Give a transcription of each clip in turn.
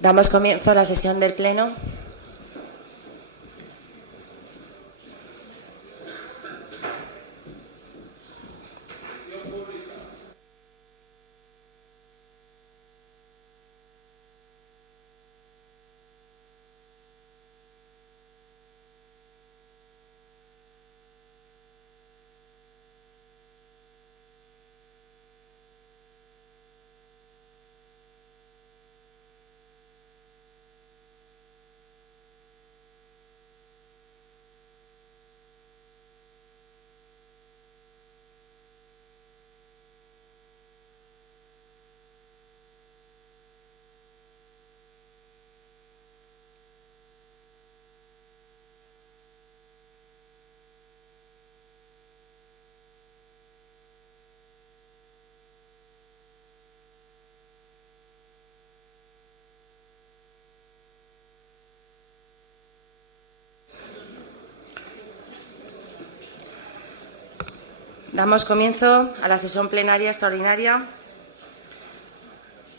Damos comienzo a la sesión del Pleno. Damos comienzo a la sesión plenaria extraordinaria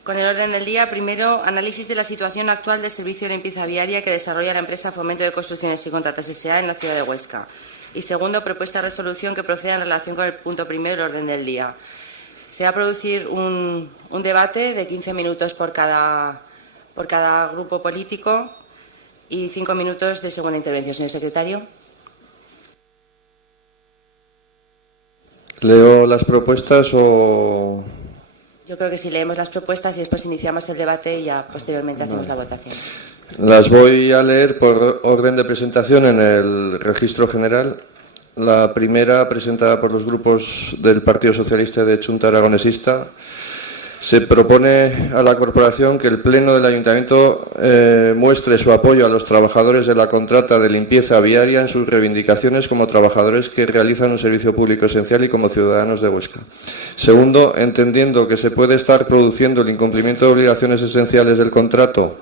con el orden del día. Primero, análisis de la situación actual del servicio de limpieza viaria que desarrolla la empresa Fomento de Construcciones y Contratas S.A. en la ciudad de Huesca. Y segundo, propuesta de resolución que proceda en relación con el punto primero del orden del día. Se va a producir un debate de 15 minutos por cada grupo político y 5 minutos de segunda intervención. Señor secretario. ¿Leo las propuestas o...? Yo creo que sí, leemos las propuestas y después iniciamos el debate y ya posteriormente hacemos la votación. Las voy a leer por orden de presentación en el registro general. La primera, presentada por los grupos del Partido Socialista y de Chunta Aragonesista, se propone a la Corporación que el Pleno del Ayuntamiento muestre su apoyo a los trabajadores de la contrata de limpieza viaria en sus reivindicaciones como trabajadores que realizan un servicio público esencial y como ciudadanos de Huesca. Segundo, entendiendo que se puede estar produciendo el incumplimiento de obligaciones esenciales del contrato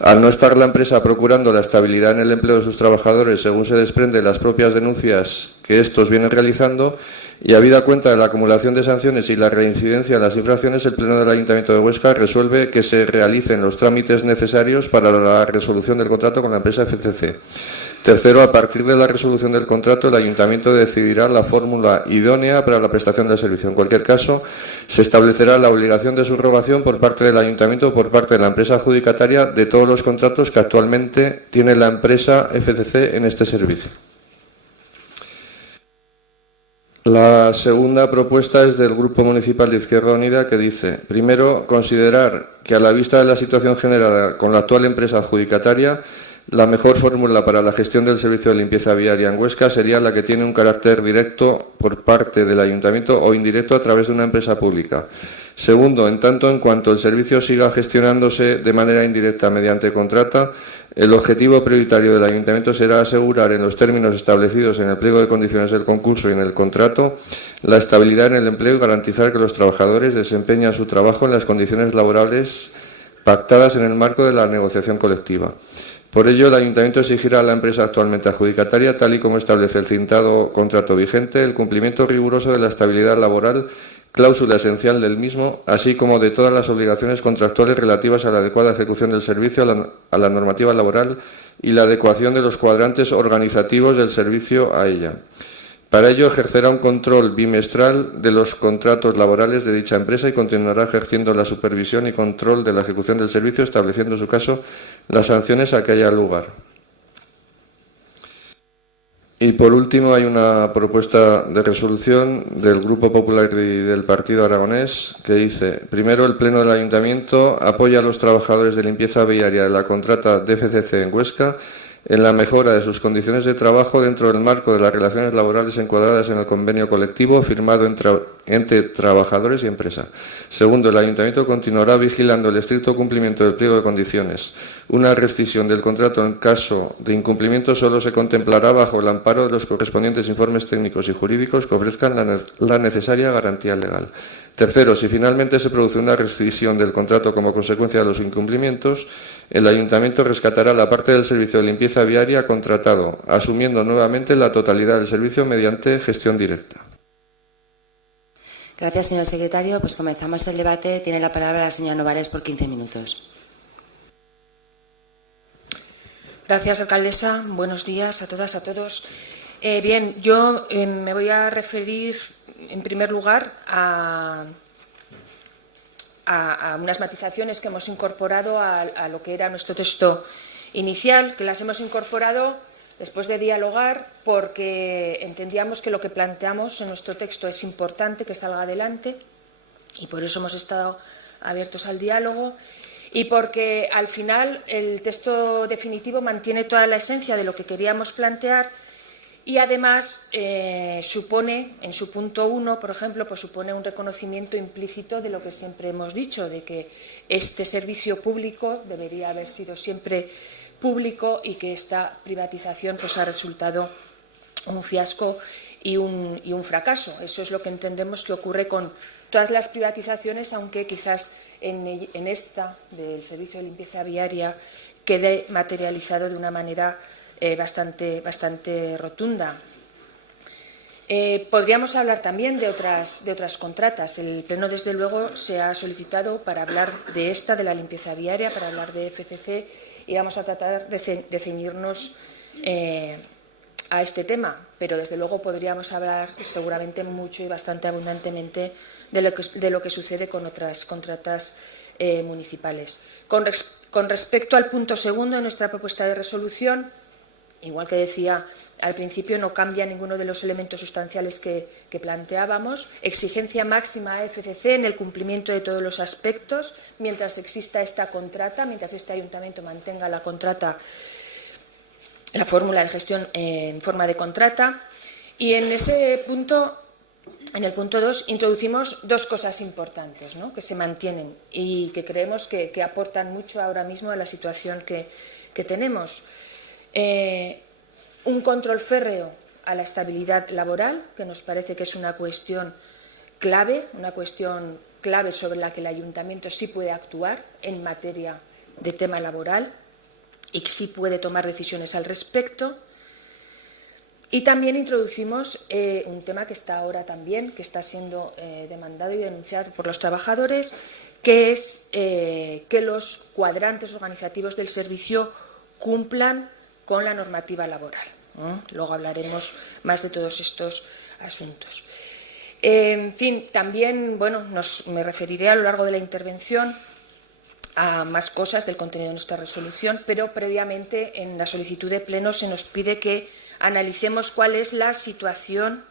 al no estar la empresa procurando la estabilidad en el empleo de sus trabajadores, según se desprende de las propias denuncias que estos vienen realizando, y habida cuenta de la acumulación de sanciones y la reincidencia en las infracciones, el Pleno del Ayuntamiento de Huesca resuelve que se realicen los trámites necesarios para la resolución del contrato con la empresa FCC. Tercero, a partir de la resolución del contrato, el Ayuntamiento decidirá la fórmula idónea para la prestación del servicio. En cualquier caso, se establecerá la obligación de subrogación por parte del Ayuntamiento o por parte de la empresa adjudicataria de todos los contratos que actualmente tiene la empresa FCC en este servicio. La segunda propuesta es del Grupo Municipal de Izquierda Unida, que dice: primero, considerar que a la vista de la situación generada con la actual empresa adjudicataria, la mejor fórmula para la gestión del servicio de limpieza viaria en Huesca sería la que tiene un carácter directo por parte del Ayuntamiento o indirecto a través de una empresa pública. Segundo, en tanto en cuanto el servicio siga gestionándose de manera indirecta mediante contrata, el objetivo prioritario del Ayuntamiento será asegurar en los términos establecidos en el pliego de condiciones del concurso y en el contrato la estabilidad en el empleo y garantizar que los trabajadores desempeñan su trabajo en las condiciones laborales pactadas en el marco de la negociación colectiva. Por ello, el Ayuntamiento exigirá a la empresa actualmente adjudicataria, tal y como establece el citado contrato vigente, el cumplimiento riguroso de la estabilidad laboral, cláusula esencial del mismo, así como de todas las obligaciones contractuales relativas a la adecuada ejecución del servicio, a la normativa laboral y la adecuación de los cuadrantes organizativos del servicio a ella. Para ello, ejercerá un control bimestral de los contratos laborales de dicha empresa y continuará ejerciendo la supervisión y control de la ejecución del servicio, estableciendo en su caso las sanciones a que haya lugar. Y por último, hay una propuesta de resolución del Grupo Popular y del Partido Aragonés que dice: primero, el Pleno del Ayuntamiento apoya a los trabajadores de limpieza viaria de la contrata de FCC en Huesca en la mejora de sus condiciones de trabajo dentro del marco de las relaciones laborales encuadradas en el convenio colectivo firmado entre trabajadores y empresa. Segundo, el Ayuntamiento continuará vigilando el estricto cumplimiento del pliego de condiciones. Una rescisión del contrato en caso de incumplimiento solo se contemplará bajo el amparo de los correspondientes informes técnicos y jurídicos que ofrezcan la necesaria garantía legal. Tercero, si finalmente se produce una rescisión del contrato como consecuencia de los incumplimientos, el Ayuntamiento rescatará la parte del servicio de limpieza viaria contratado, asumiendo nuevamente la totalidad del servicio mediante gestión directa. Gracias, señor secretario. Pues comenzamos el debate. Tiene la palabra la señora Novares por 15 minutos. Gracias, alcaldesa. Buenos días a todas, a todos. Bien, yo me voy a referir, en primer lugar, a unas matizaciones que hemos incorporado a lo que era nuestro texto inicial, que las hemos incorporado después de dialogar porque entendíamos que lo que planteamos en nuestro texto es importante que salga adelante y por eso hemos estado abiertos al diálogo. Y porque al final el texto definitivo mantiene toda la esencia de lo que queríamos plantear y además supone, en su punto 1, por ejemplo, pues supone un reconocimiento implícito de lo que siempre hemos dicho, de que este servicio público debería haber sido siempre público y que esta privatización pues ha resultado un fiasco y un fracaso. Eso es lo que entendemos que ocurre con todas las privatizaciones, aunque quizás en esta del servicio de limpieza viaria quede materializado de una manera bastante rotunda. Podríamos hablar también de otras contratas. El Pleno, desde luego, se ha solicitado para hablar de esta, de la limpieza viaria, para hablar de FCC, y vamos a tratar de ceñirnos a este tema. Pero, desde luego, podríamos hablar seguramente mucho y bastante abundantemente de lo que sucede con otras contratas municipales. Con respecto al punto segundo de nuestra propuesta de resolución, igual que decía al principio, no cambia ninguno de los elementos sustanciales que planteábamos. Exigencia máxima a FCC en el cumplimiento de todos los aspectos mientras exista esta contrata, mientras este ayuntamiento mantenga la contrata, la fórmula de gestión en forma de contrata. Y en ese punto, en el punto 2, introducimos dos cosas importantes, ¿no?, que se mantienen y que creemos que aportan mucho ahora mismo a la situación que tenemos. Un control férreo a la estabilidad laboral, que nos parece que es una cuestión clave sobre la que el ayuntamiento sí puede actuar en materia de tema laboral y que sí puede tomar decisiones al respecto. Y también introducimos un tema que está ahora también, que está siendo demandado y denunciado por los trabajadores, que es que los cuadrantes organizativos del servicio cumplan con la normativa laboral. Luego hablaremos más de todos estos asuntos. En fin, también me referiré a lo largo de la intervención a más cosas del contenido de nuestra resolución, pero previamente en la solicitud de pleno se nos pide que analicemos cuál es la situación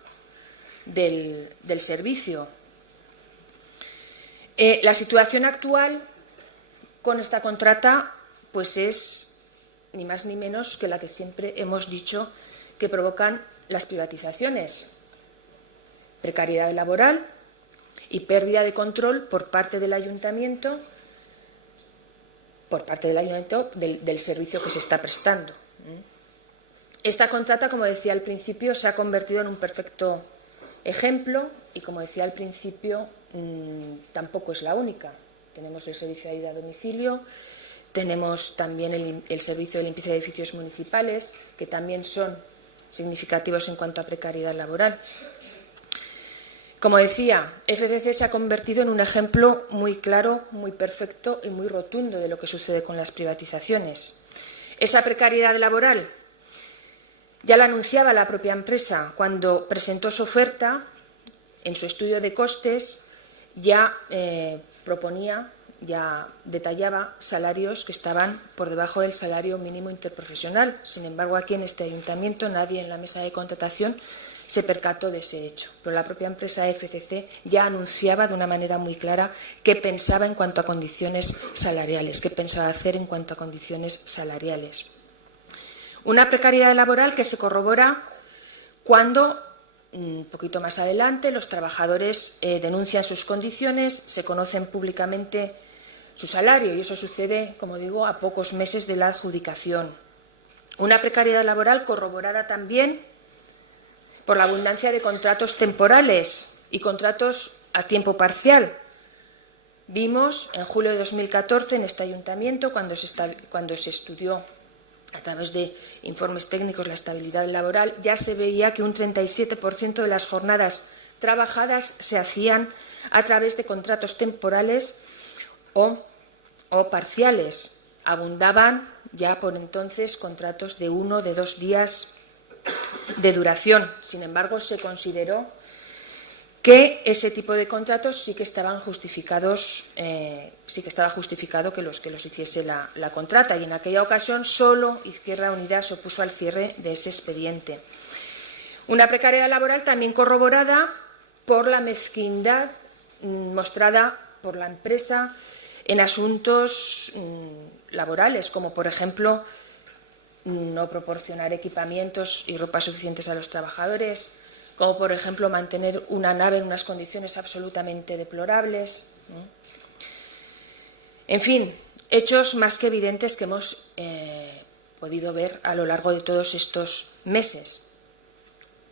del servicio. La situación actual con esta contrata pues es ni más ni menos que la que siempre hemos dicho que provocan las privatizaciones: precariedad laboral y pérdida de control por parte del ayuntamiento, del servicio que se está prestando. Esta contrata, como decía al principio, se ha convertido en un perfecto ejemplo y, como decía al principio, tampoco es la única. Tenemos el servicio de ayuda a domicilio, tenemos también el servicio de limpieza de edificios municipales, que también son significativos en cuanto a precariedad laboral. Como decía, FCC se ha convertido en un ejemplo muy claro, muy perfecto y muy rotundo de lo que sucede con las privatizaciones. Esa precariedad laboral ya lo anunciaba la propia empresa cuando presentó su oferta. En su estudio de costes ya ya detallaba salarios que estaban por debajo del salario mínimo interprofesional. Sin embargo, aquí en este ayuntamiento nadie en la mesa de contratación se percató de ese hecho. Pero la propia empresa FCC ya anunciaba de una manera muy clara qué pensaba en cuanto a condiciones salariales, qué pensaba hacer en cuanto a condiciones salariales. Una precariedad laboral que se corrobora cuando, un poquito más adelante, los trabajadores denuncian sus condiciones, se conocen públicamente su salario, y eso sucede, como digo, a pocos meses de la adjudicación. Una precariedad laboral corroborada también por la abundancia de contratos temporales y contratos a tiempo parcial. Vimos en julio de 2014 en este ayuntamiento, cuando se estudió a través de informes técnicos la estabilidad laboral, ya se veía que un 37% de las jornadas trabajadas se hacían a través de contratos temporales o parciales. Abundaban ya por entonces contratos de 1 de 2 días de duración. Sin embargo, se consideró que ese tipo de contratos sí que estaban justificados, sí que estaba justificado que los hiciese la contrata, y en aquella ocasión solo Izquierda Unida se opuso al cierre de ese expediente. Una precariedad laboral también corroborada por la mezquindad mostrada por la empresa en asuntos laborales, como por ejemplo no proporcionar equipamientos y ropa suficientes a los trabajadores, como por ejemplo mantener una nave en unas condiciones absolutamente deplorables. En fin, hechos más que evidentes que hemos podido ver a lo largo de todos estos meses.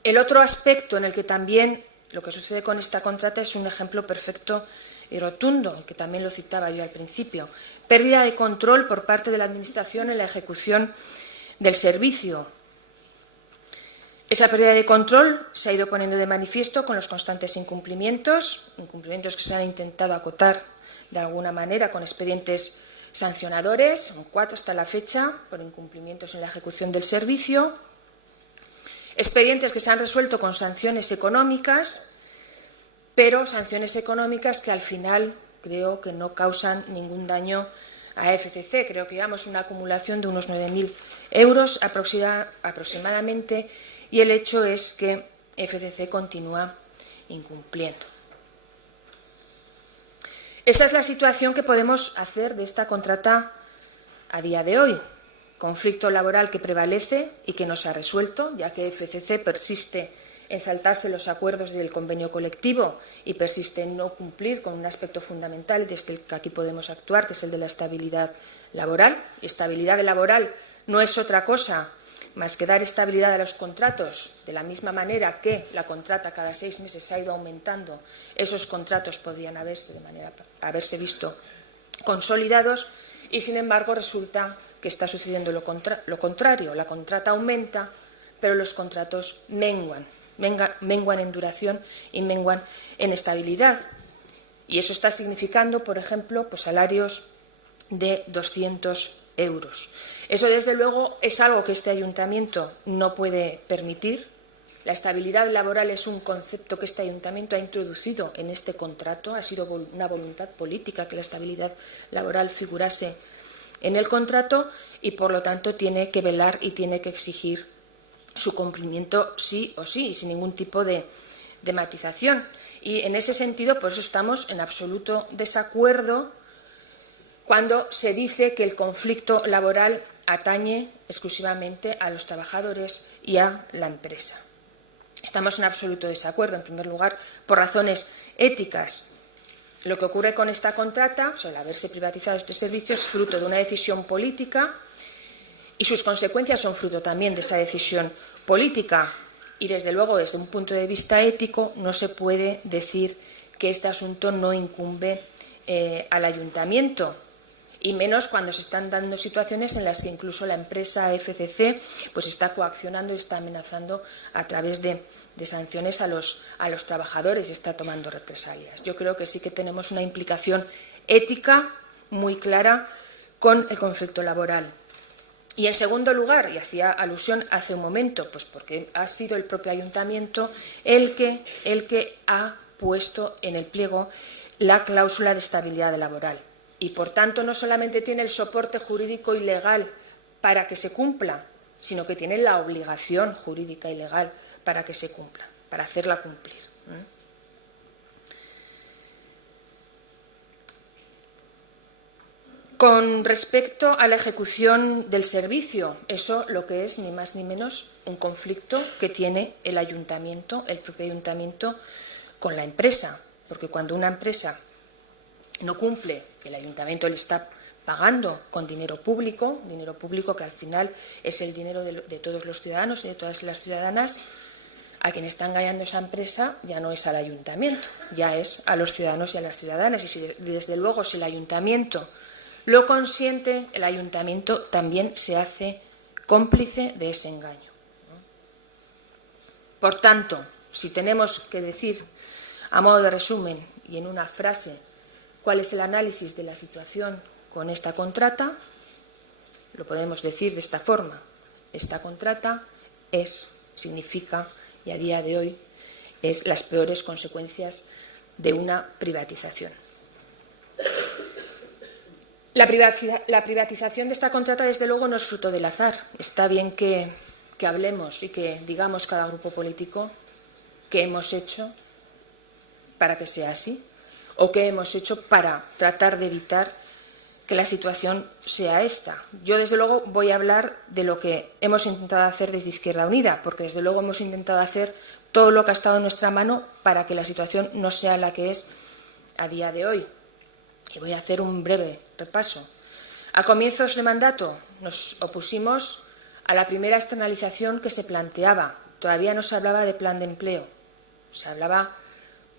El otro aspecto en el que también lo que sucede con esta contrata es un ejemplo perfecto y rotundo, que también lo citaba yo al principio: pérdida de control por parte de la Administración en la ejecución del servicio. Esa pérdida de control se ha ido poniendo de manifiesto con los constantes incumplimientos que se han intentado acotar de alguna manera con expedientes sancionadores, son 4 hasta la fecha, por incumplimientos en la ejecución del servicio, expedientes que se han resuelto con sanciones económicas, pero sanciones económicas que al final creo que no causan ningún daño a FCC. Creo que llevamos una acumulación de unos 9.000 euros aproximadamente, y el hecho es que FCC continúa incumpliendo. Esa es la situación que podemos hacer de esta contrata a día de hoy. Conflicto laboral que prevalece y que no se ha resuelto, ya que FCC persiste en saltarse los acuerdos del convenio colectivo y persiste en no cumplir con un aspecto fundamental desde el que aquí podemos actuar, que es el de la estabilidad laboral. Y estabilidad laboral no es otra cosa más que dar estabilidad a los contratos. De la misma manera que la contrata cada 6 meses ha ido aumentando, esos contratos podrían haberse visto consolidados, y sin embargo resulta que está sucediendo lo contrario. La contrata aumenta, pero los contratos menguan en duración y menguan en estabilidad. Y eso está significando, por ejemplo, pues salarios de 200 euros. Eso, desde luego, es algo que este ayuntamiento no puede permitir. La estabilidad laboral es un concepto que este ayuntamiento ha introducido en este contrato. Ha sido una voluntad política que la estabilidad laboral figurase en el contrato, y por lo tanto tiene que velar y tiene que exigir su cumplimiento sí o sí, sin ningún tipo de matización. Y en ese sentido, por eso estamos en absoluto desacuerdo cuando se dice que el conflicto laboral atañe exclusivamente a los trabajadores y a la empresa. Estamos en absoluto desacuerdo, en primer lugar, por razones éticas. Lo que ocurre con esta contrata, o sea, el haberse privatizado este servicio, es fruto de una decisión política, y sus consecuencias son fruto también de esa decisión política. Y, desde luego, desde un punto de vista ético, no se puede decir que este asunto no incumbe al ayuntamiento, y menos cuando se están dando situaciones en las que incluso la empresa FCC pues está coaccionando y está amenazando a través de sanciones a los trabajadores, y está tomando represalias. Yo creo que sí que tenemos una implicación ética muy clara con el conflicto laboral. Y, en segundo lugar, y hacía alusión hace un momento, pues porque ha sido el propio ayuntamiento el que ha puesto en el pliego la cláusula de estabilidad laboral. Y, por tanto, no solamente tiene el soporte jurídico y legal para que se cumpla, sino que tiene la obligación jurídica y legal para que se cumpla, para hacerla cumplir. Con respecto a la ejecución del servicio, eso lo que es ni más ni menos un conflicto que tiene el ayuntamiento, el propio ayuntamiento, con la empresa, porque cuando una empresa no cumple, el ayuntamiento le está pagando con dinero público que al final es el dinero de todos los ciudadanos y de todas las ciudadanas. A quien está engañando esa empresa ya no es al ayuntamiento, ya es a los ciudadanos y a las ciudadanas. Y desde luego, si el ayuntamiento lo consiente, el ayuntamiento también se hace cómplice de ese engaño. Por tanto, si tenemos que decir, a modo de resumen y en una frase, cuál es el análisis de la situación con esta contrata, lo podemos decir de esta forma. Esta contrata significa, y a día de hoy, es las peores consecuencias de una privatización. La privatización de esta contrata, desde luego, no es fruto del azar. Está bien que hablemos y que digamos cada grupo político qué hemos hecho para que sea así o qué hemos hecho para tratar de evitar que la situación sea esta. Yo, desde luego, voy a hablar de lo que hemos intentado hacer desde Izquierda Unida, porque, desde luego, hemos intentado hacer todo lo que ha estado en nuestra mano para que la situación no sea la que es a día de hoy. Y voy a hacer un breve repaso. A comienzos de mandato nos opusimos a la primera externalización que se planteaba. Todavía no se hablaba de plan de empleo. Se hablaba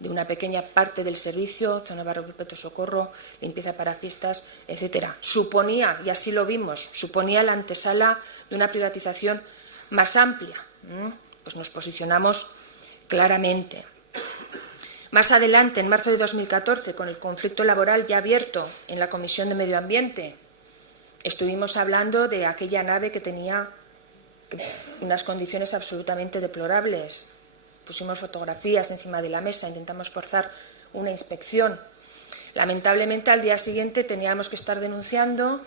de una pequeña parte del servicio, zona barrio perpetuo socorro, limpieza para fiestas, etcétera. Suponía, y así lo vimos, suponía la antesala de una privatización más amplia. Pues nos posicionamos claramente. Más adelante, en marzo de 2014, con el conflicto laboral ya abierto en la Comisión de Medio Ambiente, estuvimos hablando de aquella nave que tenía unas condiciones absolutamente deplorables. Pusimos fotografías encima de la mesa, intentamos forzar una inspección. Lamentablemente, al día siguiente teníamos que estar denunciando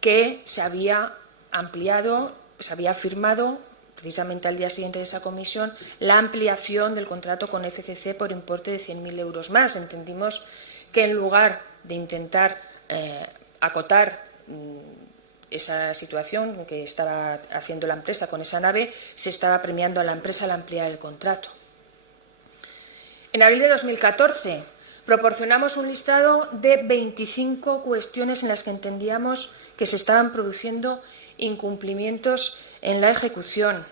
que se había ampliado, se había firmado, precisamente al día siguiente de esa comisión, la ampliación del contrato con FCC por importe de 100.000 euros más. Entendimos que, en lugar de intentar acotar esa situación que estaba haciendo la empresa con esa nave, se estaba premiando a la empresa al ampliar el contrato. En abril de 2014 proporcionamos un listado de 25 cuestiones en las que entendíamos que se estaban produciendo incumplimientos en la ejecución.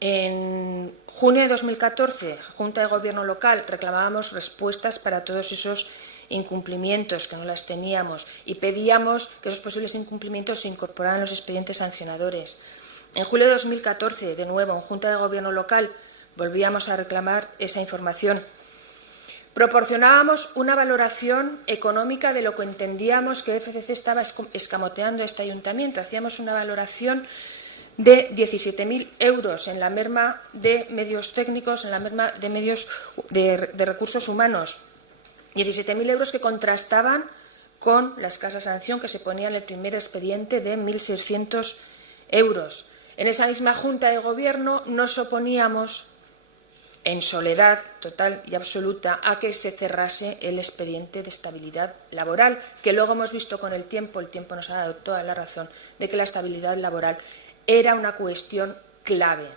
En junio de 2014, Junta de Gobierno local, reclamábamos respuestas para todos esos incumplimientos, que no las teníamos, y pedíamos que esos posibles incumplimientos se incorporaran a los expedientes sancionadores. En julio de 2014, de nuevo, en Junta de Gobierno local, volvíamos a reclamar esa información. Proporcionábamos una valoración económica de lo que entendíamos que FCC estaba escamoteando a este ayuntamiento. Hacíamos una valoración de 17.000 euros en la merma de medios técnicos, en la merma de medios de recursos humanos. 17.000 euros que contrastaban con la escasa sanción que se ponía en el primer expediente de 1.600 euros. En esa misma Junta de Gobierno nos oponíamos, en soledad total y absoluta, a que se cerrase el expediente de estabilidad laboral, que luego hemos visto con el tiempo nos ha dado toda la razón, de que la estabilidad laboral era una cuestión clave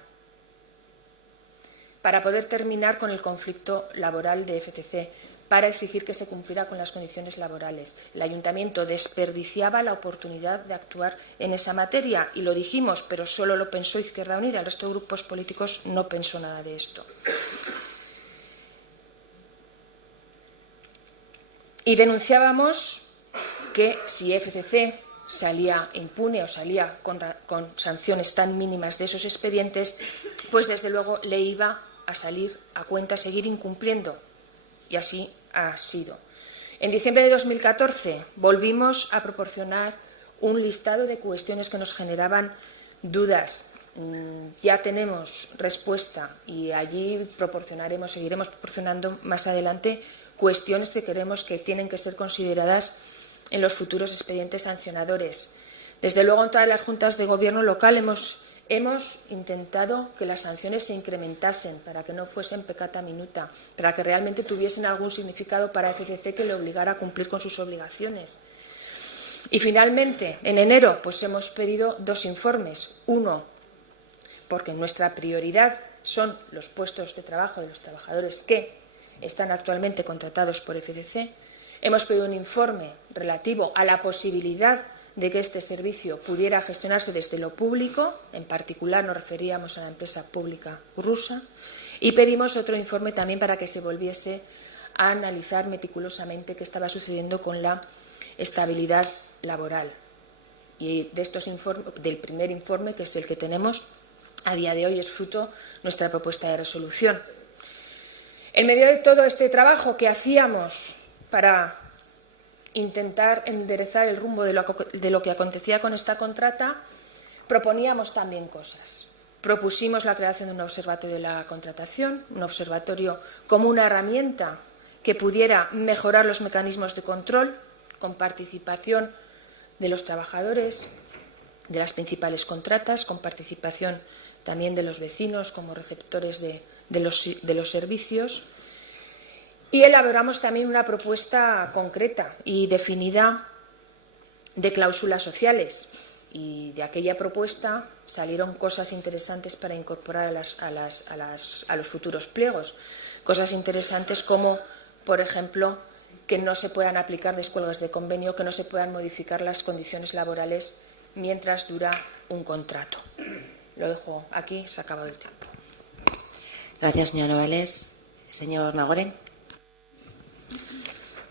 para poder terminar con el conflicto laboral de FCC, para exigir que se cumpliera con las condiciones laborales. El ayuntamiento desperdiciaba la oportunidad de actuar en esa materia, y lo dijimos, pero solo lo pensó Izquierda Unida. El resto de grupos políticos no pensó nada de esto. Y denunciábamos que si FCC salía impune o salía con sanciones tan mínimas de esos expedientes, pues desde luego le iba a salir a cuenta seguir incumpliendo. Y así ha sido. En diciembre de 2014 volvimos a proporcionar un listado de cuestiones que nos generaban dudas. Ya tenemos respuesta y allí seguiremos proporcionando más adelante cuestiones que creemos que tienen que ser consideradas en los futuros expedientes sancionadores. Desde luego, en todas las juntas de gobierno local hemos intentado que las sanciones se incrementasen para que no fuesen peccata minuta, para que realmente tuviesen algún significado para FCC que le obligara a cumplir con sus obligaciones. Y finalmente, en enero, pues hemos pedido 2 informes. Uno, porque nuestra prioridad son los puestos de trabajo de los trabajadores que están actualmente contratados por FCC. Hemos pedido un informe relativo a la posibilidad de que este servicio pudiera gestionarse desde lo público, en particular nos referíamos a la empresa pública rusa, y pedimos otro informe también para que se volviese a analizar meticulosamente qué estaba sucediendo con la estabilidad laboral. Y de estos del primer informe, que es el que tenemos a día de hoy, es fruto nuestra propuesta de resolución. En medio de todo este trabajo que hacíamos para intentar enderezar el rumbo de lo que acontecía con esta contrata, proponíamos también cosas. Propusimos la creación de un observatorio de la contratación, un observatorio como una herramienta que pudiera mejorar los mecanismos de control con participación de los trabajadores de las principales contratas, con participación también de los vecinos como receptores de los servicios. Y elaboramos también una propuesta concreta y definida de cláusulas sociales. Y de aquella propuesta salieron cosas interesantes para incorporar a los futuros pliegos. Cosas interesantes como, por ejemplo, que no se puedan aplicar descuelgues de convenio, que no se puedan modificar las condiciones laborales mientras dura un contrato. Lo dejo aquí, se ha acabado el tiempo. Gracias, señora Novales. Señor Nagore.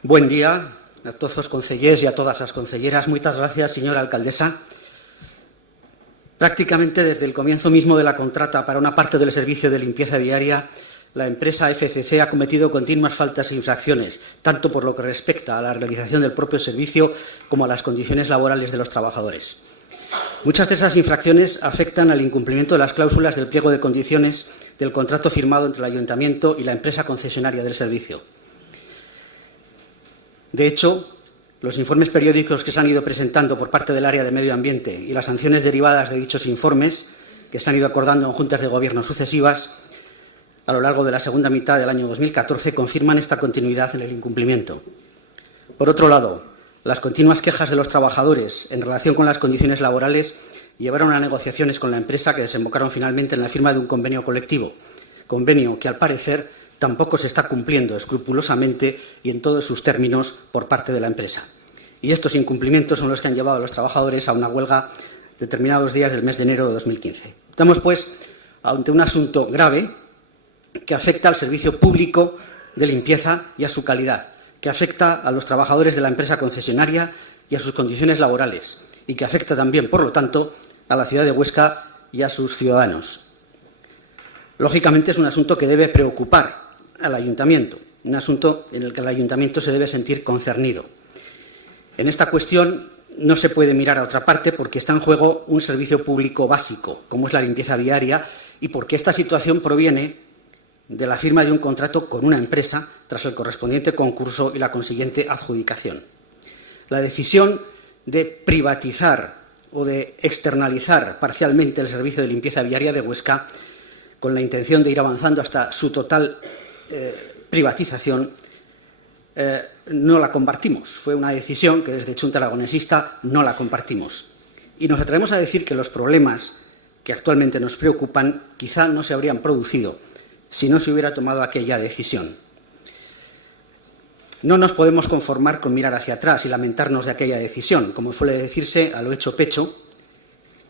Buen día a todos los consellers y a todas las conselleras. Muchas gracias, señora alcaldesa. Prácticamente desde el comienzo mismo de la contrata para una parte del servicio de limpieza viaria, la empresa FCC ha cometido continuas faltas e infracciones, tanto por lo que respecta a la realización del propio servicio como a las condiciones laborales de los trabajadores. Muchas de esas infracciones afectan al incumplimiento de las cláusulas del pliego de condiciones del contrato firmado entre el Ayuntamiento y la empresa concesionaria del servicio. De hecho, los informes periódicos que se han ido presentando por parte del área de Medio Ambiente y las sanciones derivadas de dichos informes, que se han ido acordando en juntas de gobierno sucesivas a lo largo de la segunda mitad del año 2014, confirman esta continuidad en el incumplimiento. Por otro lado, las continuas quejas de los trabajadores en relación con las condiciones laborales llevaron a negociaciones con la empresa que desembocaron finalmente en la firma de un convenio colectivo, convenio que, al parecer, tampoco se está cumpliendo escrupulosamente y en todos sus términos por parte de la empresa. Y estos incumplimientos son los que han llevado a los trabajadores a una huelga determinados días del mes de enero de 2015. Estamos, pues, ante un asunto grave que afecta al servicio público de limpieza y a su calidad, que afecta a los trabajadores de la empresa concesionaria y a sus condiciones laborales, y que afecta también, por lo tanto, a la ciudad de Huesca y a sus ciudadanos. Lógicamente, es un asunto que debe preocupar al Ayuntamiento, un asunto en el que el Ayuntamiento se debe sentir concernido. En esta cuestión no se puede mirar a otra parte porque está en juego un servicio público básico, como es la limpieza viaria, y porque esta situación proviene de la firma de un contrato con una empresa tras el correspondiente concurso y la consiguiente adjudicación. La decisión de privatizar o de externalizar parcialmente el servicio de limpieza viaria de Huesca, con la intención de ir avanzando hasta su total privatización, no la compartimos. Fue una decisión que desde Chunta Aragonesista no la compartimos. Y nos atrevemos a decir que los problemas que actualmente nos preocupan quizá no se habrían producido si no se hubiera tomado aquella decisión. No nos podemos conformar con mirar hacia atrás y lamentarnos de aquella decisión, como suele decirse, a lo hecho pecho,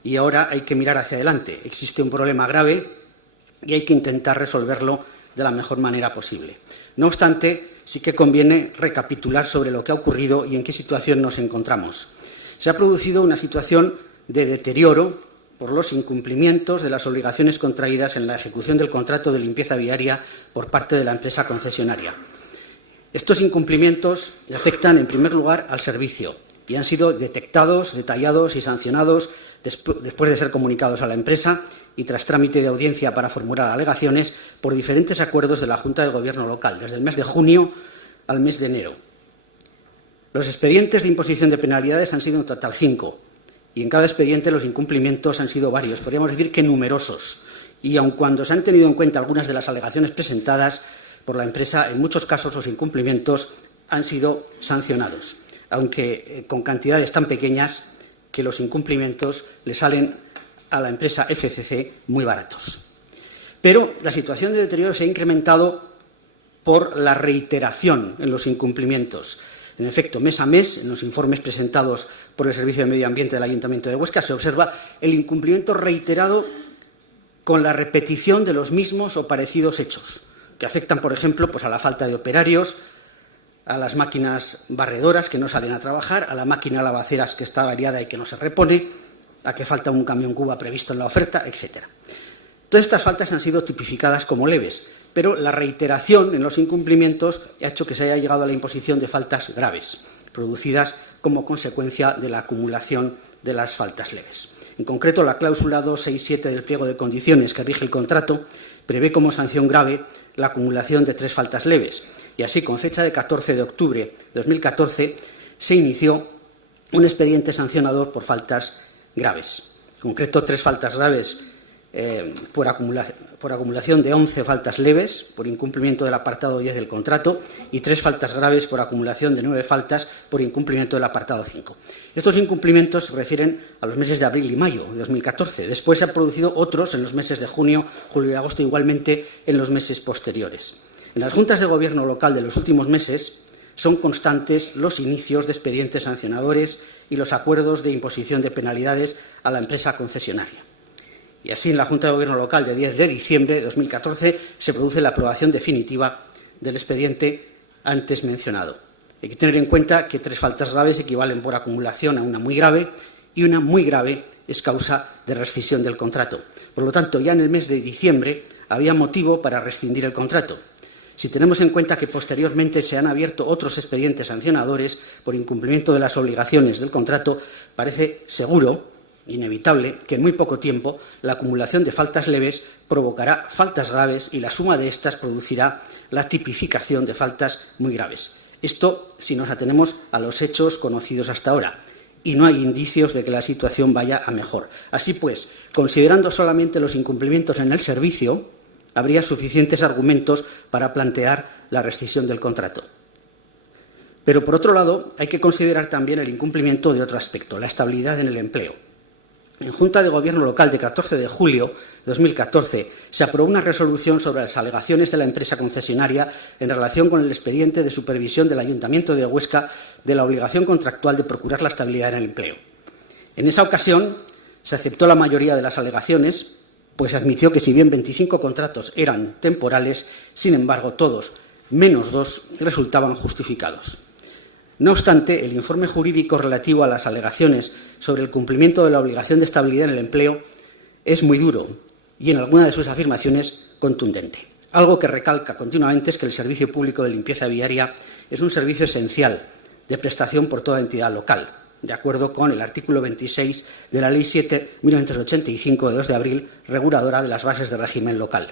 y ahora hay que mirar hacia adelante. Existe un problema grave y hay que intentar resolverlo de la mejor manera posible. No obstante, sí que conviene recapitular sobre lo que ha ocurrido y en qué situación nos encontramos. Se ha producido una situación de deterioro por los incumplimientos de las obligaciones contraídas en la ejecución del contrato de limpieza viaria por parte de la empresa concesionaria. Estos incumplimientos afectan, en primer lugar, al servicio y han sido detectados, detallados y sancionados después de ser comunicados a la empresa y tras trámite de audiencia para formular alegaciones por diferentes acuerdos de la Junta de Gobierno local, desde el mes de junio al mes de enero. Los expedientes de imposición de penalidades han sido en total 5. Y en cada expediente los incumplimientos han sido varios, podríamos decir que numerosos. Y aun cuando se han tenido en cuenta algunas de las alegaciones presentadas por la empresa, en muchos casos los incumplimientos han sido sancionados, aunque con cantidades tan pequeñas que los incumplimientos le salen a la empresa FCC muy baratos. Pero la situación de deterioro se ha incrementado por la reiteración en los incumplimientos. En efecto, mes a mes, en los informes presentados por el Servicio de Medio Ambiente del Ayuntamiento de Huesca, se observa el incumplimiento reiterado con la repetición de los mismos o parecidos hechos, que afectan, por ejemplo, pues a la falta de operarios, a las máquinas barredoras que no salen a trabajar, a la máquina lavaceras que está averiada y que no se repone, a que falta un camión cuba previsto en la oferta, etc. Todas estas faltas han sido tipificadas como leves, pero la reiteración en los incumplimientos ha hecho que se haya llegado a la imposición de faltas graves. producidas como consecuencia de la acumulación de las faltas leves. En concreto, la cláusula 267 del pliego de condiciones que rige el contrato prevé como sanción grave la acumulación de 3 faltas leves y así, con fecha de 14 de octubre de 2014, se inició un expediente sancionador por faltas graves. En concreto, 3 faltas graves por acumulación de 11 faltas leves por incumplimiento del apartado 10 del contrato y 3 faltas graves por acumulación de 9 faltas por incumplimiento del apartado 5. Estos incumplimientos se refieren a los meses de abril y mayo de 2014. Después se han producido otros en los meses de junio, julio y agosto, igualmente en los meses posteriores. En las juntas de gobierno local de los últimos meses son constantes los inicios de expedientes sancionadores y los acuerdos de imposición de penalidades a la empresa concesionaria. Y así, en la Junta de Gobierno Local de 10 de diciembre de 2014 se produce la aprobación definitiva del expediente antes mencionado. Hay que tener en cuenta que 3 faltas graves equivalen por acumulación a una muy grave y una muy grave es causa de rescisión del contrato. Por lo tanto, ya en el mes de diciembre había motivo para rescindir el contrato. Si tenemos en cuenta que posteriormente se han abierto otros expedientes sancionadores por incumplimiento de las obligaciones del contrato, parece seguro, inevitable, que en muy poco tiempo la acumulación de faltas leves provocará faltas graves y la suma de estas producirá la tipificación de faltas muy graves. Esto si nos atenemos a los hechos conocidos hasta ahora, y no hay indicios de que la situación vaya a mejor. Así pues, considerando solamente los incumplimientos en el servicio, habría suficientes argumentos para plantear la rescisión del contrato. Pero, por otro lado, hay que considerar también el incumplimiento de otro aspecto, la estabilidad en el empleo. En Junta de Gobierno Local de 14 de julio de 2014 se aprobó una resolución sobre las alegaciones de la empresa concesionaria en relación con el expediente de supervisión del Ayuntamiento de Huesca de la obligación contractual de procurar la estabilidad en el empleo. En esa ocasión se aceptó la mayoría de las alegaciones, pues admitió que si bien 25 contratos eran temporales, sin embargo todos, menos 2, resultaban justificados. No obstante, el informe jurídico relativo a las alegaciones sobre el cumplimiento de la obligación de estabilidad en el empleo es muy duro y, en alguna de sus afirmaciones, contundente. Algo que recalca continuamente es que el servicio público de limpieza viaria es un servicio esencial de prestación por toda entidad local, de acuerdo con el artículo 26 de la Ley 7/1985 de 2 de abril, reguladora de las bases de régimen local.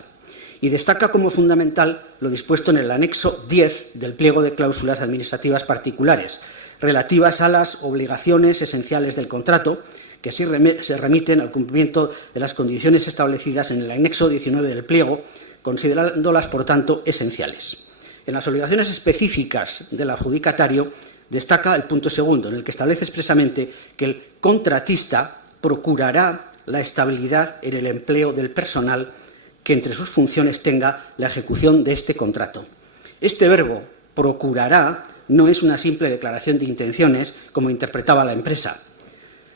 Y destaca como fundamental lo dispuesto en el anexo 10 del pliego de cláusulas administrativas particulares, relativas a las obligaciones esenciales del contrato, que se remiten al cumplimiento de las condiciones establecidas en el anexo 19 del pliego, considerándolas, por tanto, esenciales. En las obligaciones específicas del adjudicatario destaca el punto segundo, en el que establece expresamente que el contratista procurará la estabilidad en el empleo del personal que entre sus funciones tenga la ejecución de este contrato. Este verbo, procurará, no es una simple declaración de intenciones, como interpretaba la empresa.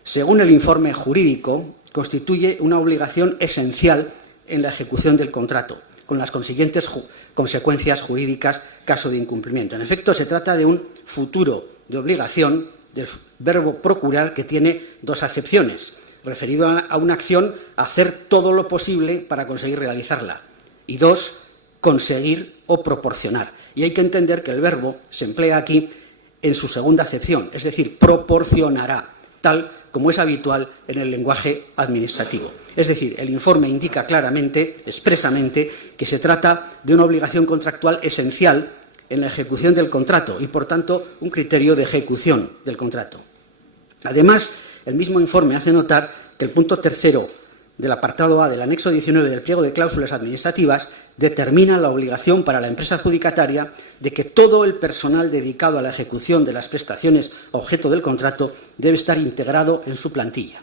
Según el informe jurídico, constituye una obligación esencial en la ejecución del contrato, con las consiguientes consecuencias jurídicas caso de incumplimiento. En efecto, se trata de un futuro de obligación del verbo procurar que tiene 2 acepciones. Referido a una acción, hacer todo lo posible para conseguir realizarla. Y 2, conseguir o proporcionar. Y hay que entender que el verbo se emplea aquí en su segunda acepción, es decir, proporcionará, tal como es habitual en el lenguaje administrativo. Es decir, el informe indica claramente, expresamente, que se trata de una obligación contractual esencial en la ejecución del contrato y, por tanto, un criterio de ejecución del contrato. Además, el mismo informe hace notar que el punto tercero del apartado A del anexo 19 del pliego de cláusulas administrativas determina la obligación para la empresa adjudicataria de que todo el personal dedicado a la ejecución de las prestaciones objeto del contrato debe estar integrado en su plantilla.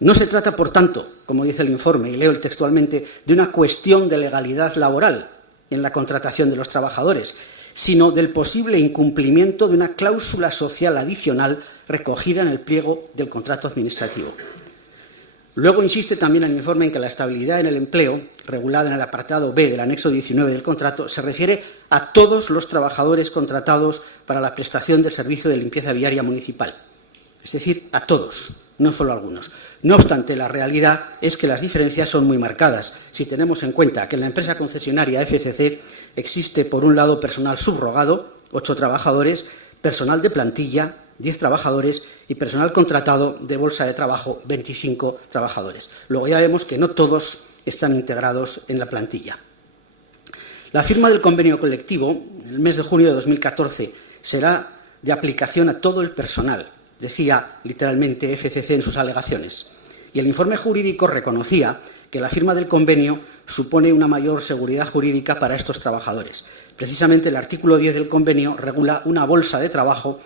No se trata, por tanto, como dice el informe, y leo textualmente, de una cuestión de legalidad laboral en la contratación de los trabajadores, sino del posible incumplimiento de una cláusula social adicional recogida en el pliego del contrato administrativo. Luego insiste también el informe en que la estabilidad en el empleo, regulada en el apartado B del anexo 19 del contrato, se refiere a todos los trabajadores contratados para la prestación del servicio de limpieza viaria municipal, es decir, a todos, no solo a algunos. No obstante, la realidad es que las diferencias son muy marcadas si tenemos en cuenta que en la empresa concesionaria FCC existe, por un lado, personal subrogado, 8 trabajadores, personal de plantilla, 10 trabajadores, y personal contratado de bolsa de trabajo, 25 trabajadores. Luego ya vemos que no todos están integrados en la plantilla. La firma del convenio colectivo, en el mes de junio de 2014, será de aplicación a todo el personal, decía literalmente FCC en sus alegaciones. Y el informe jurídico reconocía que la firma del convenio supone una mayor seguridad jurídica para estos trabajadores. Precisamente el artículo 10 del convenio regula una bolsa de trabajo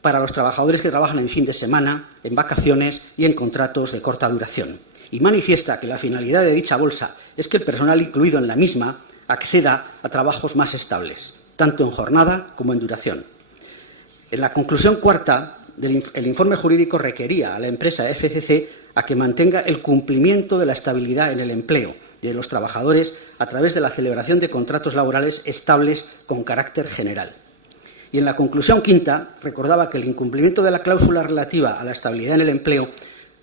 para los trabajadores que trabajan en fin de semana, en vacaciones y en contratos de corta duración. Y manifiesta que la finalidad de dicha bolsa es que el personal incluido en la misma acceda a trabajos más estables, tanto en jornada como en duración. En la conclusión cuarta, el informe jurídico requería a la empresa FCC a que mantenga el cumplimiento de la estabilidad en el empleo de los trabajadores a través de la celebración de contratos laborales estables con carácter general. Y en la conclusión quinta recordaba que el incumplimiento de la cláusula relativa a la estabilidad en el empleo,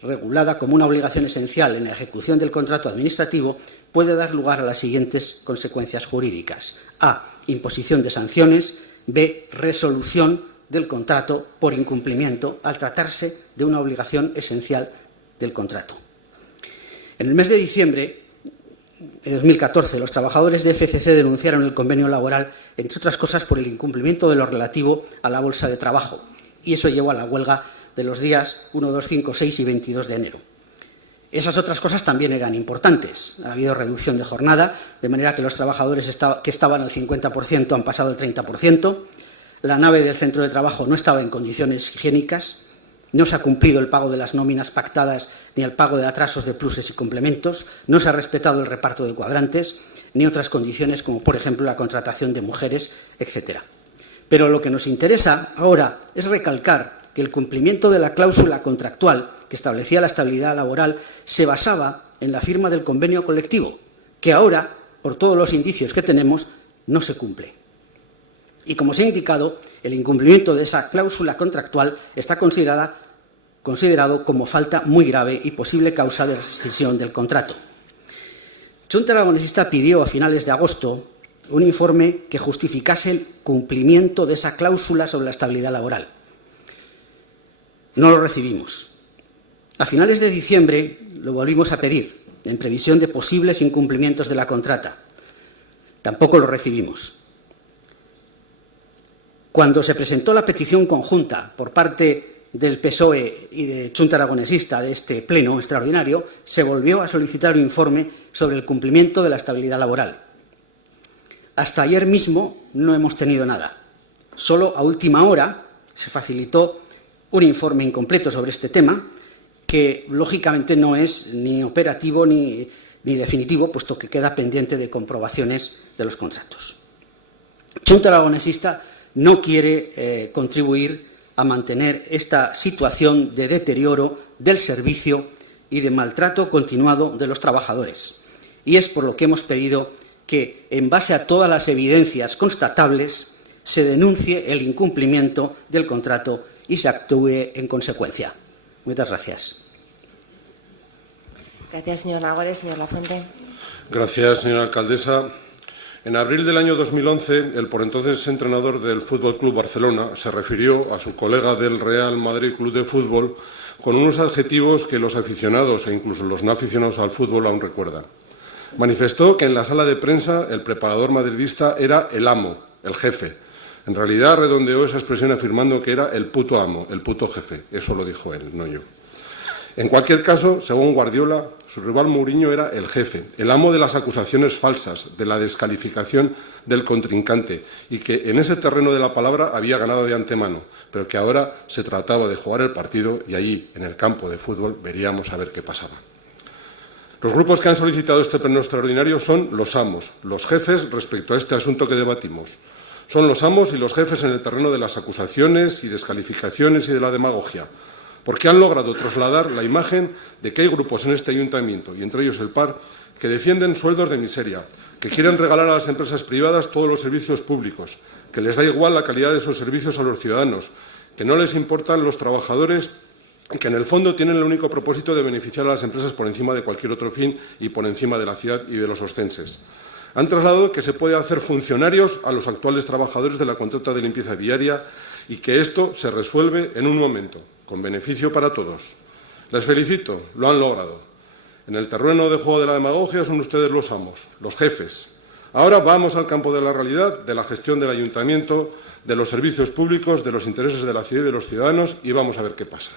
regulada como una obligación esencial en la ejecución del contrato administrativo, puede dar lugar a las siguientes consecuencias jurídicas. A. Imposición de sanciones. B. Resolución del contrato por incumplimiento al tratarse de una obligación esencial del contrato. En el mes de diciembre de 2014, los trabajadores de FCC denunciaron el convenio laboral, entre otras cosas, por el incumplimiento de lo relativo a la bolsa de trabajo, y eso llevó a la huelga de los días 1, 2, 5, 6 y 22 de enero. Esas otras cosas también eran importantes. Ha habido reducción de jornada, de manera que los trabajadores que estaban al 50% han pasado al 30%. La nave del centro de trabajo no estaba en condiciones higiénicas. No se ha cumplido el pago de las nóminas pactadas ni el pago de atrasos de pluses y complementos. No se ha respetado el reparto de cuadrantes ni otras condiciones como, por ejemplo, la contratación de mujeres, etc. Pero lo que nos interesa ahora es recalcar que el cumplimiento de la cláusula contractual que establecía la estabilidad laboral se basaba en la firma del convenio colectivo, que ahora, por todos los indicios que tenemos, no se cumple. Y como se ha indicado, el incumplimiento de esa cláusula contractual está considerado como falta muy grave y posible causa de rescisión del contrato. Junta Aragonesista pidió a finales de agosto un informe que justificase el cumplimiento de esa cláusula sobre la estabilidad laboral. No lo recibimos. A finales de diciembre lo volvimos a pedir, en previsión de posibles incumplimientos de la contrata. Tampoco lo recibimos. Cuando se presentó la petición conjunta por parte del PSOE y de Junta Aragonesista de este pleno extraordinario, se volvió a solicitar un informe sobre el cumplimiento de la estabilidad laboral. Hasta ayer mismo no hemos tenido nada. Solo a última hora se facilitó un informe incompleto sobre este tema, que lógicamente no es ni operativo ni definitivo, puesto que queda pendiente de comprobaciones de los contratos. Junta Aragonesista no quiere contribuir a mantener esta situación de deterioro del servicio y de maltrato continuado de los trabajadores. Y es por lo que hemos pedido que, en base a todas las evidencias constatables, se denuncie el incumplimiento del contrato y se actúe en consecuencia. Muchas gracias. Gracias, señor Nagores. Señor Lafuente. Gracias, señora alcaldesa. En abril del año 2011, el por entonces entrenador del Fútbol Club Barcelona se refirió a su colega del Real Madrid Club de Fútbol con unos adjetivos que los aficionados e incluso los no aficionados al fútbol aún recuerdan. Manifestó que en la sala de prensa el preparador madridista era el amo, el jefe. En realidad redondeó esa expresión afirmando que era el puto amo, el puto jefe. Eso lo dijo él, no yo. En cualquier caso, según Guardiola, su rival Mourinho era el jefe, el amo de las acusaciones falsas, de la descalificación del contrincante, y que en ese terreno de la palabra había ganado de antemano, pero que ahora se trataba de jugar el partido y allí, en el campo de fútbol, veríamos a ver qué pasaba. Los grupos que han solicitado este pleno extraordinario son los amos, los jefes respecto a este asunto que debatimos. Son los amos y los jefes en el terreno de las acusaciones y descalificaciones y de la demagogia, porque han logrado trasladar la imagen de que hay grupos en este ayuntamiento, y entre ellos el PAR, que defienden sueldos de miseria, que quieren regalar a las empresas privadas todos los servicios públicos, que les da igual la calidad de esos servicios a los ciudadanos, que no les importan los trabajadores y que en el fondo tienen el único propósito de beneficiar a las empresas por encima de cualquier otro fin y por encima de la ciudad y de los ostenses. Han trasladado que se puede hacer funcionarios a los actuales trabajadores de la contrata de limpieza viaria y que esto se resuelve en un momento, con beneficio para todos. Les felicito, lo han logrado. En el terreno de juego de la demagogia son ustedes los amos, los jefes. Ahora vamos al campo de la realidad, de la gestión del ayuntamiento, de los servicios públicos, de los intereses de la ciudad y de los ciudadanos, y vamos a ver qué pasa.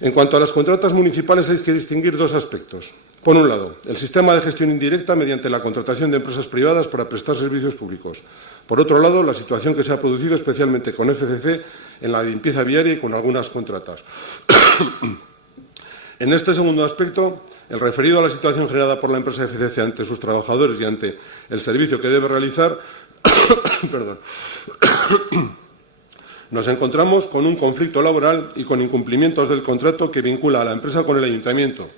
En cuanto a las contratas municipales, hay que distinguir dos aspectos. Por un lado, el sistema de gestión indirecta mediante la contratación de empresas privadas para prestar servicios públicos. Por otro lado, la situación que se ha producido especialmente con FCC en la limpieza viaria y con algunas contratas. En este segundo aspecto, el referido a la situación generada por la empresa FCC ante sus trabajadores y ante el servicio que debe realizar, nos encontramos con un conflicto laboral y con incumplimientos del contrato que vincula a la empresa con el ayuntamiento.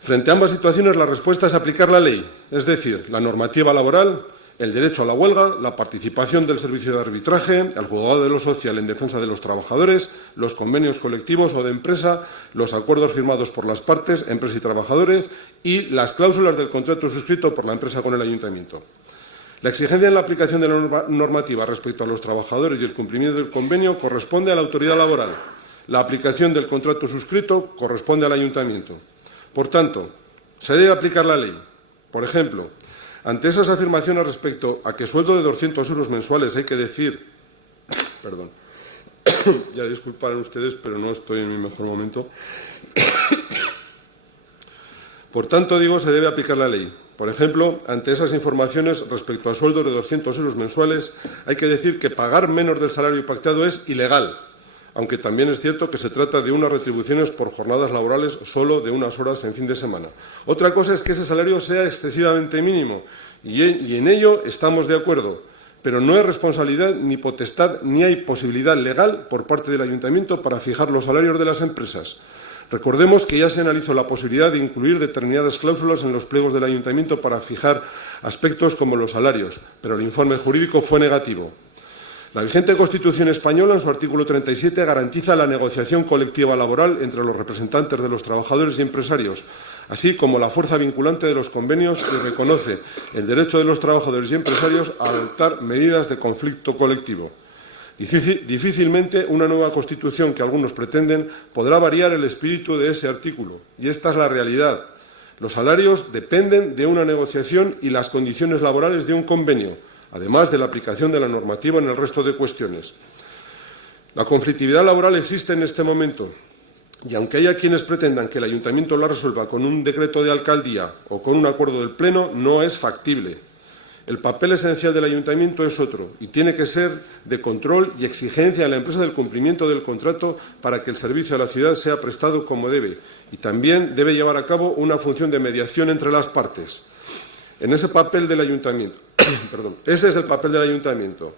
Frente a ambas situaciones, la respuesta es aplicar la ley, es decir, la normativa laboral, el derecho a la huelga, la participación del servicio de arbitraje, el juzgado de lo social en defensa de los trabajadores, los convenios colectivos o de empresa, los acuerdos firmados por las partes, empresa y trabajadores, y las cláusulas del contrato suscrito por la empresa con el ayuntamiento. La exigencia en la aplicación de la normativa respecto a los trabajadores y el cumplimiento del convenio corresponde a la autoridad laboral. La aplicación del contrato suscrito corresponde al ayuntamiento. Por tanto, se debe aplicar la ley. Por ejemplo, ante esas afirmaciones respecto a que sueldo de 200 euros mensuales hay que decir, ya disculparán ustedes, pero no estoy en mi mejor momento. Por tanto, digo, se debe aplicar la ley. Por ejemplo, ante esas informaciones respecto a sueldos de 200 euros mensuales, hay que decir que pagar menos del salario pactado es ilegal, aunque también es cierto que se trata de unas retribuciones por jornadas laborales solo de unas horas en fin de semana. Otra cosa es que ese salario sea excesivamente mínimo, y en ello estamos de acuerdo, pero no hay responsabilidad ni potestad ni hay posibilidad legal por parte del ayuntamiento para fijar los salarios de las empresas. Recordemos que ya se analizó la posibilidad de incluir determinadas cláusulas en los pliegos del ayuntamiento para fijar aspectos como los salarios, pero el informe jurídico fue negativo. La vigente Constitución española, en su artículo 37, garantiza la negociación colectiva laboral entre los representantes de los trabajadores y empresarios, así como la fuerza vinculante de los convenios y reconoce el derecho de los trabajadores y empresarios a adoptar medidas de conflicto colectivo. Difícilmente una nueva Constitución que algunos pretenden podrá variar el espíritu de ese artículo, y esta es la realidad. Los salarios dependen de una negociación y las condiciones laborales de un convenio, además de la aplicación de la normativa en el resto de cuestiones. La conflictividad laboral existe en este momento, y aunque haya quienes pretendan que el ayuntamiento la resuelva con un decreto de alcaldía o con un acuerdo del Pleno, no es factible. El papel esencial del ayuntamiento es otro y tiene que ser de control y exigencia a la empresa del cumplimiento del contrato para que el servicio a la ciudad sea prestado como debe, y también debe llevar a cabo una función de mediación entre las partes. En ese papel del ayuntamiento, ese es el papel del ayuntamiento,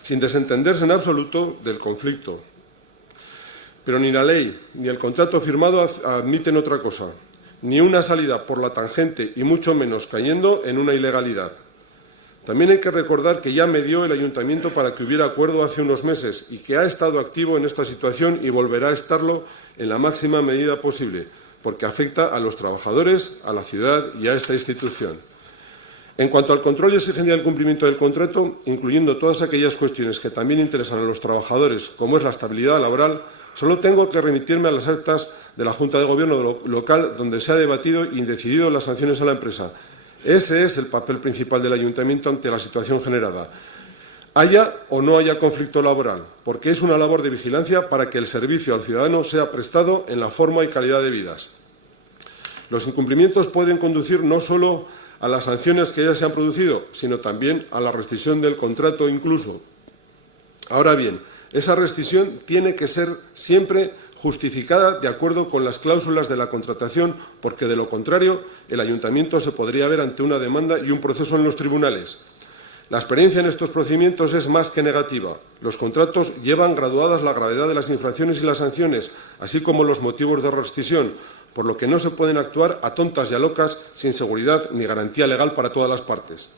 sin desentenderse en absoluto del conflicto. Pero ni la ley ni el contrato firmado admiten otra cosa, ni una salida por la tangente y mucho menos cayendo en una ilegalidad. También hay que recordar que ya medió el ayuntamiento para que hubiera acuerdo hace unos meses y que ha estado activo en esta situación y volverá a estarlo en la máxima medida posible, porque afecta a los trabajadores, a la ciudad y a esta institución. En cuanto al control y exigencia del cumplimiento del contrato, incluyendo todas aquellas cuestiones que también interesan a los trabajadores, como es la estabilidad laboral, solo tengo que remitirme a las actas de la Junta de Gobierno local, donde se ha debatido y decidido las sanciones a la empresa. Ese es el papel principal del ayuntamiento ante la situación generada, haya o no haya conflicto laboral, porque es una labor de vigilancia para que el servicio al ciudadano sea prestado en la forma y calidad debidas. Los incumplimientos pueden conducir no solo a las sanciones que ya se han producido, sino también a la rescisión del contrato incluso. Ahora bien, esa rescisión tiene que ser siempre justificada de acuerdo con las cláusulas de la contratación, porque de lo contrario el ayuntamiento se podría ver ante una demanda y un proceso en los tribunales. La experiencia en estos procedimientos es más que negativa. Los contratos llevan graduadas la gravedad de las infracciones y las sanciones, así como los motivos de rescisión, por lo que no se pueden actuar a tontas y a locas sin seguridad ni garantía legal para todas las partes.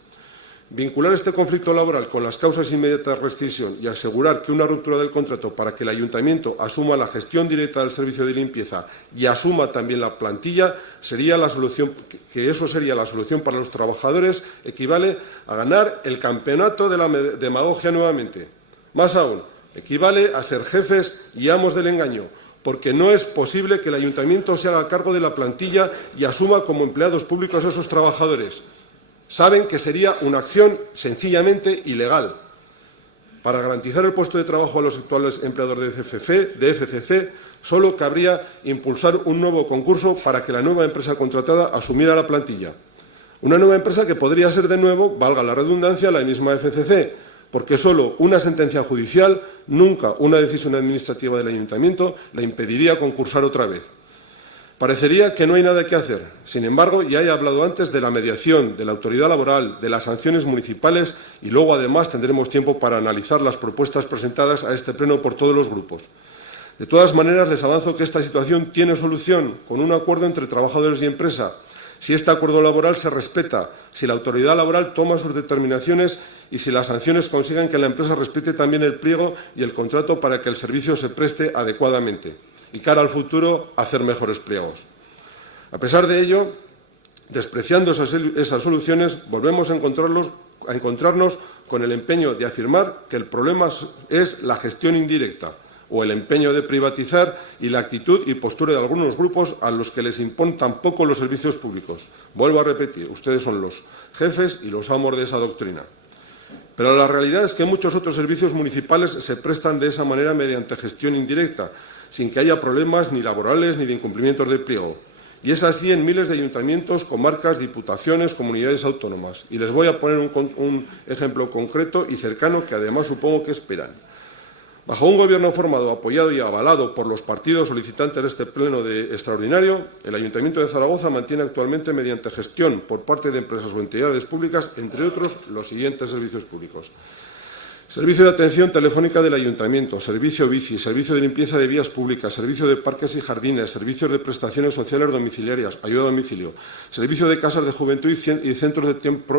Vincular este conflicto laboral con las causas inmediatas de rescisión y asegurar que una ruptura del contrato para que el ayuntamiento asuma la gestión directa del servicio de limpieza y asuma también la plantilla sería la solución, que eso sería la solución para los trabajadores, equivale a ganar el campeonato de la demagogia nuevamente. Más aún, equivale a ser jefes y amos del engaño, porque no es posible que el ayuntamiento se haga cargo de la plantilla y asuma como empleados públicos a esos trabajadores. Saben que sería una acción sencillamente ilegal. Para garantizar el puesto de trabajo a los actuales empleadores de FCC, solo cabría impulsar un nuevo concurso para que la nueva empresa contratada asumiera la plantilla. Una nueva empresa que podría ser de nuevo, valga la redundancia, la misma FCC, porque solo una sentencia judicial, nunca una decisión administrativa del ayuntamiento, la impediría concursar otra vez. Parecería que no hay nada que hacer. Sin embargo, ya he hablado antes de la mediación, de la autoridad laboral, de las sanciones municipales y luego, además, tendremos tiempo para analizar las propuestas presentadas a este pleno por todos los grupos. De todas maneras, les avanzo que esta situación tiene solución con un acuerdo entre trabajadores y empresa. Si este acuerdo laboral se respeta, si la autoridad laboral toma sus determinaciones y si las sanciones consiguen que la empresa respete también el pliego y el contrato para que el servicio se preste adecuadamente y, cara al futuro, hacer mejores pliegos. A pesar de ello, despreciando esas soluciones, volvemos a encontrarnos con el empeño de afirmar que el problema es la gestión indirecta o el empeño de privatizar y la actitud y postura de algunos grupos a los que les importan poco los servicios públicos. Vuelvo a repetir, ustedes son los jefes y los amos de esa doctrina. Pero la realidad es que muchos otros servicios municipales se prestan de esa manera mediante gestión indirecta, sin que haya problemas ni laborales ni de incumplimientos de pliego. Y es así en miles de ayuntamientos, comarcas, diputaciones, comunidades autónomas. Y les voy a poner un ejemplo concreto y cercano que además supongo que esperan. Bajo un gobierno formado, apoyado y avalado por los partidos solicitantes de este pleno extraordinario, el Ayuntamiento de Zaragoza mantiene actualmente mediante gestión por parte de empresas o entidades públicas, entre otros, los siguientes servicios públicos. Servicio de atención telefónica del Ayuntamiento, servicio bici, servicio de limpieza de vías públicas, servicio de parques y jardines, servicios de prestaciones sociales domiciliarias, ayuda a domicilio, servicio de casas de juventud y centros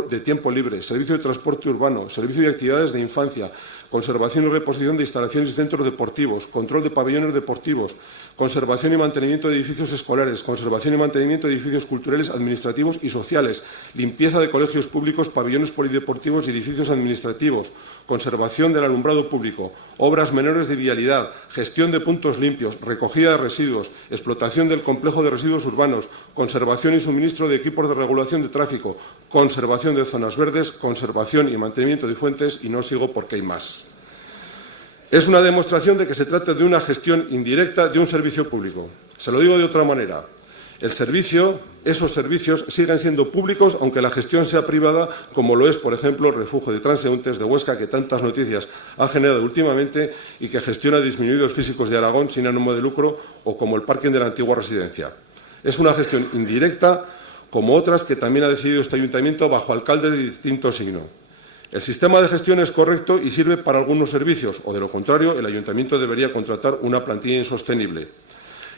de tiempo libre, servicio de transporte urbano, servicio de actividades de infancia, conservación y reposición de instalaciones y centros deportivos, control de pabellones deportivos, conservación y mantenimiento de edificios escolares, conservación y mantenimiento de edificios culturales, administrativos y sociales, limpieza de colegios públicos, pabellones polideportivos y edificios administrativos, conservación del alumbrado público, obras menores de vialidad, gestión de puntos limpios, recogida de residuos, explotación del complejo de residuos urbanos, conservación y suministro de equipos de regulación de tráfico, conservación de zonas verdes, conservación y mantenimiento de fuentes, y no sigo porque hay más. Es una demostración de que se trata de una gestión indirecta de un servicio público. Se lo digo de otra manera. Esos servicios siguen siendo públicos aunque la gestión sea privada, como lo es, por ejemplo, el refugio de transeúntes de Huesca, que tantas noticias ha generado últimamente y que gestiona Disminuidos Físicos de Aragón sin ánimo de lucro, o como el parking de la antigua residencia. Es una gestión indirecta, como otras que también ha decidido este ayuntamiento bajo alcaldes de distinto signo. El sistema de gestión es correcto y sirve para algunos servicios, o de lo contrario, el ayuntamiento debería contratar una plantilla insostenible.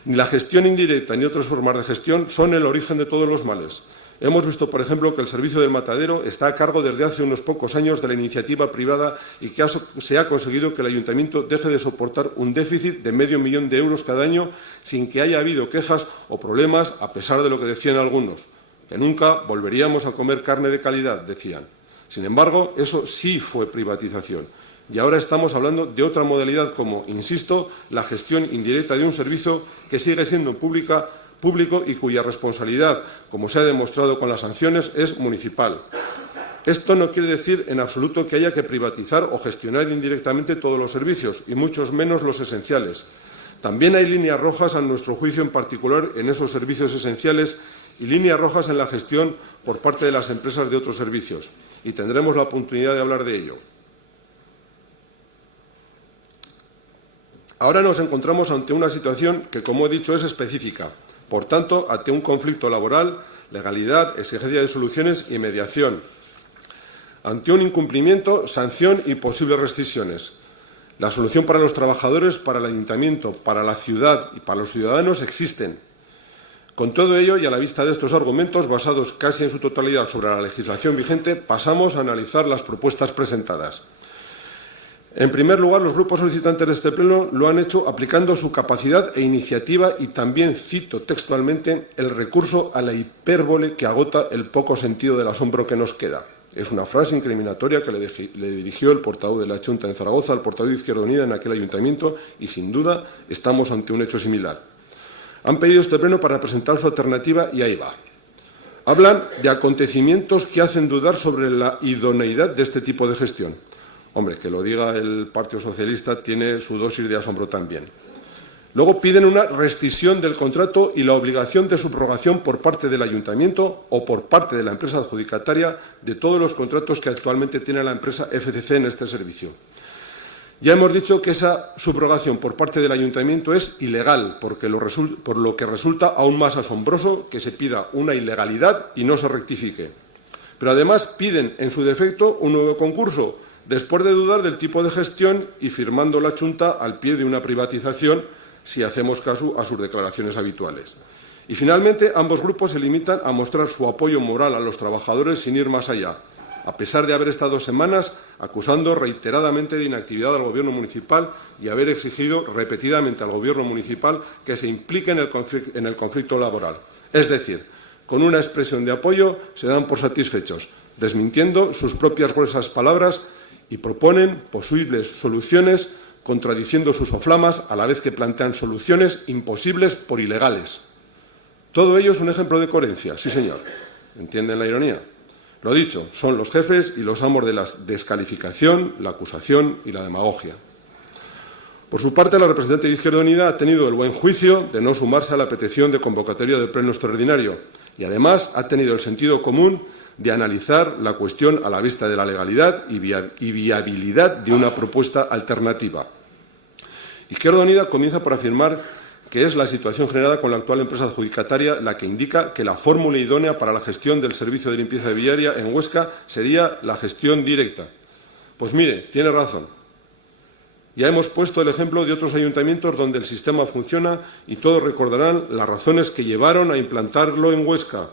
Ni la gestión indirecta ni otras formas de gestión son el origen de todos los males. Hemos visto, por ejemplo, que el servicio del matadero está a cargo desde hace unos pocos años de la iniciativa privada y que se ha conseguido que el ayuntamiento deje de soportar un déficit de $500.000 euros cada año sin que haya habido quejas o problemas, a pesar de lo que decían algunos, que nunca volveríamos a comer carne de calidad, decían. Sin embargo, eso sí fue privatización. Y ahora estamos hablando de otra modalidad como, insisto, la gestión indirecta de un servicio que sigue siendo público y cuya responsabilidad, como se ha demostrado con las sanciones, es municipal. Esto no quiere decir en absoluto que haya que privatizar o gestionar indirectamente todos los servicios, y muchos menos los esenciales. También hay líneas rojas, a nuestro juicio en particular, en esos servicios esenciales y líneas rojas en la gestión por parte de las empresas de otros servicios. Y tendremos la oportunidad de hablar de ello. Ahora nos encontramos ante una situación que, como he dicho, es específica. Por tanto, ante un conflicto laboral, legalidad, exigencia de soluciones y mediación. Ante un incumplimiento, sanción y posibles rescisiones. La solución para los trabajadores, para el ayuntamiento, para la ciudad y para los ciudadanos existen. Con todo ello, y a la vista de estos argumentos, basados casi en su totalidad sobre la legislación vigente, pasamos a analizar las propuestas presentadas. En primer lugar, los grupos solicitantes de este pleno lo han hecho aplicando su capacidad e iniciativa y también, cito textualmente, el recurso a la hipérbole que agota el poco sentido del asombro que nos queda. Es una frase incriminatoria que le dirigió el portavoz de la Xunta en Zaragoza al portavoz de Izquierda Unida en aquel ayuntamiento y, sin duda, estamos ante un hecho similar. Han pedido este pleno para presentar su alternativa y ahí va. Hablan de acontecimientos que hacen dudar sobre la idoneidad de este tipo de gestión. Hombre, que lo diga el Partido Socialista tiene su dosis de asombro también. Luego piden una rescisión del contrato y la obligación de subrogación por parte del Ayuntamiento o por parte de la empresa adjudicataria de todos los contratos que actualmente tiene la empresa FCC en este servicio. Ya hemos dicho que esa subrogación por parte del Ayuntamiento es ilegal, por lo que resulta aún más asombroso que se pida una ilegalidad y no se rectifique. Pero además piden, en su defecto, un nuevo concurso, después de dudar del tipo de gestión y firmando la Xunta al pie de una privatización, si hacemos caso a sus declaraciones habituales. Y finalmente, ambos grupos se limitan a mostrar su apoyo moral a los trabajadores sin ir más allá, a pesar de haber estado semanas acusando reiteradamente de inactividad al Gobierno municipal y haber exigido repetidamente al Gobierno municipal que se implique en el conflicto laboral. Es decir, con una expresión de apoyo se dan por satisfechos, desmintiendo sus propias gruesas palabras y proponen posibles soluciones contradiciendo sus soflamas a la vez que plantean soluciones imposibles por ilegales. Todo ello es un ejemplo de coherencia, sí señor. ¿Entienden la ironía? Lo dicho, son los jefes y los amos de la descalificación, la acusación y la demagogia. Por su parte, la representante de Izquierda Unida ha tenido el buen juicio de no sumarse a la petición de convocatoria del pleno extraordinario y, además, ha tenido el sentido común de analizar la cuestión a la vista de la legalidad y viabilidad de una propuesta alternativa. Izquierda Unida comienza por afirmar que es la situación generada con la actual empresa adjudicataria la que indica que la fórmula idónea para la gestión del servicio de limpieza viaria en Huesca sería la gestión directa. Pues mire, tiene razón. Ya hemos puesto el ejemplo de otros ayuntamientos donde el sistema funciona y todos recordarán las razones que llevaron a implantarlo en Huesca.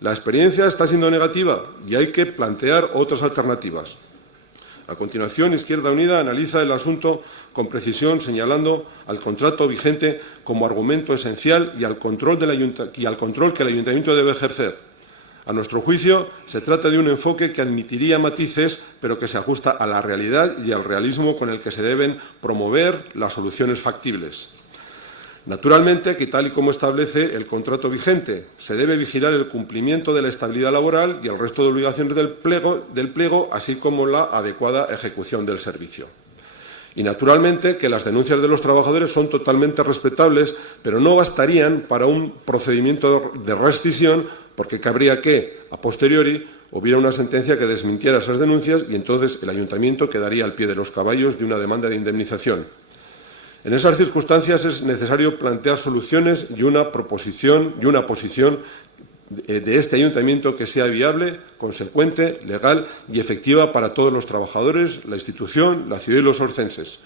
La experiencia está siendo negativa y hay que plantear otras alternativas. A continuación, Izquierda Unida analiza el asunto con precisión, señalando al contrato vigente como argumento esencial y al control que el Ayuntamiento debe ejercer. A nuestro juicio, se trata de un enfoque que admitiría matices, pero que se ajusta a la realidad y al realismo con el que se deben promover las soluciones factibles. Naturalmente, que tal y como establece el contrato vigente, se debe vigilar el cumplimiento de la estabilidad laboral y el resto de obligaciones del pliego, así como la adecuada ejecución del servicio. Y, naturalmente, que las denuncias de los trabajadores son totalmente respetables, pero no bastarían para un procedimiento de rescisión, porque cabría que, a posteriori, hubiera una sentencia que desmintiera esas denuncias y entonces el Ayuntamiento quedaría al pie de los caballos de una demanda de indemnización. En esas circunstancias es necesario plantear soluciones y una posición de este Ayuntamiento que sea viable, consecuente, legal y efectiva para todos los trabajadores, la institución, la ciudad y los orcenses.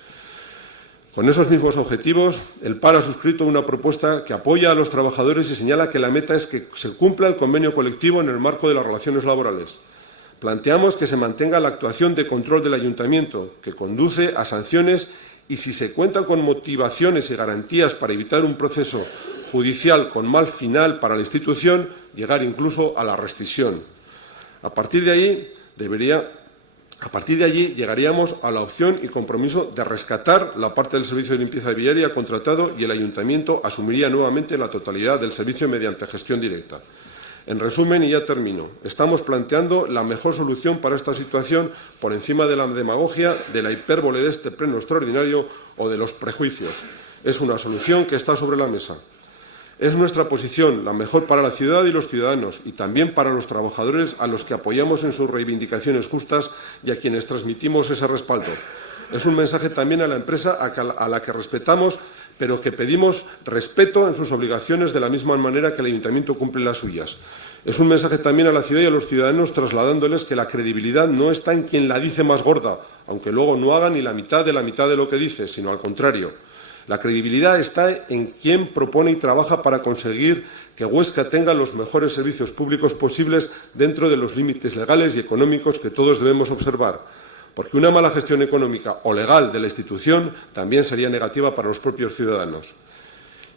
Con esos mismos objetivos, el PAR ha suscrito una propuesta que apoya a los trabajadores y señala que la meta es que se cumpla el convenio colectivo en el marco de las relaciones laborales. Planteamos que se mantenga la actuación de control del Ayuntamiento, que conduce a sanciones y, si se cuenta con motivaciones y garantías para evitar un proceso judicial con mal final para la institución, llegar incluso a la rescisión. A partir de allí llegaríamos a la opción y compromiso de rescatar la parte del servicio de limpieza viaria contratado y el Ayuntamiento asumiría nuevamente la totalidad del servicio mediante gestión directa. En resumen, y ya termino, estamos planteando la mejor solución para esta situación por encima de la demagogia, de la hipérbole de este pleno extraordinario o de los prejuicios. Es una solución que está sobre la mesa. Es nuestra posición la mejor para la ciudad y los ciudadanos y también para los trabajadores a los que apoyamos en sus reivindicaciones justas y a quienes transmitimos ese respaldo. Es un mensaje también a la empresa a la que respetamos, pero que pedimos respeto en sus obligaciones de la misma manera que el Ayuntamiento cumple las suyas. Es un mensaje también a la ciudad y a los ciudadanos trasladándoles que la credibilidad no está en quien la dice más gorda, aunque luego no haga ni la mitad de lo que dice, sino al contrario. La credibilidad está en quien propone y trabaja para conseguir que Huesca tenga los mejores servicios públicos posibles dentro de los límites legales y económicos que todos debemos observar, porque una mala gestión económica o legal de la institución también sería negativa para los propios ciudadanos.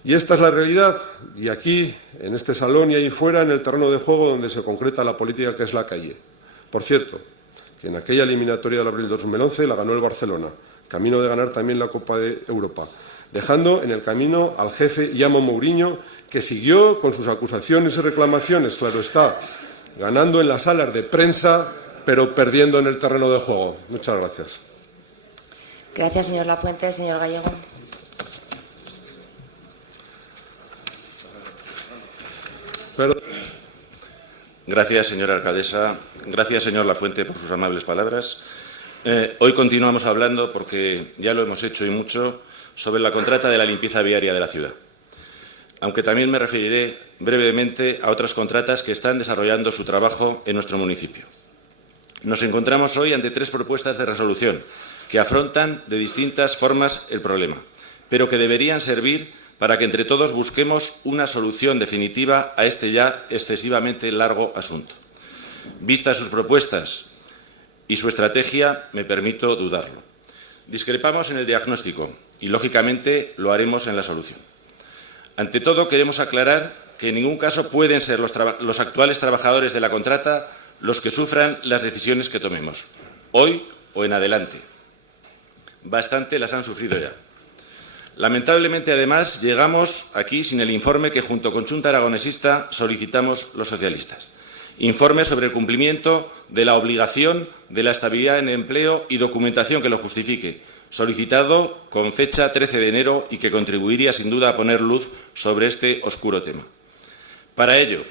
Y esta es la realidad, y aquí, en este salón y ahí fuera, en el terreno de juego donde se concreta la política, que es la calle. Por cierto, que en aquella eliminatoria del abril de 2011 la ganó el Barcelona, camino de ganar también la Copa de Europa, dejando en el camino al jefe Llamo Mourinho, que siguió con sus acusaciones y reclamaciones, claro está, ganando en las salas de prensa, pero perdiendo en el terreno de juego. Muchas gracias. Gracias, señor Lafuente. Señor Gallego. Gracias, señora alcaldesa. Gracias, señor Lafuente, por sus amables palabras. Hoy continuamos hablando, porque ya lo hemos hecho y mucho, sobre la contrata de la limpieza viaria de la ciudad. Aunque también me referiré brevemente a otras contratas que están desarrollando su trabajo en nuestro municipio. Nos encontramos hoy ante 3 propuestas de resolución que afrontan de distintas formas el problema, pero que deberían servir para que entre todos busquemos una solución definitiva a este ya excesivamente largo asunto. Vistas sus propuestas y su estrategia, me permito dudarlo. Discrepamos en el diagnóstico y, lógicamente, lo haremos en la solución. Ante todo, queremos aclarar que en ningún caso pueden ser los actuales trabajadores de la contrata los que sufran las decisiones que tomemos, hoy o en adelante. Bastante las han sufrido ya. Lamentablemente, además, llegamos aquí sin el informe que, junto con Xunta Aragonesista, solicitamos los socialistas. Informe sobre el cumplimiento de la obligación de la estabilidad en el empleo y documentación que lo justifique, solicitado con fecha 13 de enero y que contribuiría sin duda a poner luz sobre este oscuro tema. Para ello,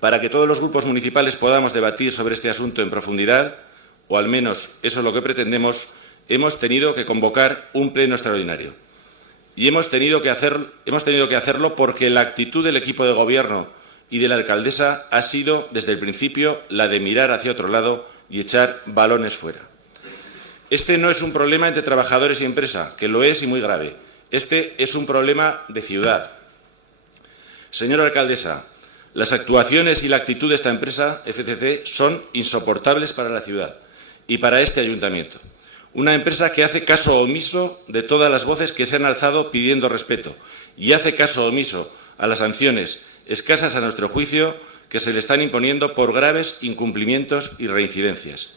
para que todos los grupos municipales podamos debatir sobre este asunto en profundidad, o al menos eso es lo que pretendemos, hemos tenido que convocar un pleno extraordinario. Y hemos tenido que hacerlo porque la actitud del equipo de Gobierno y de la alcaldesa ha sido, desde el principio, la de mirar hacia otro lado y echar balones fuera. Este no es un problema entre trabajadores y empresa, que lo es y muy grave. Este es un problema de ciudad. Señora alcaldesa, las actuaciones y la actitud de esta empresa, FCC, son insoportables para la ciudad y para este ayuntamiento. Una empresa que hace caso omiso de todas las voces que se han alzado pidiendo respeto y hace caso omiso a las sanciones, escasas a nuestro juicio, que se le están imponiendo por graves incumplimientos y reincidencias.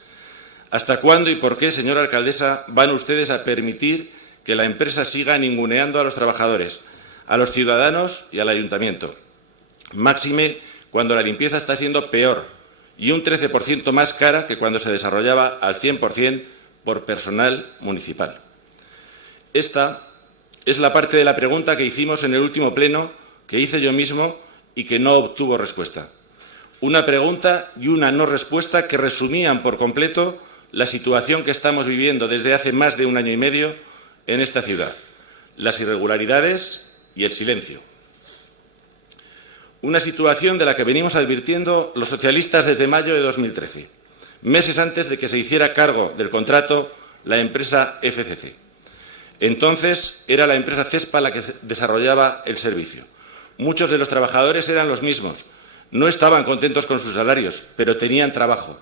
¿Hasta cuándo y por qué, señora alcaldesa, van ustedes a permitir que la empresa siga ninguneando a los trabajadores, a los ciudadanos y al ayuntamiento? Máxime cuando la limpieza está siendo peor y un 13% más cara que cuando se desarrollaba al 100% por personal municipal. Esta es la parte de la pregunta que hicimos en el último pleno, que hice yo mismo y que no obtuvo respuesta. Una pregunta y una no respuesta que resumían por completo la situación que estamos viviendo desde hace más de 1 año y medio en esta ciudad, las irregularidades y el silencio. Una situación de la que venimos advirtiendo los socialistas desde mayo de 2013. Meses antes de que se hiciera cargo del contrato la empresa FCC. Entonces era la empresa CESPA la que desarrollaba el servicio. Muchos de los trabajadores eran los mismos. No estaban contentos con sus salarios, pero tenían trabajo.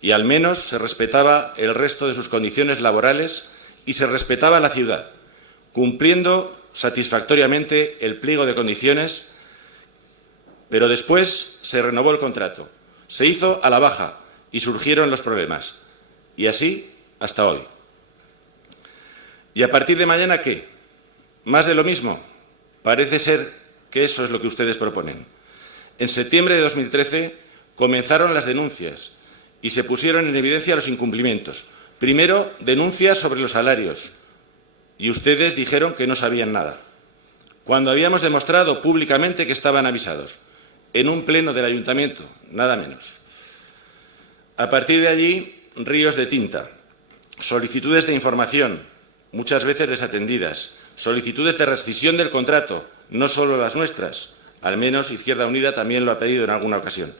Y al menos se respetaba el resto de sus condiciones laborales y se respetaba la ciudad, cumpliendo satisfactoriamente el pliego de condiciones, pero después se renovó el contrato. Se hizo a la baja y surgieron los problemas. Y así hasta hoy. ¿Y a partir de mañana qué? ¿Más de lo mismo? Parece ser que eso es lo que ustedes proponen. En septiembre de 2013 comenzaron las denuncias y se pusieron en evidencia los incumplimientos. Primero, denuncias sobre los salarios. Y ustedes dijeron que no sabían nada, cuando habíamos demostrado públicamente que estaban avisados. En un pleno del ayuntamiento, nada menos. A partir de allí, ríos de tinta, solicitudes de información, muchas veces desatendidas, solicitudes de rescisión del contrato, no solo las nuestras, al menos Izquierda Unida también lo ha pedido en alguna ocasión.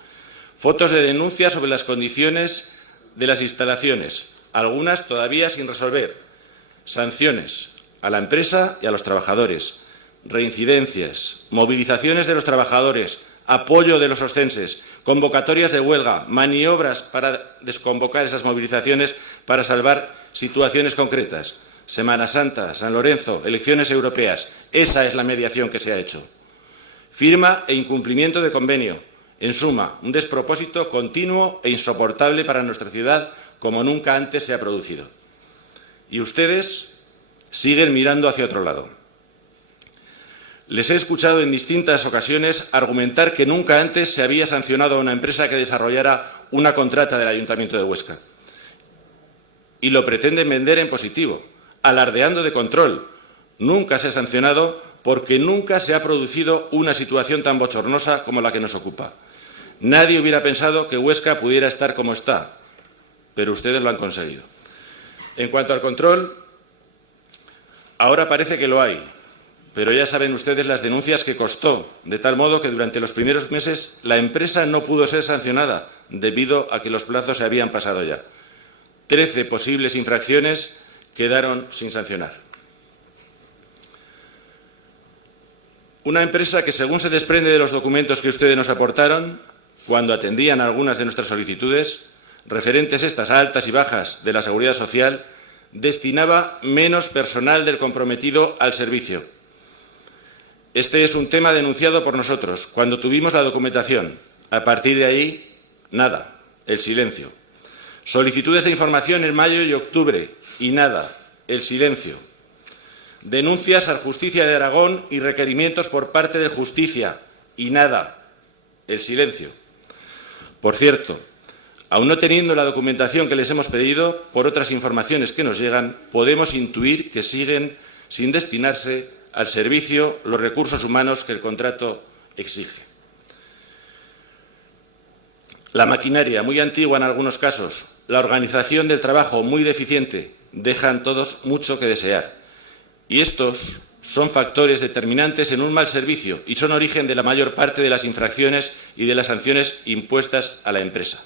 Fotos de denuncia sobre las condiciones de las instalaciones, algunas todavía sin resolver. Sanciones a la empresa y a los trabajadores, reincidencias, movilizaciones de los trabajadores, apoyo de los ostenses, convocatorias de huelga, maniobras para desconvocar esas movilizaciones para salvar situaciones concretas. Semana Santa, San Lorenzo, elecciones europeas. Esa es la mediación que se ha hecho. Firma e incumplimiento de convenio. En suma, un despropósito continuo e insoportable para nuestra ciudad como nunca antes se ha producido. Y ustedes siguen mirando hacia otro lado. Les he escuchado en distintas ocasiones argumentar que nunca antes se había sancionado a una empresa que desarrollara una contrata del Ayuntamiento de Huesca. Y lo pretenden vender en positivo, alardeando de control. Nunca se ha sancionado porque nunca se ha producido una situación tan bochornosa como la que nos ocupa. Nadie hubiera pensado que Huesca pudiera estar como está, pero ustedes lo han conseguido. En cuanto al control, ahora parece que lo hay. Pero ya saben ustedes las denuncias que costó, de tal modo que durante los primeros meses la empresa no pudo ser sancionada debido a que los plazos se habían pasado ya. 13 posibles infracciones quedaron sin sancionar. Una empresa que, según se desprende de los documentos que ustedes nos aportaron, cuando atendían algunas de nuestras solicitudes, referentes estas a altas y bajas de la Seguridad Social, destinaba menos personal del comprometido al servicio. Este es un tema denunciado por nosotros cuando tuvimos la documentación. A partir de ahí, nada, el silencio. Solicitudes de información en mayo y octubre y nada, el silencio. Denuncias a la Justicia de Aragón y requerimientos por parte de Justicia y nada, el silencio. Por cierto, aun no teniendo la documentación que les hemos pedido, por otras informaciones que nos llegan, podemos intuir que siguen sin destinarse al servicio los recursos humanos que el contrato exige. La maquinaria, muy antigua en algunos casos, la organización del trabajo muy deficiente, dejan todos mucho que desear. Y estos son factores determinantes en un mal servicio y son origen de la mayor parte de las infracciones y de las sanciones impuestas a la empresa.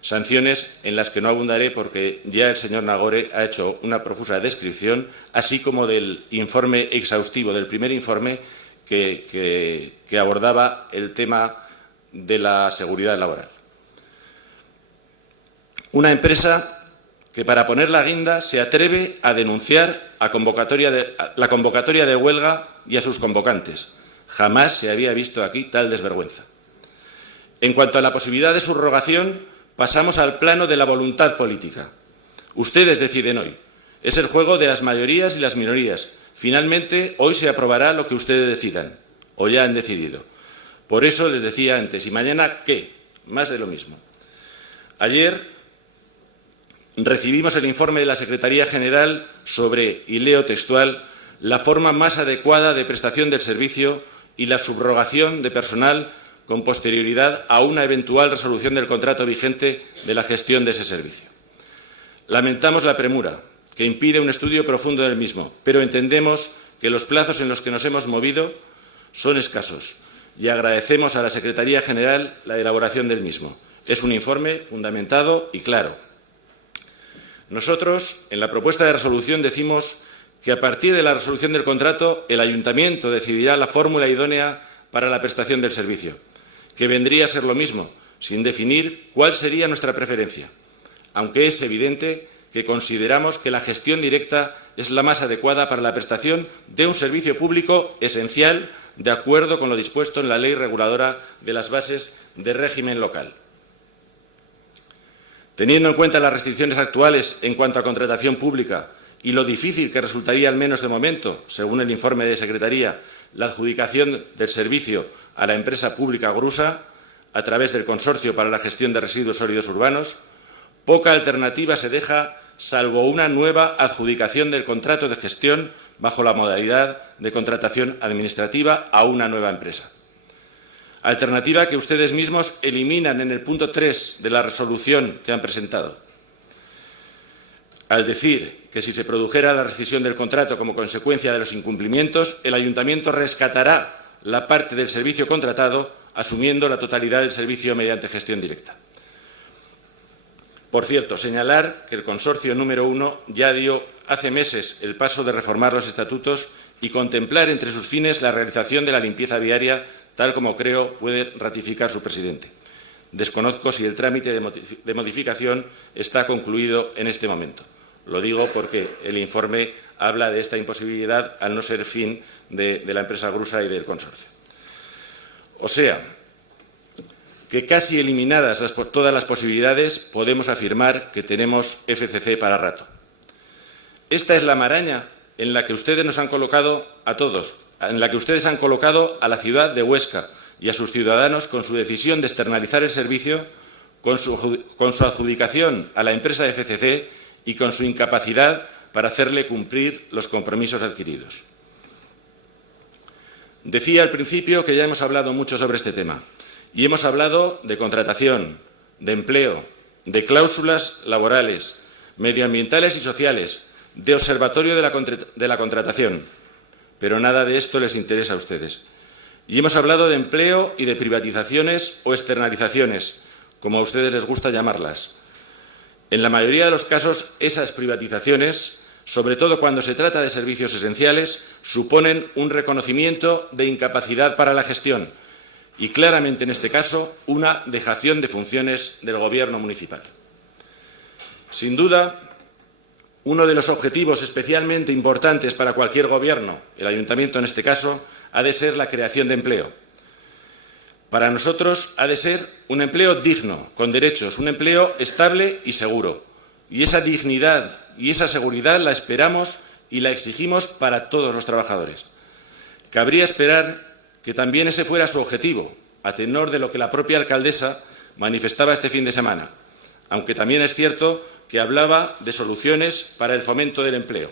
Sanciones en las que no abundaré porque ya el señor Nagore ha hecho una profusa descripción, así como del informe exhaustivo, del primer informe que abordaba el tema de la seguridad laboral. Una empresa que para poner la guinda se atreve a denunciar la convocatoria de huelga y a sus convocantes. Jamás se había visto aquí tal desvergüenza. En cuanto a la posibilidad de subrogación, pasamos al plano de la voluntad política. Ustedes deciden hoy. Es el juego de las mayorías y las minorías. Finalmente, hoy se aprobará lo que ustedes decidan, o ya han decidido. Por eso les decía antes, ¿y mañana qué? Más de lo mismo. Ayer recibimos el informe de la Secretaría General sobre, y leo textual, la forma más adecuada de prestación del servicio y la subrogación de personal con posterioridad a una eventual resolución del contrato vigente de la gestión de ese servicio. Lamentamos la premura, que impide un estudio profundo del mismo, pero entendemos que los plazos en los que nos hemos movido son escasos y agradecemos a la Secretaría General la elaboración del mismo. Es un informe fundamentado y claro. Nosotros, en la propuesta de resolución, decimos que a partir de la resolución del contrato, el Ayuntamiento decidirá la fórmula idónea para la prestación del servicio, que vendría a ser lo mismo, sin definir cuál sería nuestra preferencia, aunque es evidente que consideramos que la gestión directa es la más adecuada para la prestación de un servicio público esencial, de acuerdo con lo dispuesto en la Ley Reguladora de las Bases de Régimen Local. Teniendo en cuenta las restricciones actuales en cuanto a contratación pública y lo difícil que resultaría, al menos de momento, según el informe de Secretaría, la adjudicación del servicio a la empresa pública Grusa, a través del Consorcio para la Gestión de Residuos Sólidos Urbanos, poca alternativa se deja salvo una nueva adjudicación del contrato de gestión bajo la modalidad de contratación administrativa a una nueva empresa. Alternativa que ustedes mismos eliminan en el punto 3 de la resolución que han presentado, al decir que si se produjera la rescisión del contrato como consecuencia de los incumplimientos, el Ayuntamiento rescatará la parte del servicio contratado, asumiendo la totalidad del servicio mediante gestión directa. Por cierto, señalar que el consorcio número 1 ya dio hace meses el paso de reformar los estatutos y contemplar entre sus fines la realización de la limpieza viaria, tal como creo puede ratificar su presidente. Desconozco si el trámite de modificación está concluido en este momento. Lo digo porque el informe habla de esta imposibilidad al no ser fin de la empresa Grusa y del consorcio. O sea, que casi eliminadas todas las posibilidades, podemos afirmar que tenemos FCC para rato. Esta es la maraña en la que ustedes nos han colocado a todos, en la que ustedes han colocado a la ciudad de Huesca y a sus ciudadanos con su decisión de externalizar el servicio, con su adjudicación a la empresa FCC y con su incapacidad para hacerle cumplir los compromisos adquiridos. Decía al principio que ya hemos hablado mucho sobre este tema y hemos hablado de contratación, de empleo, de cláusulas laborales, medioambientales y sociales, de observatorio de la contratación, pero nada de esto les interesa a ustedes. Y hemos hablado de empleo y de privatizaciones o externalizaciones, como a ustedes les gusta llamarlas. En la mayoría de los casos, esas privatizaciones, sobre todo cuando se trata de servicios esenciales, suponen un reconocimiento de incapacidad para la gestión y, claramente en este caso, una dejación de funciones del Gobierno municipal. Sin duda, uno de los objetivos especialmente importantes para cualquier Gobierno, el Ayuntamiento en este caso, ha de ser la creación de empleo. Para nosotros ha de ser un empleo digno, con derechos, un empleo estable y seguro. Y esa dignidad y esa seguridad la esperamos y la exigimos para todos los trabajadores. Cabría esperar que también ese fuera su objetivo, a tenor de lo que la propia alcaldesa manifestaba este fin de semana, aunque también es cierto que hablaba de soluciones para el fomento del empleo,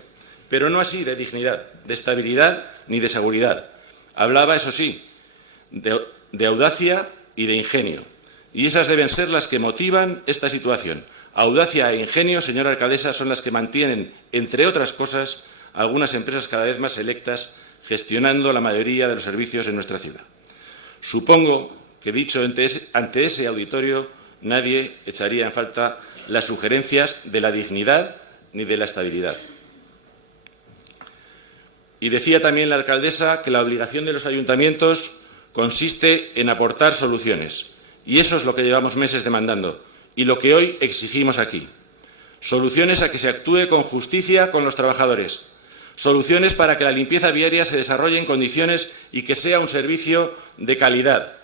pero no así de dignidad, de estabilidad ni de seguridad. Hablaba, eso sí, de audacia y de ingenio, y esas deben ser las que motivan esta situación. Audacia e ingenio, señora alcaldesa, son las que mantienen, entre otras cosas, algunas empresas cada vez más selectas gestionando la mayoría de los servicios en nuestra ciudad. Supongo que, dicho ante ese auditorio, nadie echaría en falta las sugerencias de la dignidad ni de la estabilidad. Y decía también la alcaldesa que la obligación de los ayuntamientos consiste en aportar soluciones. Y eso es lo que llevamos meses demandando y lo que hoy exigimos aquí. Soluciones a que se actúe con justicia con los trabajadores. Soluciones para que la limpieza viaria se desarrolle en condiciones y que sea un servicio de calidad.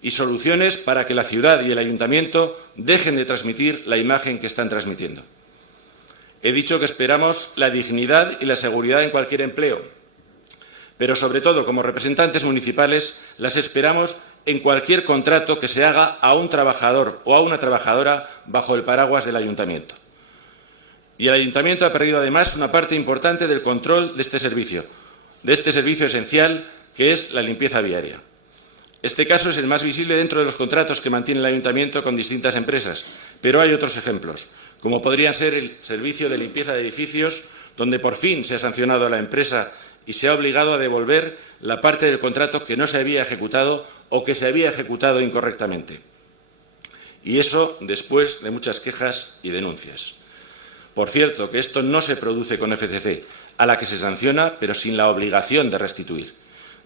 Y soluciones para que la ciudad y el ayuntamiento dejen de transmitir la imagen que están transmitiendo. He dicho que esperamos la dignidad y la seguridad en cualquier empleo, pero sobre todo como representantes municipales las esperamos en cualquier contrato que se haga a un trabajador o a una trabajadora bajo el paraguas del ayuntamiento. Y el ayuntamiento ha perdido además una parte importante del control de este servicio esencial que es la limpieza viaria. Este caso es el más visible dentro de los contratos que mantiene el ayuntamiento con distintas empresas, pero hay otros ejemplos, como podrían ser el servicio de limpieza de edificios, donde por fin se ha sancionado a la empresa y se ha obligado a devolver la parte del contrato que no se había ejecutado o que se había ejecutado incorrectamente. Y eso después de muchas quejas y denuncias. Por cierto, que esto no se produce con FCC, a la que se sanciona, pero sin la obligación de restituir.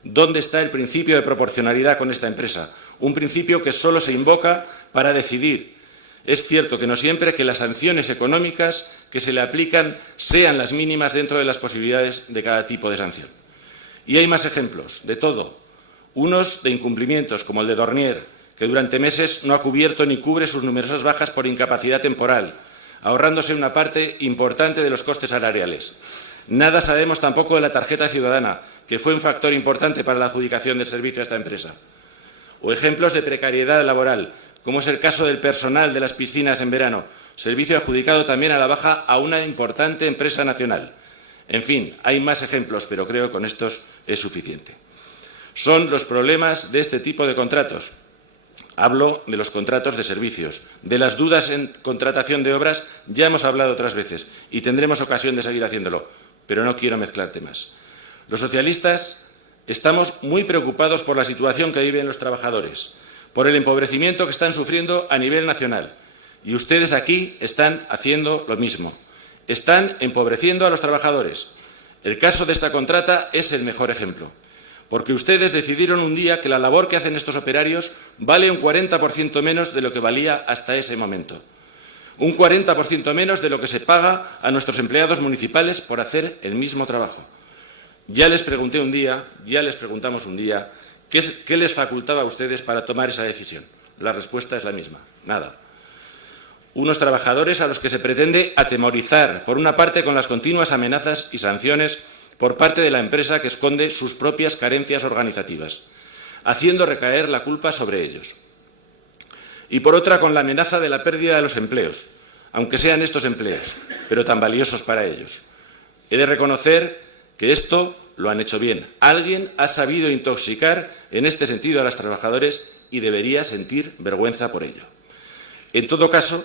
¿Dónde está el principio de proporcionalidad con esta empresa? Un principio que solo se invoca para decidir. Es cierto que no siempre que las sanciones económicas que se le aplican sean las mínimas dentro de las posibilidades de cada tipo de sanción. Y hay más ejemplos, de todo. Unos de incumplimientos, como el de Dornier, que durante meses no ha cubierto ni cubre sus numerosas bajas por incapacidad temporal, ahorrándose una parte importante de los costes salariales. Nada sabemos tampoco de la tarjeta ciudadana, que fue un factor importante para la adjudicación del servicio a esta empresa. O ejemplos de precariedad laboral, como es el caso del personal de las piscinas en verano, servicio adjudicado también a la baja a una importante empresa nacional. En fin, hay más ejemplos, pero creo que con estos es suficiente. Son los problemas de este tipo de contratos. Hablo de los contratos de servicios. De las dudas en contratación de obras ya hemos hablado otras veces y tendremos ocasión de seguir haciéndolo, pero no quiero mezclar temas. Los socialistas estamos muy preocupados por la situación que viven los trabajadores, por el empobrecimiento que están sufriendo a nivel nacional. Y ustedes aquí están haciendo lo mismo. Están empobreciendo a los trabajadores. El caso de esta contrata es el mejor ejemplo, porque ustedes decidieron un día que la labor que hacen estos operarios vale un 40% menos de lo que valía hasta ese momento. Un 40% menos de lo que se paga a nuestros empleados municipales por hacer el mismo trabajo. Ya les preguntamos un día, ¿qué les facultaba a ustedes para tomar esa decisión? la respuesta es la misma, nada. Unos trabajadores a los que se pretende atemorizar, por una parte, con las continuas amenazas y sanciones por parte de la empresa que esconde sus propias carencias organizativas, haciendo recaer la culpa sobre ellos. Y por otra, con la amenaza de la pérdida de los empleos, aunque sean estos empleos, pero tan valiosos para ellos. He de reconocer que esto lo han hecho bien. Alguien ha sabido intoxicar en este sentido a los trabajadores y debería sentir vergüenza por ello. En todo caso,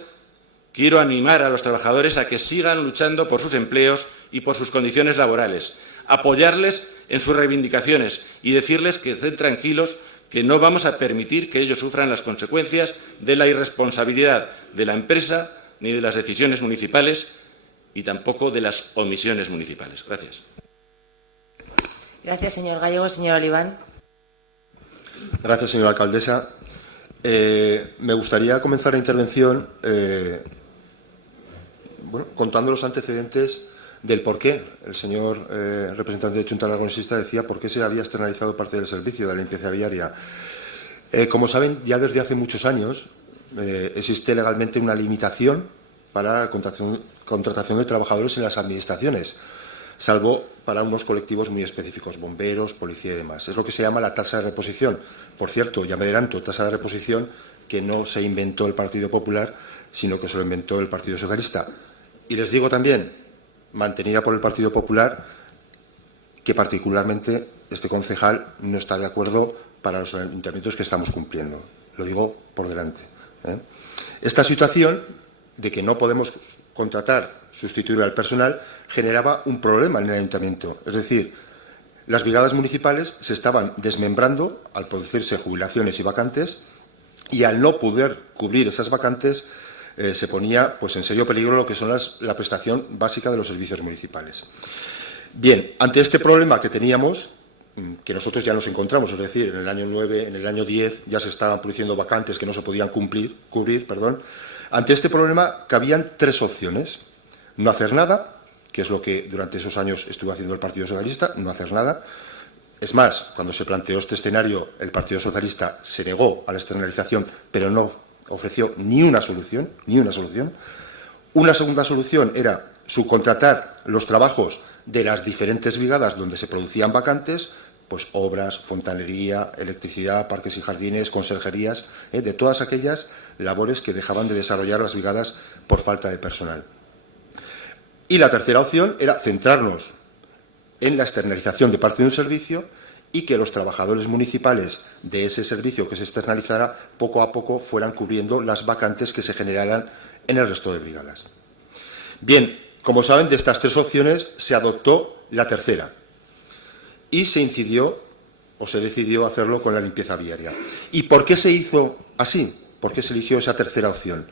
quiero animar a los trabajadores a que sigan luchando por sus empleos y por sus condiciones laborales, apoyarles en sus reivindicaciones y decirles que estén tranquilos, que no vamos a permitir que ellos sufran las consecuencias de la irresponsabilidad de la empresa ni de las decisiones municipales y tampoco de las omisiones municipales. Gracias. Gracias, señor Gallego. Señor Oliván. Gracias, señora alcaldesa. Me gustaría comenzar la intervención contando los antecedentes del por qué el señor representante de Junta Aragonesista decía por qué se había externalizado parte del servicio de la limpieza viaria. Como saben, ya desde hace muchos años existe legalmente una limitación para la contratación de trabajadores en las administraciones, salvo para unos colectivos muy específicos, bomberos, policía y demás. Es lo que se llama la tasa de reposición. Por cierto, ya me adelanto, tasa de reposición que no se inventó el Partido Popular, sino que se lo inventó el Partido Socialista. Y les digo también, mantenida por el Partido Popular, que particularmente este concejal no está de acuerdo para los ayuntamientos que estamos cumpliendo. Lo digo por delante. Esta situación de que no podemos contratar, sustituir al personal, generaba un problema en el ayuntamiento. Es decir, las brigadas municipales se estaban desmembrando al producirse jubilaciones y vacantes, y al no poder cubrir esas vacantes se ponía en serio peligro lo que son la prestación básica de los servicios municipales. Bien, ante este problema que teníamos, que nosotros ya nos encontramos, es decir, en el año 9, en el año 10 ya se estaban produciendo vacantes que no se podían cubrir, ante este problema cabían tres opciones. No hacer nada, que es lo que durante esos años estuvo haciendo el Partido Socialista, no hacer nada. Es más, cuando se planteó este escenario, el Partido Socialista se negó a la externalización, pero no ofreció ni una solución, ni una solución. Una segunda solución era subcontratar los trabajos de las diferentes brigadas donde se producían vacantes, pues obras, fontanería, electricidad, parques y jardines, conserjerías, de todas aquellas labores que dejaban de desarrollar las brigadas por falta de personal. Y la tercera opción era centrarnos en la externalización de parte de un servicio y que los trabajadores municipales de ese servicio que se externalizara poco a poco fueran cubriendo las vacantes que se generaran en el resto de brigadas. Bien, como saben, de estas tres opciones se adoptó la tercera y se incidió o se decidió hacerlo con la limpieza viaria. ¿Y por qué se hizo así? ¿Por qué se eligió esa tercera opción?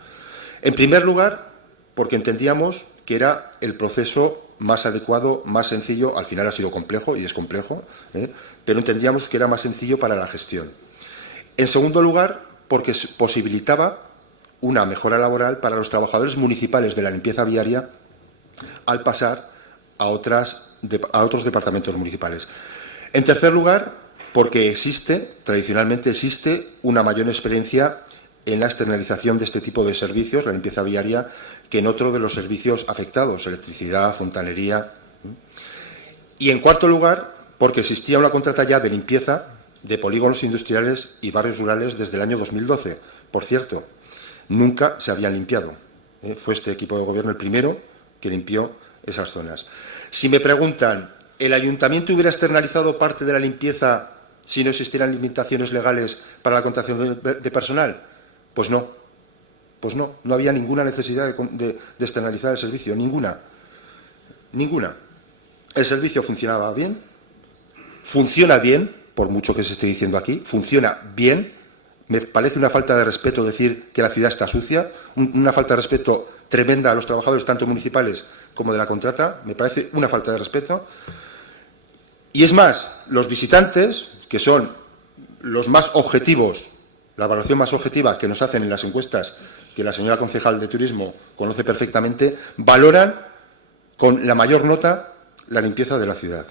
En primer lugar, porque entendíamos que era el proceso más adecuado, más sencillo. Al final ha sido complejo y es complejo, pero entendíamos que era más sencillo para la gestión. En segundo lugar, porque posibilitaba una mejora laboral para los trabajadores municipales de la limpieza viaria al pasar a otros departamentos municipales. En tercer lugar, porque tradicionalmente existe una mayor experiencia en la externalización de este tipo de servicios, la limpieza viaria, que en otro de los servicios afectados, electricidad, fontanería. Y en cuarto lugar, porque existía una contrata ya de limpieza de polígonos industriales y barrios rurales desde el año 2012. Por cierto, nunca se habían limpiado. Fue este equipo de gobierno el primero que limpió esas zonas. Si me preguntan, ¿el ayuntamiento hubiera externalizado parte de la limpieza si no existieran limitaciones legales para la contratación de personal? Pues no, no había ninguna necesidad de externalizar el servicio, ninguna. El servicio funcionaba bien, funciona bien, por mucho que se esté diciendo aquí, funciona bien. Me parece una falta de respeto decir que la ciudad está sucia, una falta de respeto tremenda a los trabajadores, tanto municipales como de la contrata, me parece una falta de respeto. Y es más, los visitantes, que son los más objetivos, la evaluación más objetiva que nos hacen en las encuestas, que la señora concejal de Turismo conoce perfectamente, valoran con la mayor nota la limpieza de la ciudad.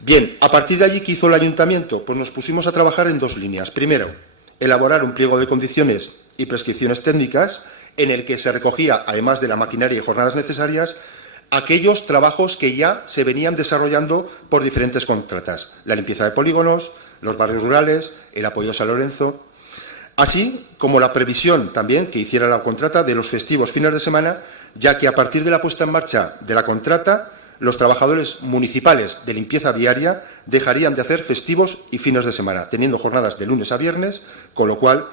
Bien, a partir de allí, ¿qué hizo el ayuntamiento? Pues nos pusimos a trabajar en dos líneas. Primero, elaborar un pliego de condiciones y prescripciones técnicas en el que se recogía, además de la maquinaria y jornadas necesarias, aquellos trabajos que ya se venían desarrollando por diferentes contratas. La limpieza de polígonos, los barrios rurales, el apoyo a San Lorenzo, así como la previsión también que hiciera la contrata de los festivos fines de semana, ya que a partir de la puesta en marcha de la contrata, los trabajadores municipales de limpieza viaria dejarían de hacer festivos y fines de semana, teniendo jornadas de lunes a viernes, con lo cual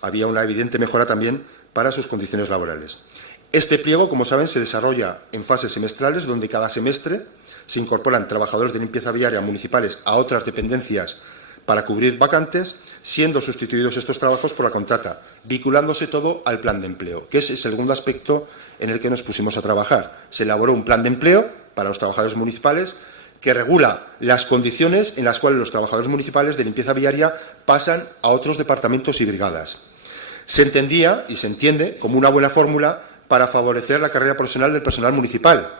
había una evidente mejora también para sus condiciones laborales. Este pliego, como saben, se desarrolla en fases semestrales, donde cada semestre se incorporan trabajadores de limpieza viaria municipales a otras dependencias para cubrir vacantes, siendo sustituidos estos trabajos por la contrata, vinculándose todo al plan de empleo, que es el segundo aspecto en el que nos pusimos a trabajar. Se elaboró un plan de empleo para los trabajadores municipales que regula las condiciones en las cuales los trabajadores municipales de limpieza viaria pasan a otros departamentos y brigadas. Se entendía y se entiende como una buena fórmula para favorecer la carrera profesional del personal municipal.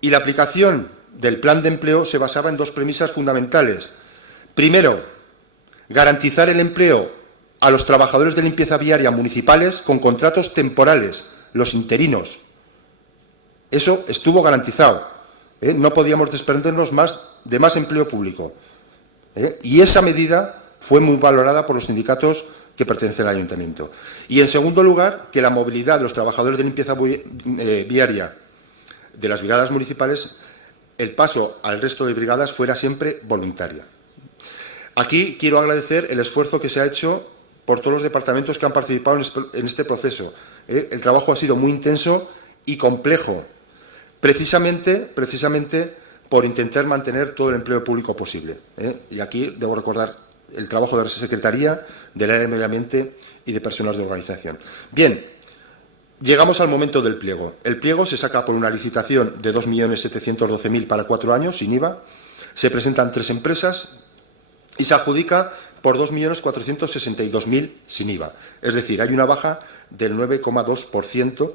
Y la aplicación del plan de empleo se basaba en dos premisas fundamentales. Primero, garantizar el empleo a los trabajadores de limpieza viaria municipales con contratos temporales, los interinos. Eso estuvo garantizado. No podíamos desprendernos de más empleo público. Y esa medida fue muy valorada por los sindicatos que pertenecen al ayuntamiento. Y, en segundo lugar, que la movilidad de los trabajadores de limpieza viaria de las brigadas municipales, el paso al resto de brigadas fuera siempre voluntaria. Aquí quiero agradecer el esfuerzo que se ha hecho por todos los departamentos que han participado en este proceso. El trabajo ha sido muy intenso y complejo, precisamente por intentar mantener todo el empleo público posible. Y aquí debo recordar el trabajo de la Secretaría, del área de Medio Ambiente y de personas de organización. Bien, llegamos al momento del pliego. El pliego se saca por una licitación de 2.712.000 para 4 años, sin IVA. Se presentan 3 empresas y se adjudica por 2.462.000 sin IVA. Es decir, hay una baja del 9,2%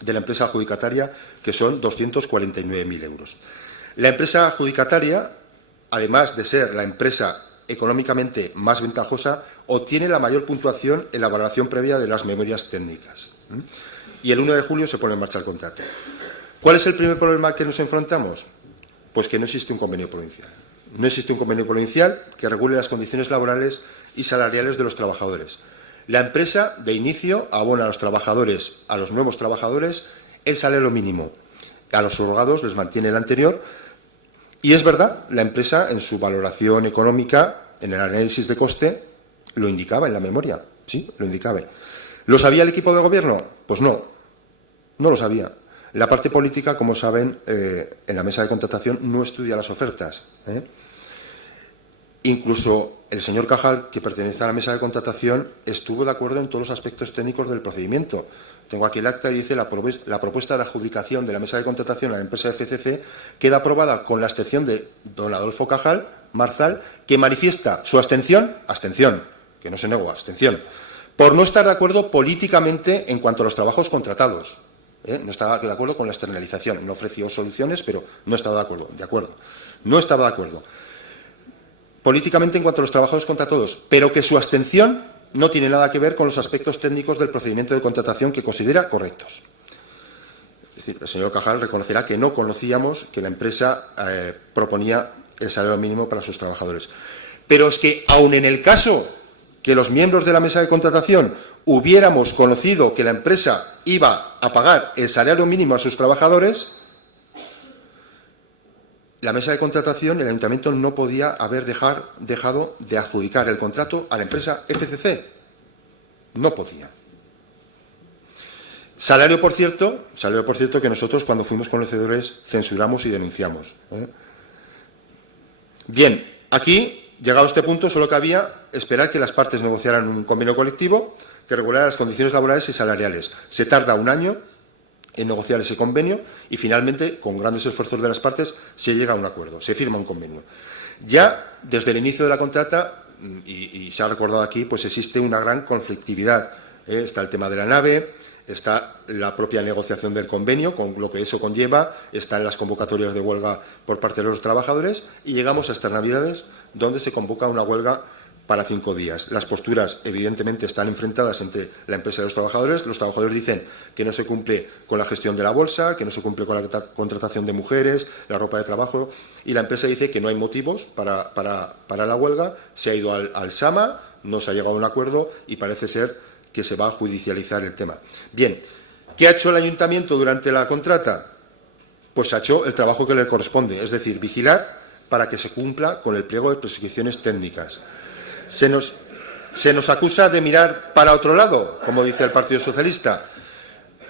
de la empresa adjudicataria, que son 249.000 euros. La empresa adjudicataria, además de ser la empresa económicamente más ventajosa, obtiene la mayor puntuación en la valoración previa de las memorias técnicas. Y el 1 de julio se pone en marcha el contrato. ¿Cuál es el primer problema que nos enfrentamos? Pues que no existe un convenio provincial. No existe un convenio provincial que regule las condiciones laborales y salariales de los trabajadores. La empresa, de inicio, abona a los trabajadores, a los nuevos trabajadores, el salario mínimo. A los subrogados les mantiene el anterior. Y es verdad, la empresa, en su valoración económica, en el análisis de coste, lo indicaba en la memoria. Sí, lo indicaba. ¿Lo sabía el equipo de gobierno? Pues no lo sabía. La parte política, como saben, en la mesa de contratación no estudia las ofertas. Incluso el señor Cajal, que pertenece a la mesa de contratación, estuvo de acuerdo en todos los aspectos técnicos del procedimiento. Tengo aquí el acta y dice la propuesta de adjudicación de la mesa de contratación a la empresa FCC queda aprobada con la abstención de don Adolfo Cajal Marzal, que manifiesta su abstención, que no se negó, abstención, por no estar de acuerdo políticamente en cuanto a los trabajos contratados. No estaba de acuerdo con la externalización. No ofreció soluciones, pero no estaba de acuerdo. No estaba de acuerdo políticamente en cuanto a los trabajos contratados, pero que su abstención no tiene nada que ver con los aspectos técnicos del procedimiento de contratación que considera correctos. Es decir, el señor Cajal reconocerá que no conocíamos que la empresa proponía el salario mínimo para sus trabajadores. Pero es que, aun en el caso que los miembros de la mesa de contratación hubiéramos conocido que la empresa iba a pagar el salario mínimo a sus trabajadores, la mesa de contratación, el ayuntamiento no podía haber dejado de adjudicar el contrato a la empresa FCC. No podía. Salario, por cierto, que nosotros, cuando fuimos conocedores, censuramos y denunciamos. Bien, aquí, llegado a este punto, solo cabía esperar que las partes negociaran un convenio colectivo que regulara las condiciones laborales y salariales. Se tarda un año en negociar ese convenio y, finalmente, con grandes esfuerzos de las partes, se llega a un acuerdo, se firma un convenio. Ya desde el inicio de la contrata, y se ha recordado aquí, pues existe una gran conflictividad. Está el tema de la nave, está la propia negociación del convenio, con lo que eso conlleva, están las convocatorias de huelga por parte de los trabajadores, y llegamos a estas Navidades, donde se convoca una huelga para 5 días. Las posturas, evidentemente, están enfrentadas entre la empresa y los trabajadores. Los trabajadores dicen que no se cumple con la gestión de la bolsa, que no se cumple con la contratación de mujeres, la ropa de trabajo, y la empresa dice que no hay motivos para la huelga. Se ha ido al SAMA, no se ha llegado a un acuerdo y parece ser que se va a judicializar el tema. Bien, ¿qué ha hecho el ayuntamiento durante la contrata? Pues ha hecho el trabajo que le corresponde, es decir, vigilar para que se cumpla con el pliego de prescripciones técnicas. Se nos acusa de mirar para otro lado, como dice el Partido Socialista.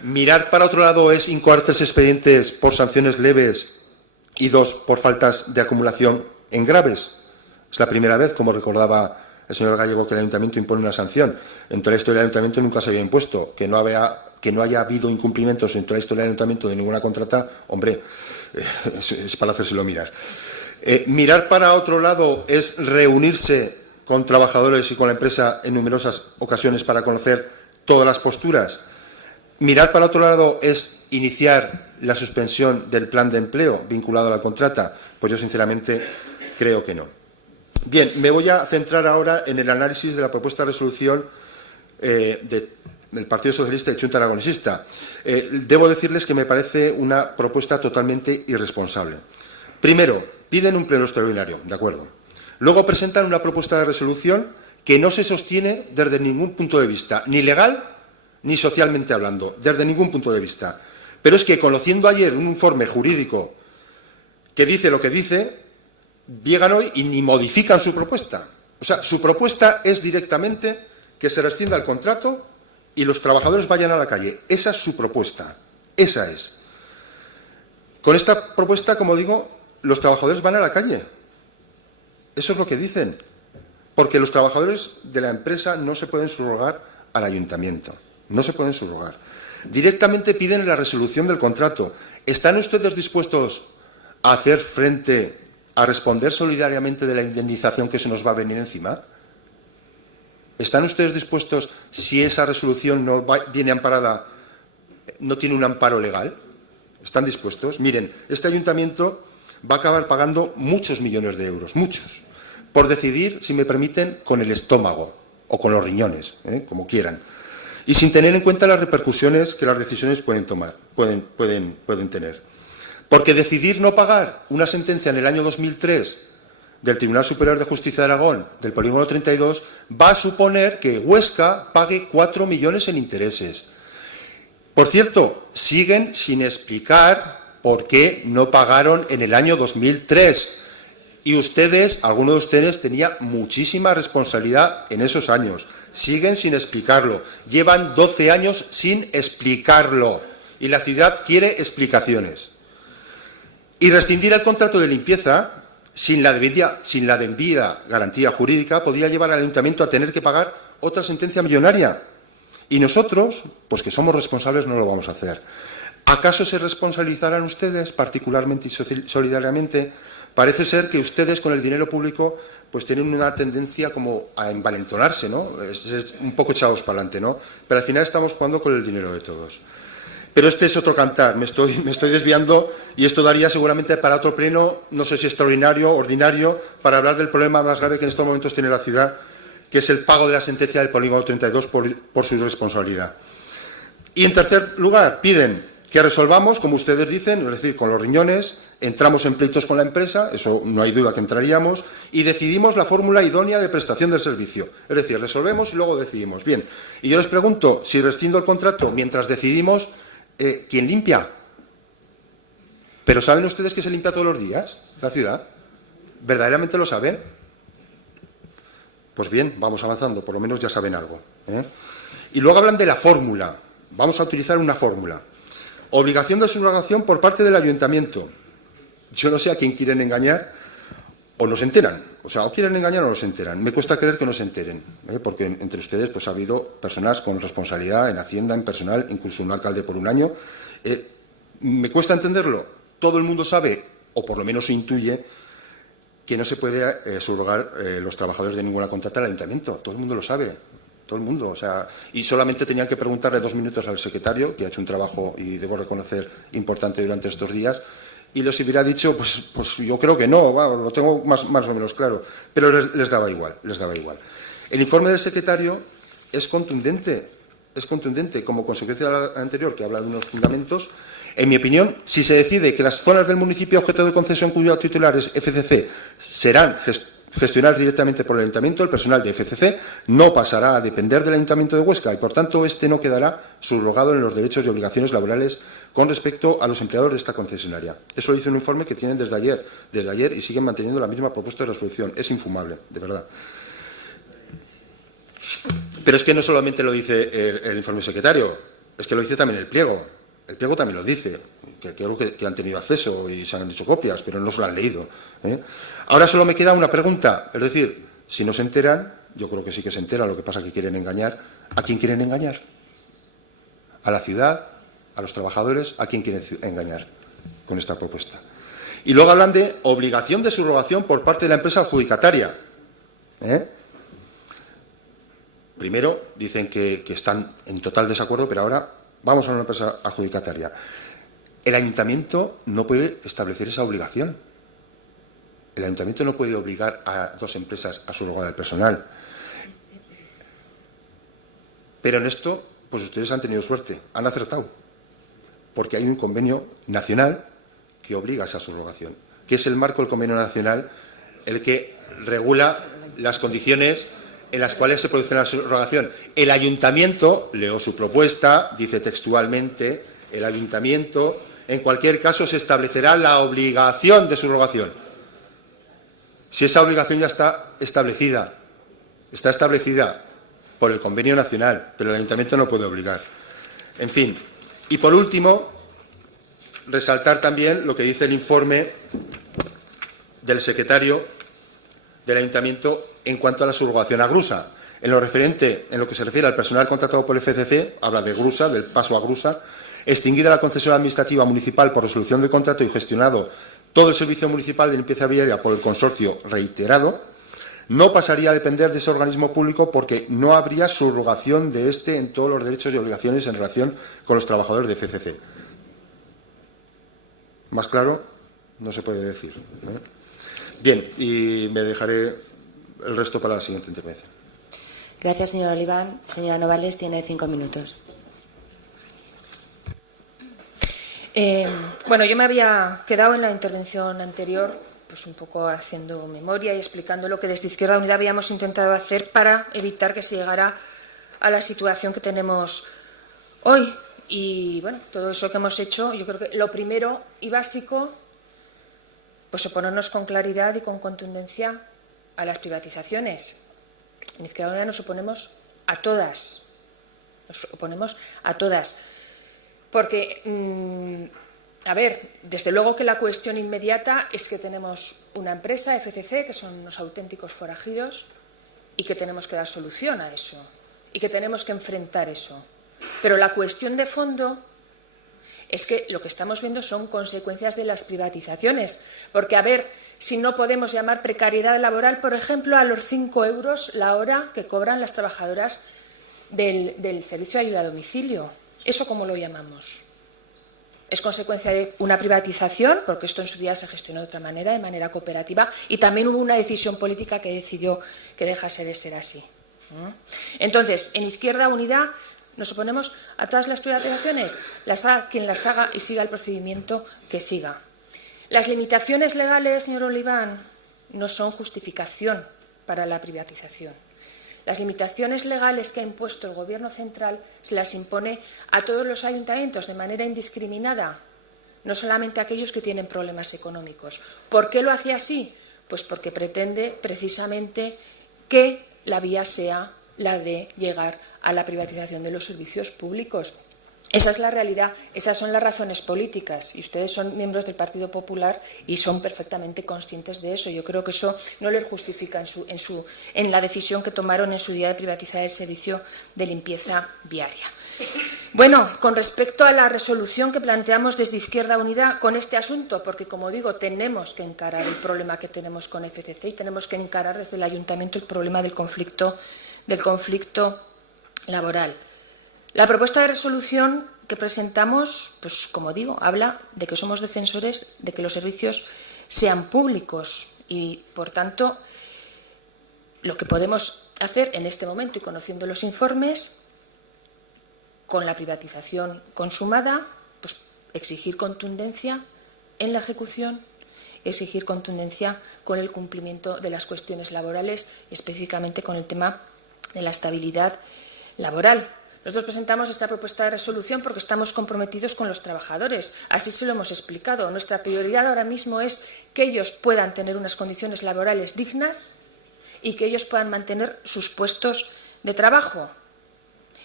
Mirar para otro lado es incoar 3 expedientes por sanciones leves y 2 por faltas de acumulación en graves. Es la primera vez, como recordaba el señor Gallego, que el Ayuntamiento impone una sanción. En toda la historia del Ayuntamiento nunca se había impuesto. Que no haya habido incumplimientos en toda la historia del Ayuntamiento de ninguna contrata, hombre, es para hacérselo mirar. Mirar para otro lado es reunirse con trabajadores y con la empresa en numerosas ocasiones para conocer todas las posturas. Mirar para otro lado es iniciar la suspensión del plan de empleo vinculado a la contrata. Pues yo sinceramente creo que no. Bien, me voy a centrar ahora en el análisis de la propuesta de resolución del Partido Socialista y Chunta Aragonesista. Debo decirles que me parece una propuesta totalmente irresponsable. Primero, piden un pleno extraordinario, de acuerdo. Luego presentan una propuesta de resolución que no se sostiene desde ningún punto de vista, ni legal ni socialmente hablando, desde ningún punto de vista. Pero es que, conociendo ayer un informe jurídico que dice lo que dice, llegan hoy y ni modifican su propuesta. O sea, su propuesta es directamente que se rescinda el contrato y los trabajadores vayan a la calle. Esa es su propuesta. Esa es. Con esta propuesta, como digo, los trabajadores van a la calle. Eso es lo que dicen. Porque los trabajadores de la empresa no se pueden subrogar al ayuntamiento. No se pueden subrogar. Directamente piden la resolución del contrato. ¿Están ustedes dispuestos a hacer frente, a responder solidariamente de la indemnización que se nos va a venir encima? ¿Están ustedes dispuestos, si esa resolución no viene amparada, no tiene un amparo legal? ¿Están dispuestos? Miren, este ayuntamiento va a acabar pagando muchos millones de euros, muchos, por decidir, si me permiten, con el estómago o con los riñones, como quieran, y sin tener en cuenta las repercusiones que las decisiones pueden tener. Porque decidir no pagar una sentencia en el año 2003 del Tribunal Superior de Justicia de Aragón, del polígono 32, va a suponer que Huesca pague 4 millones en intereses. Por cierto, siguen sin explicar por qué no pagaron en el año 2003. Y ustedes, alguno de ustedes, tenía muchísima responsabilidad en esos años. Siguen sin explicarlo. Llevan 12 años sin explicarlo. Y la ciudad quiere explicaciones. Y rescindir el contrato de limpieza, sin la debida garantía jurídica, podría llevar al ayuntamiento a tener que pagar otra sentencia millonaria. Y nosotros, pues que somos responsables, no lo vamos a hacer. ¿Acaso se responsabilizarán ustedes, particularmente y solidariamente? Parece ser que ustedes, con el dinero público, pues tienen una tendencia como a envalentonarse, ¿no? Es un poco echados para adelante, ¿no? Pero al final estamos jugando con el dinero de todos. Pero este es otro cantar, me estoy desviando y esto daría seguramente para otro pleno, no sé si extraordinario, ordinario, para hablar del problema más grave que en estos momentos tiene la ciudad, que es el pago de la sentencia del polígono 32 por su irresponsabilidad. Y en tercer lugar, piden que resolvamos, como ustedes dicen, es decir, con los riñones, entramos en pleitos con la empresa, eso no hay duda que entraríamos, y decidimos la fórmula idónea de prestación del servicio. Es decir, resolvemos y luego decidimos. Bien, y yo les pregunto, si rescindo el contrato mientras decidimos, ¿quién limpia? ¿Pero saben ustedes que se limpia todos los días la ciudad? ¿Verdaderamente lo saben? Pues bien, vamos avanzando, por lo menos ya saben algo. Y luego hablan de la fórmula. Vamos a utilizar una fórmula. Obligación de subrogación por parte del ayuntamiento. Yo no sé a quién quieren engañar o no se enteran. O sea, o quieren engañar o no se enteran. Me cuesta creer que no se enteren, porque entre ustedes pues ha habido personas con responsabilidad en Hacienda, en personal, incluso un alcalde por un año. Me cuesta entenderlo. Todo el mundo sabe, o por lo menos se intuye, que no se puede subrogar los trabajadores de ninguna contrata al ayuntamiento. Todo el mundo lo sabe. Todo el mundo, o sea, y solamente tenían que preguntarle 2 minutos al secretario, que ha hecho un trabajo, y debo reconocer, importante durante estos días, y les hubiera dicho, pues yo creo que no, bueno, lo tengo más o menos claro, pero les daba igual, El informe del secretario es contundente, como consecuencia de la anterior, que habla de unos fundamentos. En mi opinión, si se decide que las zonas del municipio objeto de concesión cuyo titular es FCC serán gestionadas directamente por el Ayuntamiento, el personal de FCC no pasará a depender del Ayuntamiento de Huesca y, por tanto, este no quedará subrogado en los derechos y obligaciones laborales con respecto a los empleados de esta concesionaria. Eso lo dice un informe que tienen desde ayer y siguen manteniendo la misma propuesta de resolución. Es infumable, de verdad. Pero es que no solamente lo dice el informe secretario, es que lo dice también el pliego. El pliego también lo dice, que creo que han tenido acceso y se han hecho copias, pero no se lo han leído. Ahora solo me queda una pregunta, es decir, si no se enteran, yo creo que sí que se enteran, lo que pasa es que quieren engañar. ¿A quién quieren engañar? ¿A la ciudad? ¿A los trabajadores? ¿A quién quieren engañar con esta propuesta? Y luego hablan de obligación de subrogación por parte de la empresa adjudicataria. Primero dicen que están en total desacuerdo, pero ahora vamos a una empresa adjudicataria. El ayuntamiento no puede establecer esa obligación. El ayuntamiento no puede obligar a dos empresas a subrogar al personal. Pero en esto, pues ustedes han tenido suerte, han acertado. Porque hay un convenio nacional que obliga a esa subrogación, que es el marco del convenio nacional, el que regula las condiciones en las cuales se produce la subrogación. El ayuntamiento, leo su propuesta, dice textualmente, el ayuntamiento, en cualquier caso, se establecerá la obligación de subrogación. Si esa obligación ya está establecida por el convenio nacional, pero el ayuntamiento no puede obligar. En fin, y por último, resaltar también lo que dice el informe del secretario del ayuntamiento en cuanto a la subrogación a Grusa. En lo que se refiere al personal contratado por el FCC, habla de Grusa, del paso a Grusa, extinguida la concesión administrativa municipal por resolución de contrato y gestionado todo el servicio municipal de limpieza viaria por el consorcio reiterado, no pasaría a depender de ese organismo público porque no habría subrogación de este en todos los derechos y obligaciones en relación con los trabajadores de FCC. Más claro, no se puede decir. Bien, y me dejaré el resto para la siguiente intervención. Gracias, señor Oliván. Señora Novales, tiene 5 minutos. Bueno, yo me había quedado en la intervención anterior, pues un poco haciendo memoria y explicando lo que desde Izquierda Unida habíamos intentado hacer para evitar que se llegara a la situación que tenemos hoy. Y bueno, todo eso que hemos hecho, yo creo que lo primero y básico, pues oponernos con claridad y con contundencia a las privatizaciones. En Izquierda Unida nos oponemos a todas. Porque, a ver, desde luego que la cuestión inmediata es que tenemos una empresa, FCC, que son unos auténticos forajidos y que tenemos que dar solución a eso y que tenemos que enfrentar eso. Pero la cuestión de fondo es que lo que estamos viendo son consecuencias de las privatizaciones. Porque, a ver, si no podemos llamar precariedad laboral, por ejemplo, a los 5 euros la hora que cobran las trabajadoras del servicio de ayuda a domicilio. ¿Eso cómo lo llamamos? Es consecuencia de una privatización, porque esto en su día se gestionó de otra manera, de manera cooperativa, y también hubo una decisión política que decidió que dejase de ser así. Entonces, en Izquierda Unida nos oponemos a todas las privatizaciones, las haga quien las haga y siga el procedimiento que siga. Las limitaciones legales, señor Oliván, no son justificación para la privatización. Las limitaciones legales que ha impuesto el Gobierno central se las impone a todos los ayuntamientos de manera indiscriminada, no solamente a aquellos que tienen problemas económicos. ¿Por qué lo hace así? Pues porque pretende precisamente que la vía sea la de llegar a la privatización de los servicios públicos. Esa es la realidad, esas son las razones políticas y ustedes son miembros del Partido Popular y son perfectamente conscientes de eso. Yo creo que eso no les justifica en la decisión que tomaron en su día de privatizar el servicio de limpieza viaria. Bueno, con respecto a la resolución que planteamos desde Izquierda Unida con este asunto, porque como digo, tenemos que encarar el problema que tenemos con FCC y tenemos que encarar desde el Ayuntamiento el problema del conflicto laboral. La propuesta de resolución que presentamos, pues como digo, habla de que somos defensores de que los servicios sean públicos y, por tanto, lo que podemos hacer en este momento y conociendo los informes, con la privatización consumada, pues exigir contundencia en la ejecución, exigir contundencia con el cumplimiento de las cuestiones laborales, específicamente con el tema de la estabilidad laboral. Nosotros presentamos esta propuesta de resolución porque estamos comprometidos con los trabajadores. Así se lo hemos explicado. Nuestra prioridad ahora mismo es que ellos puedan tener unas condiciones laborales dignas y que ellos puedan mantener sus puestos de trabajo.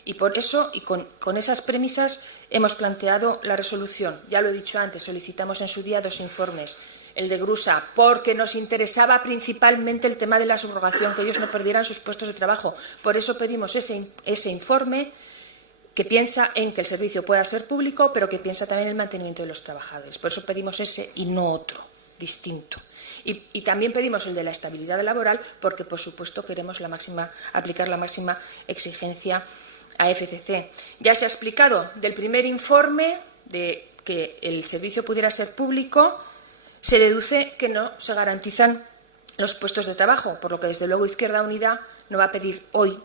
Y por eso, y con esas premisas, hemos planteado la resolución. Ya lo he dicho antes, solicitamos en su día 2 informes. El de Grusa, porque nos interesaba principalmente el tema de la subrogación, que ellos no perdieran sus puestos de trabajo. Por eso pedimos ese informe que piensa en que el servicio pueda ser público, pero que piensa también en el mantenimiento de los trabajadores. Por eso pedimos ese y no otro, distinto. Y también pedimos el de la estabilidad laboral, porque, por supuesto, queremos aplicar la máxima exigencia a FCC. Ya se ha explicado del primer informe de que el servicio pudiera ser público, se deduce que no se garantizan los puestos de trabajo, por lo que, desde luego, Izquierda Unida no va a pedir hoy,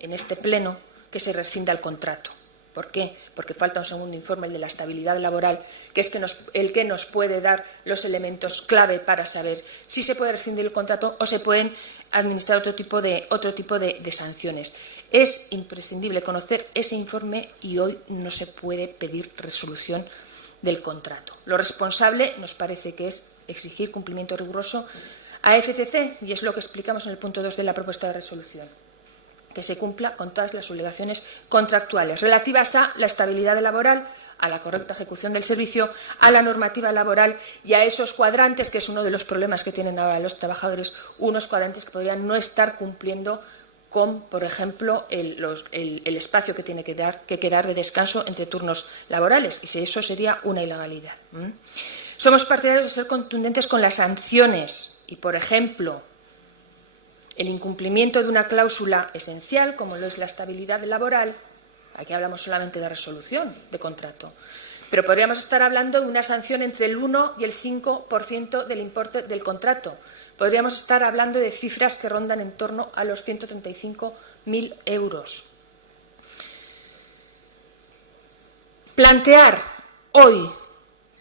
en este pleno, que se rescinda el contrato. ¿Por qué? Porque falta un segundo informe, el de la estabilidad laboral, que es el que nos puede dar los elementos clave para saber si se puede rescindir el contrato o se pueden administrar otro tipo de sanciones. Es imprescindible conocer ese informe y hoy no se puede pedir resolución del contrato. Lo responsable nos parece que es exigir cumplimiento riguroso a FCC, y es lo que explicamos en el punto 2 de la propuesta de resolución, que se cumpla con todas las obligaciones contractuales relativas a la estabilidad laboral, a la correcta ejecución del servicio, a la normativa laboral y a esos cuadrantes, que es uno de los problemas que tienen ahora los trabajadores, unos cuadrantes que podrían no estar cumpliendo con, por ejemplo, el espacio que tiene que quedar de descanso entre turnos laborales, y si eso sería una ilegalidad. Somos partidarios de ser contundentes con las sanciones y, por ejemplo, el incumplimiento de una cláusula esencial, como lo es la estabilidad laboral. Aquí hablamos solamente de resolución de contrato, pero podríamos estar hablando de una sanción entre el 1 y el 5% del importe del contrato. Podríamos estar hablando de cifras que rondan en torno a los 135.000 euros. Plantear hoy,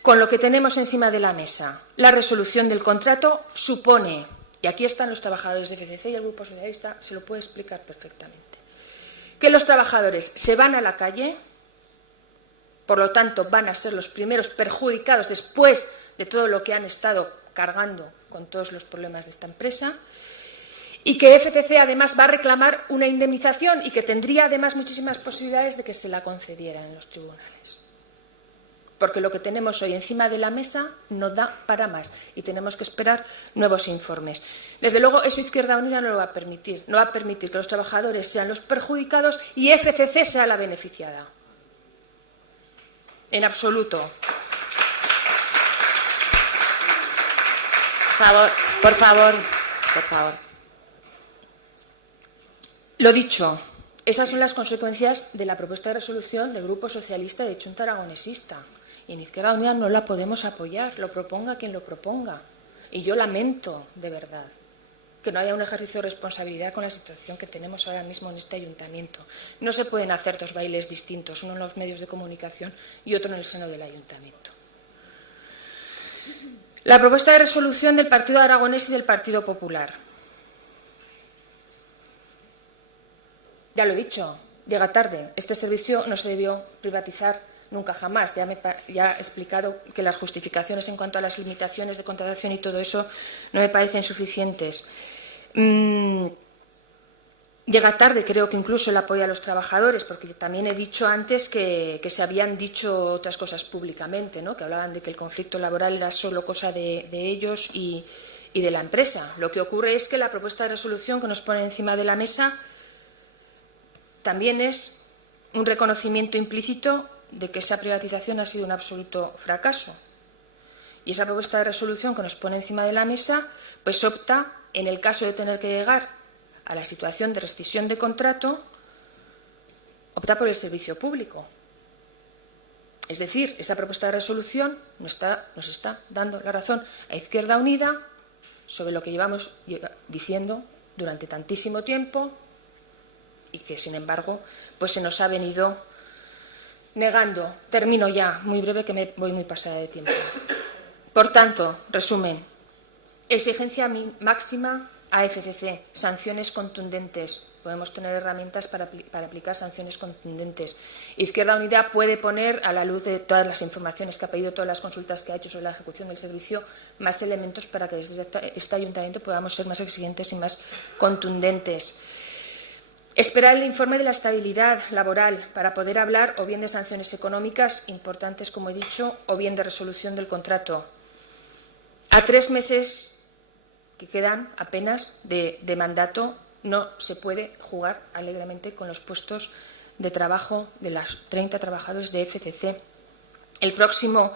con lo que tenemos encima de la mesa, la resolución del contrato supone, y aquí están los trabajadores de FCC y el Grupo Socialista se lo puede explicar perfectamente, que los trabajadores se van a la calle, por lo tanto van a ser los primeros perjudicados después de todo lo que han estado cargando con todos los problemas de esta empresa, y que FCC además va a reclamar una indemnización y que tendría además muchísimas posibilidades de que se la concedieran en los tribunales. Porque lo que tenemos hoy encima de la mesa no da para más y tenemos que esperar nuevos informes. Desde luego, eso Izquierda Unida no lo va a permitir. No va a permitir que los trabajadores sean los perjudicados y FCC sea la beneficiada. En absoluto. Por favor. Lo dicho, esas son las consecuencias de la propuesta de resolución del Grupo Socialista de Chunta Aragonesista. Y en Izquierda Unida no la podemos apoyar, lo proponga quien lo proponga. Y yo lamento, de verdad, que no haya un ejercicio de responsabilidad con la situación que tenemos ahora mismo en este ayuntamiento. No se pueden hacer 2 bailes distintos, uno en los medios de comunicación y otro en el seno del ayuntamiento. La propuesta de resolución del Partido Aragonés y del Partido Popular. Ya lo he dicho, llega tarde. Este servicio no se debió privatizar nunca jamás. Ya he explicado que las justificaciones en cuanto a las limitaciones de contratación y todo eso no me parecen suficientes. Llega tarde, creo que incluso el apoyo a los trabajadores, porque también he dicho antes que se habían dicho otras cosas públicamente, ¿no? Que hablaban de que el conflicto laboral era solo cosa de ellos y de la empresa. Lo que ocurre es que la propuesta de resolución que nos pone encima de la mesa también es un reconocimiento implícito de que esa privatización ha sido un absoluto fracaso. Y esa propuesta de resolución que nos pone encima de la mesa, pues opta, en el caso de tener que llegar a la situación de rescisión de contrato, opta por el servicio público. Es decir, esa propuesta de resolución nos está dando la razón a Izquierda Unida sobre lo que llevamos diciendo durante tantísimo tiempo y que, sin embargo, pues se nos ha venido negando. Termino ya, muy breve, que me voy muy pasada de tiempo. Por tanto, resumen, exigencia máxima a FCC, sanciones contundentes. Podemos tener herramientas para aplicar sanciones contundentes. Izquierda Unida puede poner, a la luz de todas las informaciones que ha pedido, todas las consultas que ha hecho sobre la ejecución del servicio, más elementos para que desde este ayuntamiento podamos ser más exigentes y más contundentes. Esperar el informe de la estabilidad laboral para poder hablar o bien de sanciones económicas importantes, como he dicho, o bien de resolución del contrato. A 3 meses que quedan apenas de mandato, no se puede jugar alegremente con los puestos de trabajo de las 30 trabajadores de FCC. El próximo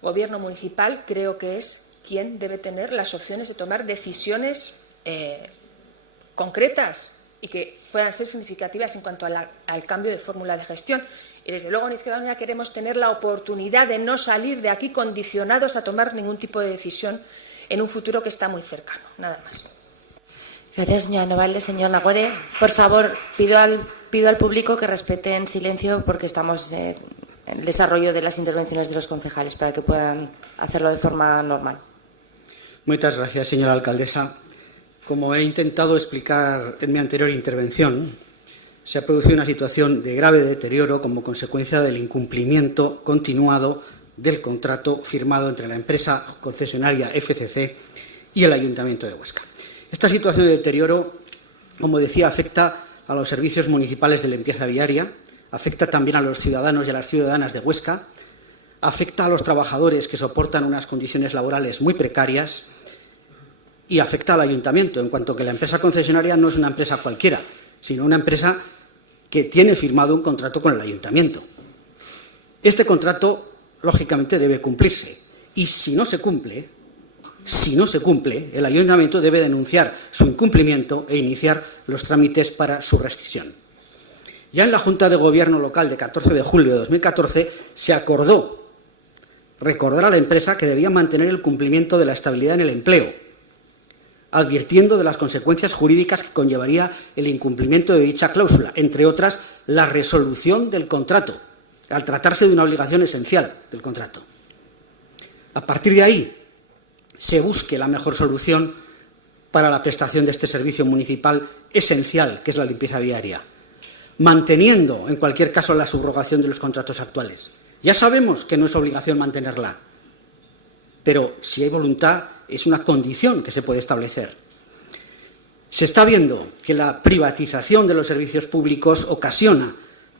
Gobierno municipal creo que es quien debe tener las opciones de tomar decisiones concretas y que puedan ser significativas en cuanto al cambio de fórmula de gestión. Y desde luego en Izquierda Unida queremos tener la oportunidad de no salir de aquí condicionados a tomar ningún tipo de decisión en un futuro que está muy cercano. Nada más. Gracias, señora Novalde. Señor Nagore, por favor, pido al público que respete en silencio porque estamos en el desarrollo de las intervenciones de los concejales para que puedan hacerlo de forma normal. Muchas gracias, señora alcaldesa. Como he intentado explicar en mi anterior intervención, se ha producido una situación de grave deterioro como consecuencia del incumplimiento continuado del contrato firmado entre la empresa concesionaria FCC y el Ayuntamiento de Huesca. Esta situación de deterioro, como decía, afecta a los servicios municipales de limpieza viaria, afecta también a los ciudadanos y a las ciudadanas de Huesca, afecta a los trabajadores que soportan unas condiciones laborales muy precarias y afecta al Ayuntamiento, en cuanto que la empresa concesionaria no es una empresa cualquiera, sino una empresa que tiene firmado un contrato con el Ayuntamiento. Este contrato, lógicamente, debe cumplirse. Y si no se cumple, el Ayuntamiento debe denunciar su incumplimiento e iniciar los trámites para su rescisión. Ya en la Junta de Gobierno local de 14 de julio de 2014 se acordó recordar a la empresa que debía mantener el cumplimiento de la estabilidad en el empleo, advirtiendo de las consecuencias jurídicas que conllevaría el incumplimiento de dicha cláusula, entre otras, la resolución del contrato, al tratarse de una obligación esencial del contrato. A partir de ahí, se busque la mejor solución para la prestación de este servicio municipal esencial, que es la limpieza viaria, manteniendo, en cualquier caso, la subrogación de los contratos actuales. Ya sabemos que no es obligación mantenerla, pero si hay voluntad, es una condición que se puede establecer. Se está viendo que la privatización de los servicios públicos ocasiona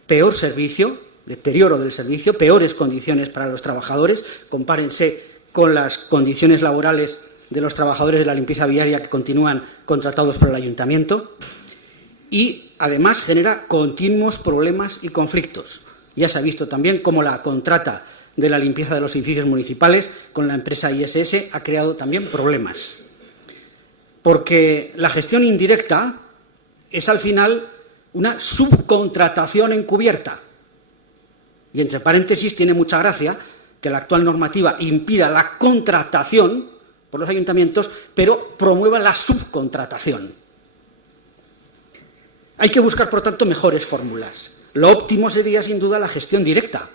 peor servicio, deterioro del servicio, peores condiciones para los trabajadores. Compárense con las condiciones laborales de los trabajadores de la limpieza viaria que continúan contratados por el Ayuntamiento y, además, genera continuos problemas y conflictos. Ya se ha visto también cómo la contrata de la limpieza de los edificios municipales con la empresa ISS ha creado también problemas. Porque la gestión indirecta es, al final, una subcontratación encubierta. Y, entre paréntesis, tiene mucha gracia que la actual normativa impida la contratación por los ayuntamientos, pero promueva la subcontratación. Hay que buscar, por tanto, mejores fórmulas. Lo óptimo sería, sin duda, la gestión directa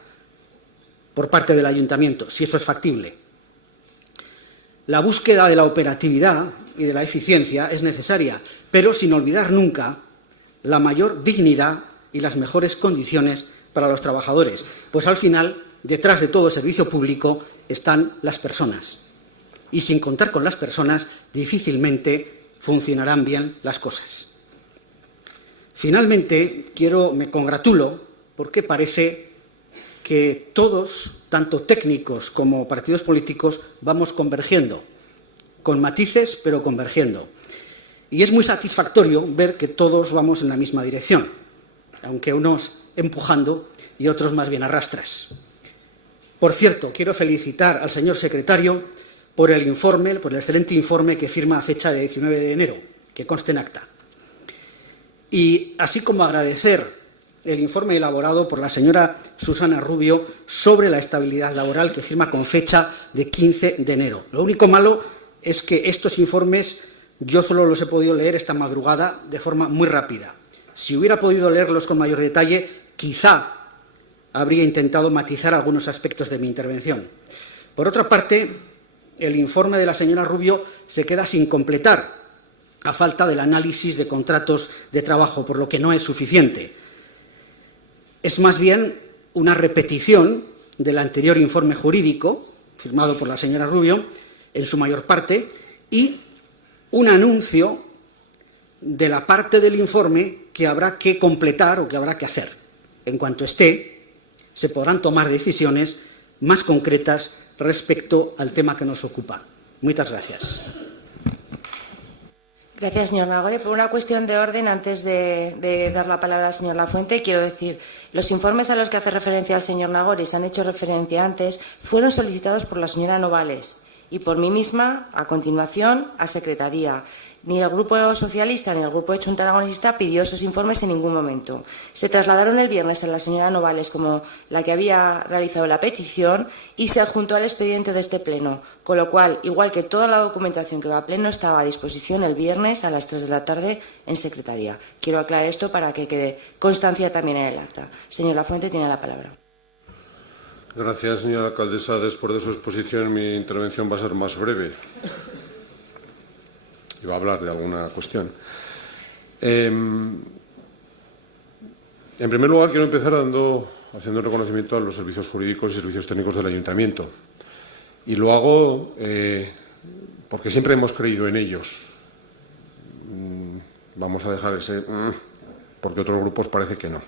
por parte del ayuntamiento, si eso es factible. La búsqueda de la operatividad y de la eficiencia es necesaria, pero sin olvidar nunca la mayor dignidad y las mejores condiciones para los trabajadores, pues al final, detrás de todo servicio público están las personas. Y sin contar con las personas, difícilmente funcionarán bien las cosas. Finalmente, me congratulo porque parece que todos, tanto técnicos como partidos políticos, vamos convergiendo, con matices, pero convergiendo. Y es muy satisfactorio ver que todos vamos en la misma dirección, aunque unos empujando y otros más bien a rastras. Por cierto, quiero felicitar al señor secretario por el excelente informe que firma a fecha de 19 de enero, que conste en acta. Y así como agradecer el informe elaborado por la señora Susana Rubio sobre la estabilidad laboral, que firma con fecha de 15 de enero. Lo único malo es que estos informes yo solo los he podido leer esta madrugada de forma muy rápida. Si hubiera podido leerlos con mayor detalle, quizá habría intentado matizar algunos aspectos de mi intervención. Por otra parte, el informe de la señora Rubio se queda sin completar, a falta del análisis de contratos de trabajo, por lo que no es suficiente. Es más bien una repetición del anterior informe jurídico, firmado por la señora Rubio, en su mayor parte, y un anuncio de la parte del informe que habrá que completar o que habrá que hacer. En cuanto esté, se podrán tomar decisiones más concretas respecto al tema que nos ocupa. Muchas gracias. Gracias, señor Nagore. Por una cuestión de orden, antes de dar la palabra al señor Lafuente, quiero decir, los informes a los que hace referencia el señor Nagore y se han hecho referencia antes fueron solicitados por la señora Novales y por mí misma, a continuación, a Secretaría. Ni el Grupo Socialista ni el Grupo de Chunta Aragonesista pidió esos informes en ningún momento. Se trasladaron el viernes a la señora Novales como la que había realizado la petición y se adjuntó al expediente de este pleno, con lo cual, igual que toda la documentación que va a pleno, estaba a disposición el viernes a las 3 de la tarde en Secretaría. Quiero aclarar esto para que quede constancia también en el acta. Señor Lafuente, tiene la palabra. Gracias, señora alcaldesa. Después de su exposición, mi intervención va a ser más breve. Y va a hablar de alguna cuestión. En primer lugar, quiero empezar haciendo un reconocimiento a los servicios jurídicos y servicios técnicos del Ayuntamiento. Y lo hago porque siempre hemos creído en ellos. Vamos a dejar ese porque otros grupos parece que no.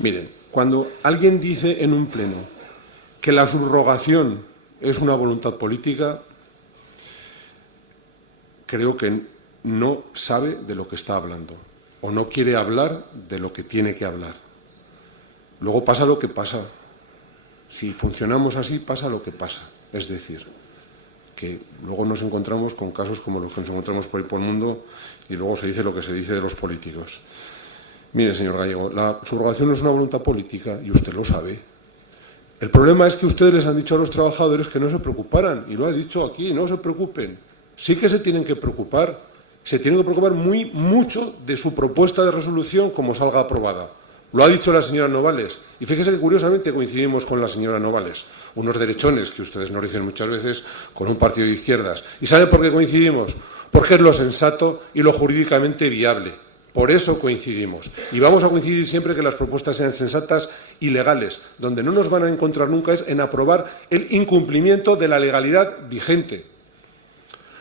Miren, cuando alguien dice en un pleno que la subrogación es una voluntad política, creo que no sabe de lo que está hablando o no quiere hablar de lo que tiene que hablar. Luego pasa lo que pasa. Si funcionamos así, pasa lo que pasa. Es decir, que luego nos encontramos con casos como los que nos encontramos por ahí por el mundo y luego se dice lo que se dice de los políticos. Mire, señor Gallego, la subrogación no es una voluntad política y usted lo sabe. El problema es que ustedes les han dicho a los trabajadores que no se preocuparan, y lo ha dicho aquí, no se preocupen. Sí que se tienen que preocupar mucho de su propuesta de resolución como salga aprobada. Lo ha dicho la señora Novales, y fíjese que curiosamente coincidimos con la señora Novales, unos derechones que ustedes nos dicen muchas veces con un partido de izquierdas. ¿Y sabe por qué coincidimos? Porque es lo sensato y lo jurídicamente viable. Por eso coincidimos. Y vamos a coincidir siempre que las propuestas sean sensatas y legales. Donde no nos van a encontrar nunca es en aprobar el incumplimiento de la legalidad vigente.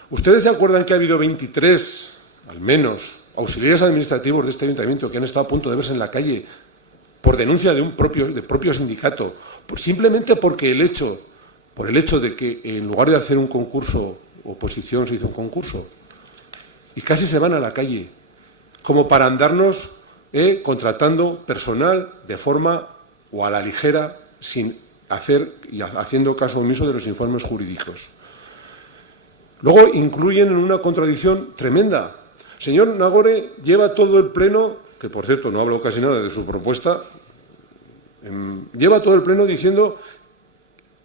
¿Ustedes se acuerdan que ha habido 23, al menos, auxiliares administrativos de este ayuntamiento que han estado a punto de verse en la calle por denuncia de propio sindicato? Simplemente porque por el hecho de que en lugar de hacer un concurso, oposición, se hizo un concurso. Y casi se van a la calle, como para andarnos contratando personal de forma o a la ligera, sin hacer y haciendo caso omiso de los informes jurídicos. Luego incluyen en una contradicción tremenda. Señor Nagore lleva todo el pleno, que por cierto no hablo casi nada de su propuesta, lleva todo el pleno diciendo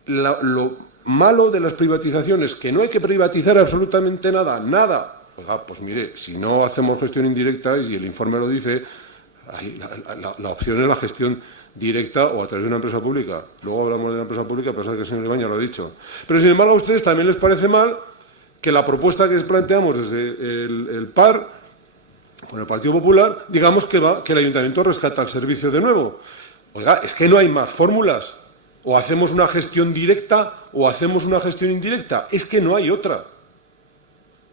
lo malo de las privatizaciones, que no hay que privatizar absolutamente nada. Oiga, pues mire, si no hacemos gestión indirecta, y el informe lo dice, la opción es la gestión directa o a través de una empresa pública. Luego hablamos de una empresa pública, pero sabe que el señor Ibañez lo ha dicho. Pero sin embargo a ustedes también les parece mal que la propuesta que planteamos desde el PAR, con el Partido Popular, digamos que el Ayuntamiento rescata el servicio de nuevo. Oiga, es que no hay más fórmulas. O hacemos una gestión directa o hacemos una gestión indirecta. Es que no hay otra.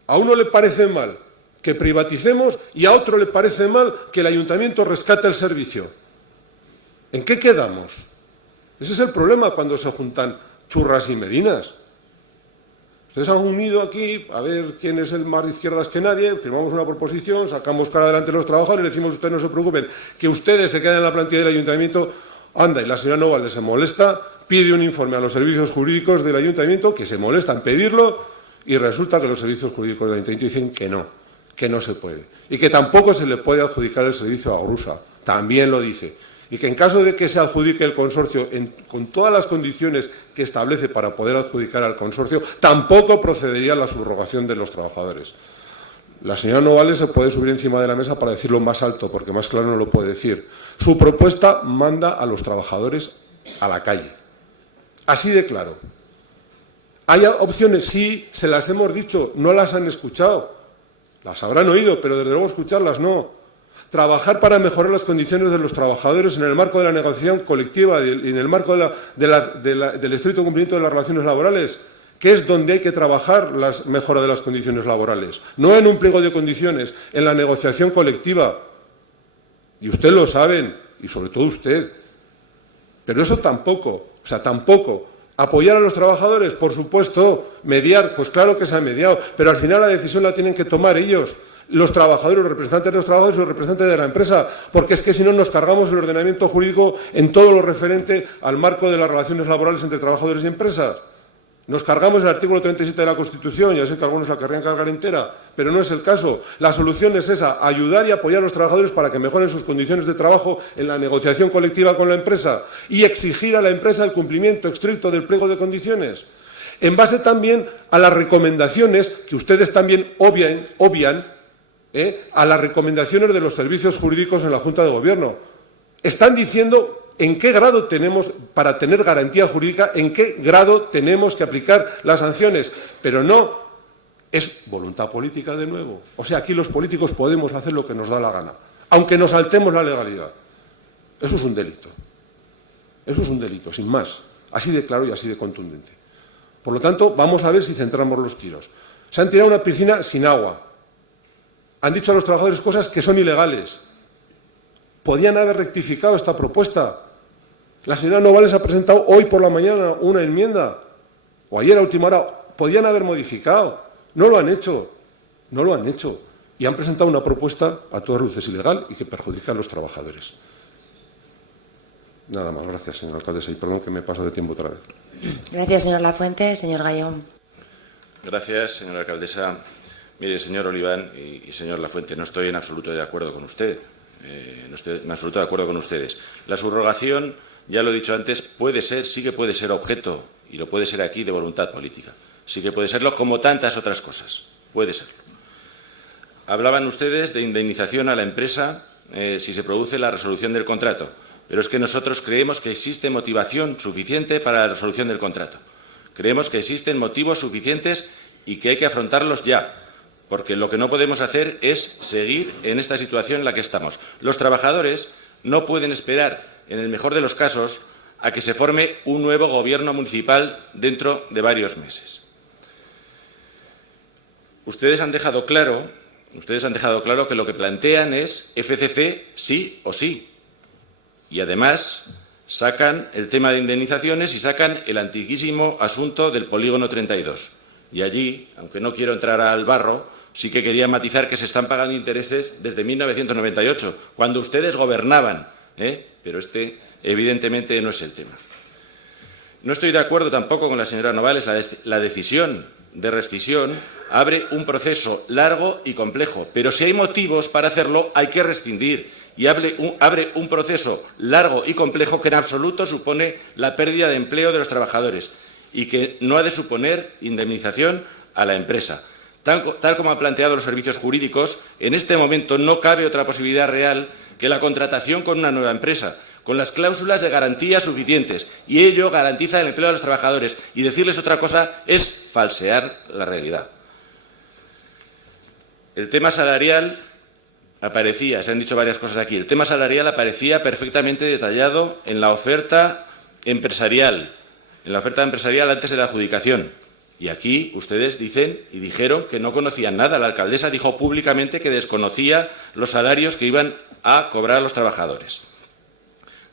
A uno le parece mal que privaticemos y a otro le parece mal que el Ayuntamiento rescate el servicio. ¿En qué quedamos? Ese es el problema cuando se juntan churras y merinas. Ustedes han unido aquí, a ver quién es el más de izquierdas que nadie, firmamos una proposición, sacamos cara adelante a los trabajadores y le decimos, ustedes no se preocupen, que ustedes se queden en la plantilla del Ayuntamiento. Anda, y la señora Novales se molesta, pide un informe a los servicios jurídicos del Ayuntamiento, que se molesta en pedirlo, y resulta que los servicios jurídicos del Ayuntamiento dicen que no se puede. Y que tampoco se le puede adjudicar el servicio a Grusa, también lo dice. Y que en caso de que se adjudique el consorcio con todas las condiciones que establece para poder adjudicar al consorcio, tampoco procedería la subrogación de los trabajadores. La señora Novales se puede subir encima de la mesa para decirlo más alto, porque más claro no lo puede decir. Su propuesta manda a los trabajadores a la calle. Así de claro. ¿Hay opciones? Sí, se las hemos dicho, no las han escuchado. Las habrán oído, pero desde luego escucharlas no. Trabajar para mejorar las condiciones de los trabajadores en el marco de la negociación colectiva y en el marco del estricto cumplimiento de las relaciones laborales, que es donde hay que trabajar la mejora de las condiciones laborales, no en un pliego de condiciones, en la negociación colectiva. Y usted lo saben, y sobre todo usted. Pero eso tampoco, apoyar a los trabajadores, por supuesto, mediar, pues claro que se ha mediado, pero al final la decisión la tienen que tomar ellos, los trabajadores, los representantes de los trabajadores y los representantes de la empresa, porque es que si no nos cargamos el ordenamiento jurídico en todo lo referente al marco de las relaciones laborales entre trabajadores y empresas. Nos cargamos el artículo 37 de la Constitución, ya sé que algunos la querrían cargar entera, pero no es el caso. La solución es esa, ayudar y apoyar a los trabajadores para que mejoren sus condiciones de trabajo en la negociación colectiva con la empresa y exigir a la empresa el cumplimiento estricto del pliego de condiciones, en base también a las recomendaciones que ustedes también obvian a las recomendaciones de los servicios jurídicos en la Junta de Gobierno. Están diciendo en qué grado tenemos, para tener garantía jurídica, en qué grado tenemos que aplicar las sanciones, pero no es voluntad política de nuevo. O sea, aquí los políticos podemos hacer lo que nos da la gana, aunque nos saltemos la legalidad. Eso es un delito. Eso es un delito, sin más. Así de claro y así de contundente. Por lo tanto, vamos a ver si centramos los tiros. Se han tirado a una piscina sin agua. Han dicho a los trabajadores cosas que son ilegales. Podían haber rectificado esta propuesta. La señora Novales ha presentado hoy por la mañana una enmienda, o ayer a última hora. Podían haber modificado. No lo han hecho. No lo han hecho. Y han presentado una propuesta a todas luces ilegal y que perjudica a los trabajadores. Nada más. Gracias, señora alcaldesa. Y perdón que me paso de tiempo otra vez. Gracias, señor Lafuente. Señor Gallón. Gracias, señora alcaldesa. Mire, señor Oliván y señor Lafuente, no estoy en absoluto de acuerdo con usted. No estoy en absoluto de acuerdo con ustedes. La subrogación, ya lo he dicho antes, puede ser, sí que puede ser objeto, y lo puede ser aquí, de voluntad política. Sí que puede serlo, como tantas otras cosas. Puede serlo. Hablaban ustedes de indemnización a la empresa si se produce la resolución del contrato, pero es que nosotros creemos que existe motivación suficiente para la resolución del contrato. Creemos que existen motivos suficientes y que hay que afrontarlos ya. Porque lo que no podemos hacer es seguir en esta situación en la que estamos. Los trabajadores no pueden esperar, en el mejor de los casos, a que se forme un nuevo gobierno municipal dentro de varios meses. Ustedes han dejado claro que lo que plantean es FCC sí o sí. Y además sacan el tema de indemnizaciones y sacan el antiquísimo asunto del polígono 32. Y allí, aunque no quiero entrar al barro, sí que quería matizar que se están pagando intereses desde 1998, cuando ustedes gobernaban, pero este evidentemente no es el tema. No estoy de acuerdo tampoco con la señora Novales. La decisión de rescisión abre un proceso largo y complejo, pero si hay motivos para hacerlo hay que rescindir, y abre un proceso largo y complejo que en absoluto supone la pérdida de empleo de los trabajadores y que no ha de suponer indemnización a la empresa. Tal como han planteado los servicios jurídicos, en este momento no cabe otra posibilidad real que la contratación con una nueva empresa, con las cláusulas de garantía suficientes, y ello garantiza el empleo de los trabajadores. Y decirles otra cosa es falsear la realidad. El tema salarial aparecía, se han dicho varias cosas aquí, el tema salarial aparecía perfectamente detallado en la oferta empresarial antes de la adjudicación. Y aquí ustedes dicen y dijeron que no conocían nada. La alcaldesa dijo públicamente que desconocía los salarios que iban a cobrar los trabajadores.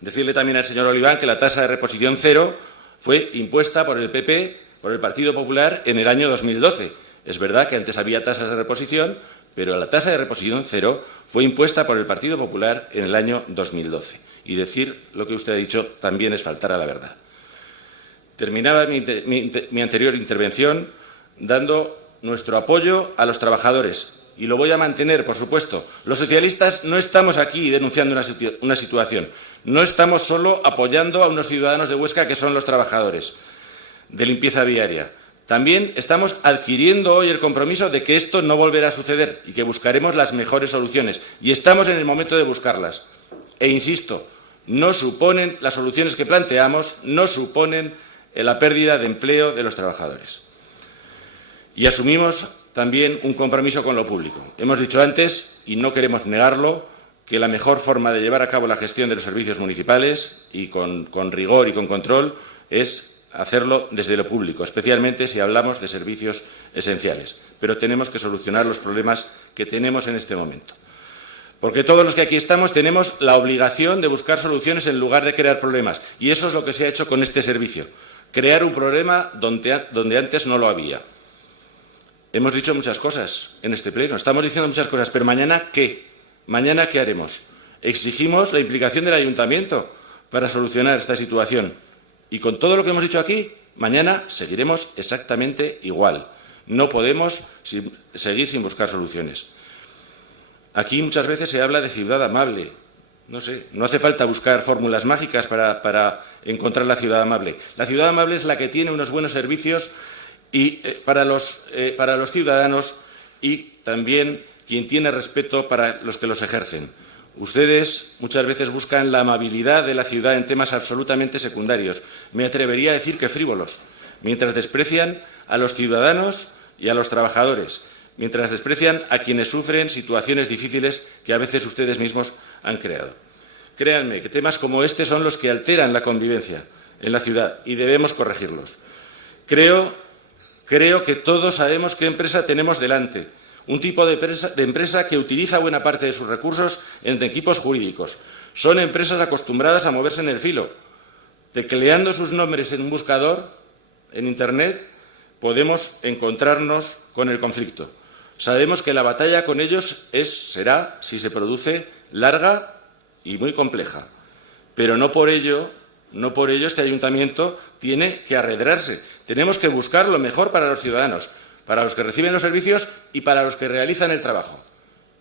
Decirle también al señor Oliván que la tasa de reposición cero fue impuesta por el PP, por el Partido Popular, en el año 2012. Es verdad que antes había tasas de reposición, pero la tasa de reposición cero fue impuesta por el Partido Popular en el año 2012. Y decir lo que usted ha dicho también es faltar a la verdad. Terminaba mi anterior intervención dando nuestro apoyo a los trabajadores, y lo voy a mantener, por supuesto. Los socialistas no estamos aquí denunciando una situación. No estamos solo apoyando a unos ciudadanos de Huesca que son los trabajadores de limpieza viaria. También estamos adquiriendo hoy el compromiso de que esto no volverá a suceder y que buscaremos las mejores soluciones. Y estamos en el momento de buscarlas. E insisto, no suponen, las soluciones que planteamos, no suponen la pérdida de empleo de los trabajadores. Y asumimos también un compromiso con lo público. Hemos dicho antes, y no queremos negarlo, que la mejor forma de llevar a cabo la gestión de los servicios municipales y con rigor y con control es hacerlo desde lo público, especialmente si hablamos de servicios esenciales. Pero tenemos que solucionar los problemas que tenemos en este momento. Porque todos los que aquí estamos tenemos la obligación de buscar soluciones en lugar de crear problemas. Y eso es lo que se ha hecho con este servicio. Crear un problema donde antes no lo había. Hemos dicho muchas cosas en este pleno, estamos diciendo muchas cosas, pero ¿mañana qué? ¿Mañana qué haremos? Exigimos la implicación del ayuntamiento para solucionar esta situación. Y con todo lo que hemos dicho aquí, mañana seguiremos exactamente igual. No podemos seguir sin buscar soluciones. Aquí muchas veces se habla de ciudad amable. No sé, no hace falta buscar fórmulas mágicas para encontrar la ciudad amable. La ciudad amable es la que tiene unos buenos servicios y para los ciudadanos y también quien tiene respeto para los que los ejercen. Ustedes muchas veces buscan la amabilidad de la ciudad en temas absolutamente secundarios. Me atrevería a decir que frívolos, mientras desprecian a los ciudadanos y a los trabajadores, mientras desprecian a quienes sufren situaciones difíciles que a veces ustedes mismos han creado. Créanme que temas como este son los que alteran la convivencia en la ciudad y debemos corregirlos. Creo que todos sabemos qué empresa tenemos delante. Un tipo de empresa que utiliza buena parte de sus recursos en equipos jurídicos. Son empresas acostumbradas a moverse en el filo. Tecleando sus nombres en un buscador, en Internet, podemos encontrarnos con el conflicto. Sabemos que la batalla con ellos será, si se produce, larga y muy compleja. Pero no por ello este ayuntamiento tiene que arredrarse. Tenemos que buscar lo mejor para los ciudadanos, para los que reciben los servicios y para los que realizan el trabajo.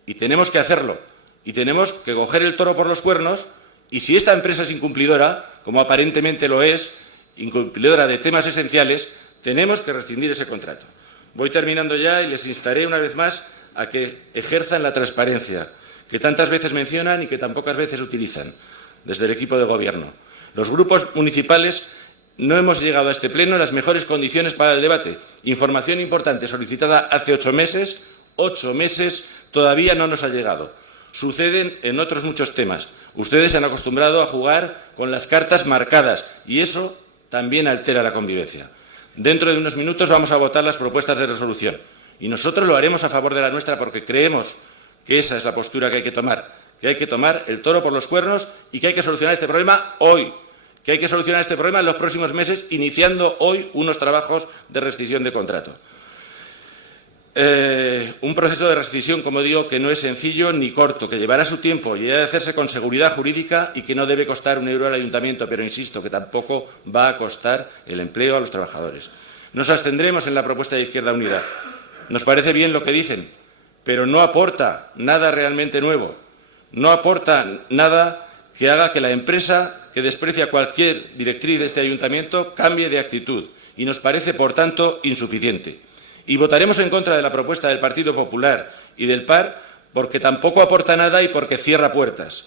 Y tenemos que hacerlo. Y tenemos que coger el toro por los cuernos y si esta empresa es incumplidora, como aparentemente lo es, incumplidora de temas esenciales, tenemos que rescindir ese contrato. Voy terminando ya y les instaré una vez más a que ejerzan la transparencia, que tantas veces mencionan y que tan pocas veces utilizan desde el equipo de gobierno. Los grupos municipales no hemos llegado a este pleno en las mejores condiciones para el debate. Información importante solicitada hace 8 meses, 8 meses, todavía no nos ha llegado. Suceden en otros muchos temas. Ustedes se han acostumbrado a jugar con las cartas marcadas y eso también altera la convivencia. Dentro de unos minutos vamos a votar las propuestas de resolución y nosotros lo haremos a favor de la nuestra porque creemos que esa es la postura que hay que tomar el toro por los cuernos y que hay que solucionar este problema hoy. Que hay que solucionar este problema en los próximos meses, iniciando hoy unos trabajos de rescisión de contrato. Un proceso de rescisión, como digo, que no es sencillo ni corto, que llevará su tiempo y debe hacerse con seguridad jurídica y que no debe costar €1 al ayuntamiento, pero insisto que tampoco va a costar el empleo a los trabajadores. Nos abstendremos en la propuesta de Izquierda Unida. Nos parece bien lo que dicen, pero no aporta nada realmente nuevo. No aporta nada que haga que la empresa que desprecia cualquier directriz de este ayuntamiento cambie de actitud y nos parece, por tanto, insuficiente. Y votaremos en contra de la propuesta del Partido Popular y del PAR porque tampoco aporta nada y porque cierra puertas.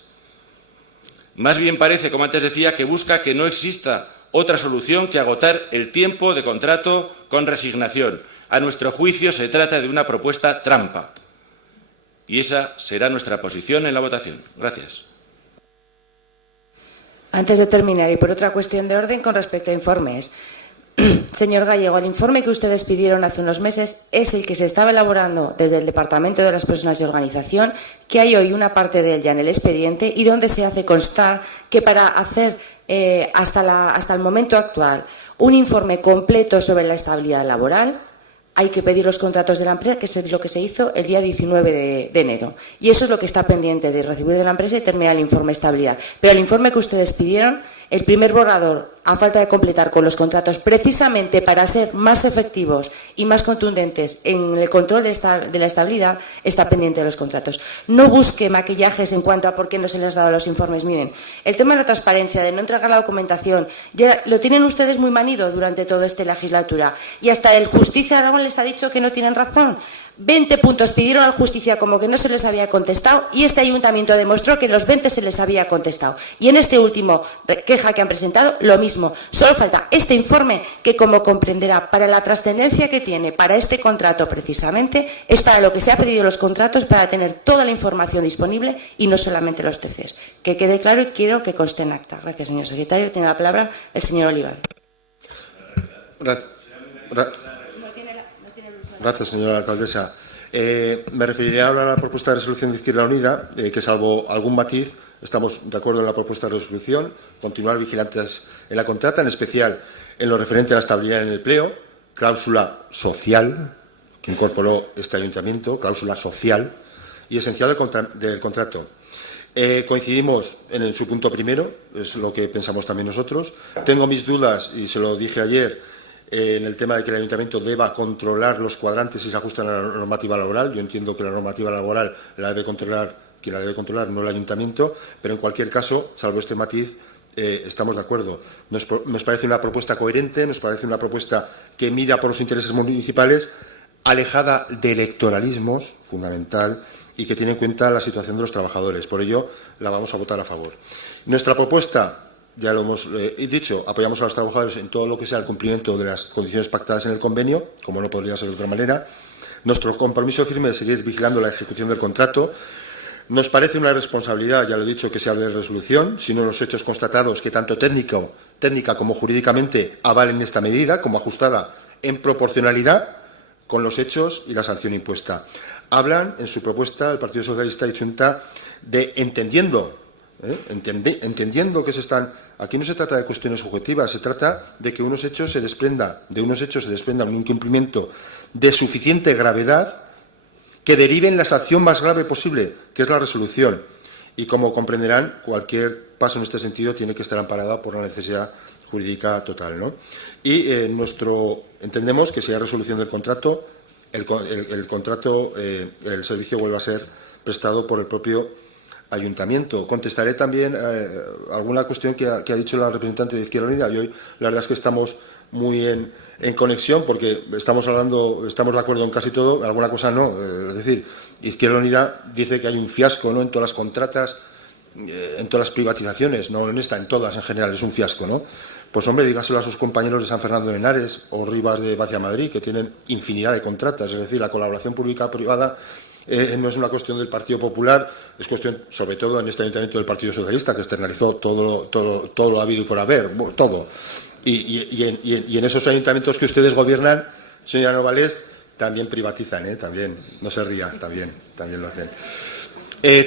Más bien parece, como antes decía, que busca que no exista otra solución que agotar el tiempo de contrato con resignación. A nuestro juicio se trata de una propuesta trampa. Y esa será nuestra posición en la votación. Gracias. Antes de terminar, y por otra cuestión de orden con respecto a informes. Señor Gallego, el informe que ustedes pidieron hace unos meses es el que se estaba elaborando desde el Departamento de las Personas y Organización, que hay hoy una parte de él ya en el expediente y donde se hace constar que para hacer hasta el momento actual un informe completo sobre la estabilidad laboral hay que pedir los contratos de la empresa, que es lo que se hizo el día 19 de enero. Y eso es lo que está pendiente de recibir de la empresa y terminar el informe de estabilidad. Pero el informe que ustedes pidieron, el primer borrador, a falta de completar con los contratos, precisamente para ser más efectivos y más contundentes en el control de la estabilidad, está pendiente de los contratos. No busque maquillajes en cuanto a por qué no se les ha dado los informes. Miren, el tema de la transparencia, de no entregar la documentación, ya lo tienen ustedes muy manido durante toda esta legislatura. Y hasta el Justicia de Aragón les ha dicho que no tienen razón. 20 puntos pidieron al Justicia como que no se les había contestado y este ayuntamiento demostró que en los 20 se les había contestado. Y en este último queja que han presentado, lo mismo. Solo falta este informe que, como comprenderá, para la trascendencia que tiene para este contrato precisamente, es para lo que se ha pedido los contratos, para tener toda la información disponible y no solamente los TCs. Que quede claro y quiero que conste en acta. Gracias, señor secretario. Tiene la palabra el señor Olivar. Gracias, señora alcaldesa. Me referiré ahora a la propuesta de resolución de Izquierda Unida, que salvo algún matiz, estamos de acuerdo en la propuesta de resolución, continuar vigilantes en la contrata, en especial en lo referente a la estabilidad en el empleo, cláusula social que incorporó este ayuntamiento, cláusula social y esencial del contrato. Coincidimos en su punto primero, es lo que pensamos también nosotros. Tengo mis dudas, y se lo dije ayer, en el tema de que el ayuntamiento deba controlar los cuadrantes si se ajustan a la normativa laboral. Yo entiendo que la normativa laboral la debe controlar quien la debe controlar, no el ayuntamiento, pero en cualquier caso, salvo este matiz, estamos de acuerdo. Nos parece una propuesta coherente, nos parece una propuesta que mira por los intereses municipales, alejada de electoralismos, fundamental, y que tiene en cuenta la situación de los trabajadores. Por ello, la vamos a votar a favor. Nuestra propuesta, ya lo hemos dicho, apoyamos a los trabajadores en todo lo que sea el cumplimiento de las condiciones pactadas en el convenio, como no podría ser de otra manera. Nuestro compromiso firme es seguir vigilando la ejecución del contrato. Nos parece una responsabilidad, ya lo he dicho, que se hable de resolución, sino los hechos constatados que tanto técnica como jurídicamente avalen esta medida, como ajustada en proporcionalidad con los hechos y la sanción impuesta. Hablan en su propuesta el Partido Socialista y Junta de entendiendo que se están. Aquí no se trata de cuestiones subjetivas, se trata de que unos hechos se desprenda un incumplimiento de suficiente gravedad que derive en la sanción más grave posible, que es la resolución. Y como comprenderán, cualquier paso en este sentido tiene que estar amparado por la necesidad jurídica total, ¿no? Y entendemos que si hay resolución del contrato, el servicio vuelve a ser prestado por el propio ayuntamiento. Contestaré también alguna cuestión que ha dicho la representante de Izquierda Unida. Y hoy la verdad es que estamos muy en conexión porque estamos de acuerdo en casi todo, alguna cosa no. Es decir, Izquierda Unida dice que hay un fiasco, ¿no?, en todas las contratas, en todas las privatizaciones, no en esta, en todas en general, es un fiasco, ¿no? Pues hombre, dígaselo a sus compañeros de San Fernando de Henares o Rivas de Vacia Madrid, que tienen infinidad de contratas. Es decir, la colaboración pública-privada no es una cuestión del Partido Popular, es cuestión, sobre todo en este ayuntamiento, del Partido Socialista, que externalizó todo lo habido y por haber, todo. Y en esos ayuntamientos que ustedes gobiernan, señora Novales, también privatizan, también, no se ría, también lo hacen.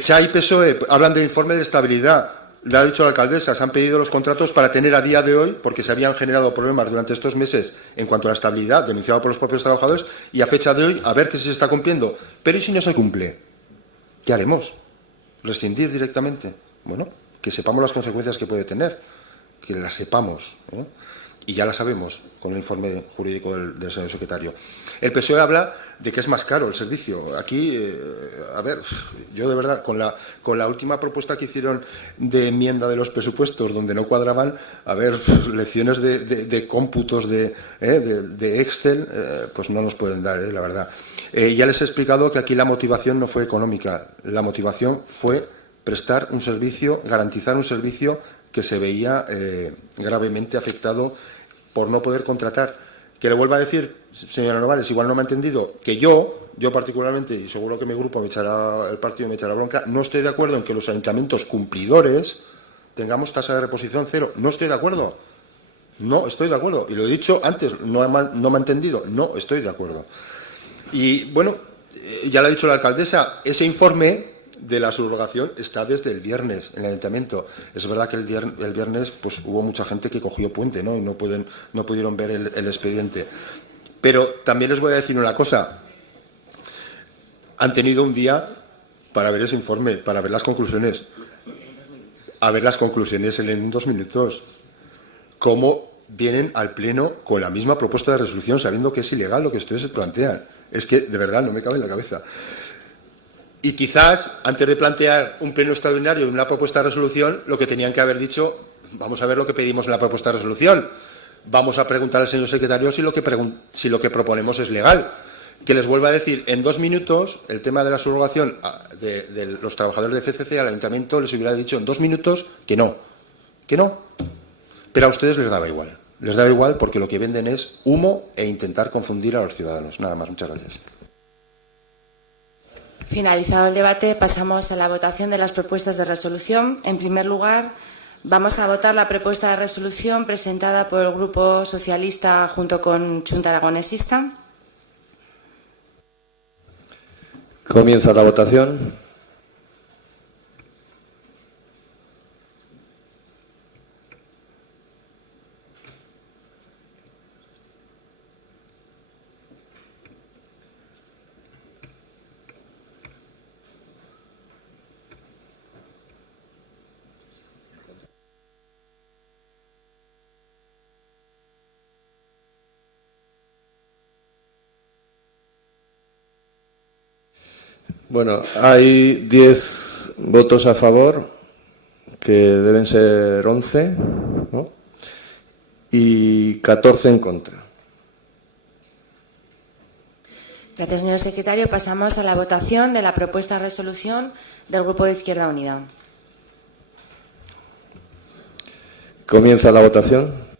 CHA y PSOE hablan del informe de estabilidad. Le ha dicho la alcaldesa, se han pedido los contratos para tener a día de hoy, porque se habían generado problemas durante estos meses en cuanto a la estabilidad denunciada por los propios trabajadores, y a fecha de hoy a ver qué se está cumpliendo. Pero ¿y si no se cumple? ¿Qué haremos? ¿Rescindir directamente? Bueno, que sepamos las consecuencias que puede tener, que las sepamos, y ya las sabemos con el informe jurídico del señor secretario. El PSOE habla de que es más caro el servicio. Aquí, a ver, yo de verdad, con la última propuesta que hicieron de enmienda de los presupuestos, donde no cuadraban, a ver, lecciones de cómputos de Excel, pues no nos pueden dar, la verdad. Ya les he explicado que aquí la motivación no fue económica, la motivación fue prestar un servicio, garantizar un servicio que se veía gravemente afectado por no poder contratar. Que le vuelva a decir, señora Novales, igual no me ha entendido, que yo particularmente, y seguro que mi grupo el partido me echará bronca, no estoy de acuerdo en que los ayuntamientos cumplidores tengamos tasa de reposición cero. No estoy de acuerdo. No estoy de acuerdo. Y lo he dicho antes, no me ha entendido. No estoy de acuerdo. Y bueno, ya lo ha dicho la alcaldesa, ese informe de la subrogación está desde el viernes en el ayuntamiento. Es verdad que el viernes pues hubo mucha gente que cogió puente, ¿no?, y no pudieron ver el expediente. Pero también les voy a decir una cosa. Han tenido un día para ver ese informe, para ver las conclusiones. A ver las conclusiones en 2 minutos. ¿Cómo vienen al Pleno con la misma propuesta de resolución sabiendo que es ilegal lo que ustedes plantean? Es que, de verdad, no me cabe en la cabeza. Y quizás, antes de plantear un pleno extraordinario y una propuesta de resolución, lo que tenían que haber dicho, vamos a ver lo que pedimos en la propuesta de resolución. Vamos a preguntar al señor secretario si lo que proponemos es legal. Que les vuelva a decir, en 2 minutos, el tema de la subrogación de los trabajadores de FCC al Ayuntamiento les hubiera dicho en 2 minutos que no. Que no. Pero a ustedes les daba igual. Les daba igual porque lo que venden es humo e intentar confundir a los ciudadanos. Nada más. Muchas gracias. Finalizado el debate, pasamos a la votación de las propuestas de resolución. En primer lugar, vamos a votar la propuesta de resolución presentada por el Grupo Socialista junto con Xunta Aragonesista. Comienza la votación. Bueno, hay 10 votos a favor, que deben ser 11, ¿no? Y 14 en contra. Gracias, señor secretario. Pasamos a la votación de la propuesta de resolución del Grupo de Izquierda Unida. Comienza la votación.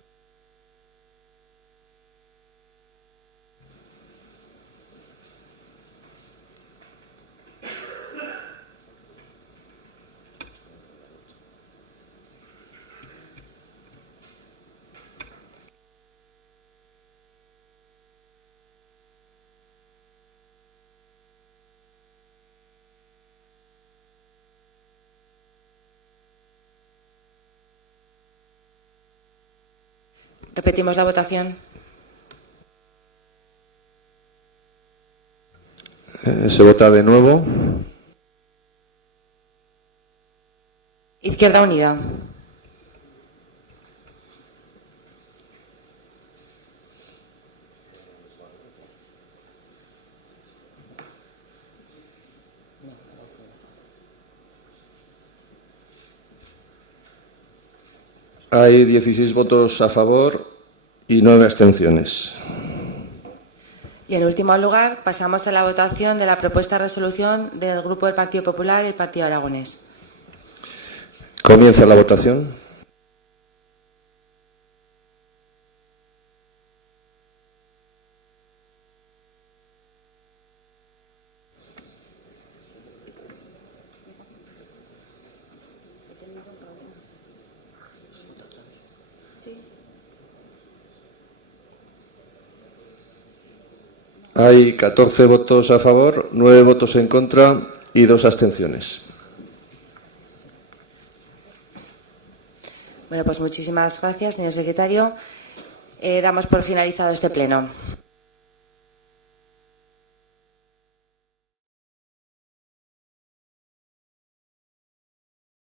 Repetimos la votación. Se vota de nuevo. Izquierda Unida. Hay 16 votos a favor y 9 abstenciones. Y en último lugar, pasamos a la votación de la propuesta de resolución del Grupo del Partido Popular y el Partido Aragonés. Comienza la votación. Hay 14 votos a favor, 9 votos en contra y 2 abstenciones. Bueno, pues muchísimas gracias, señor secretario. Damos por finalizado este pleno.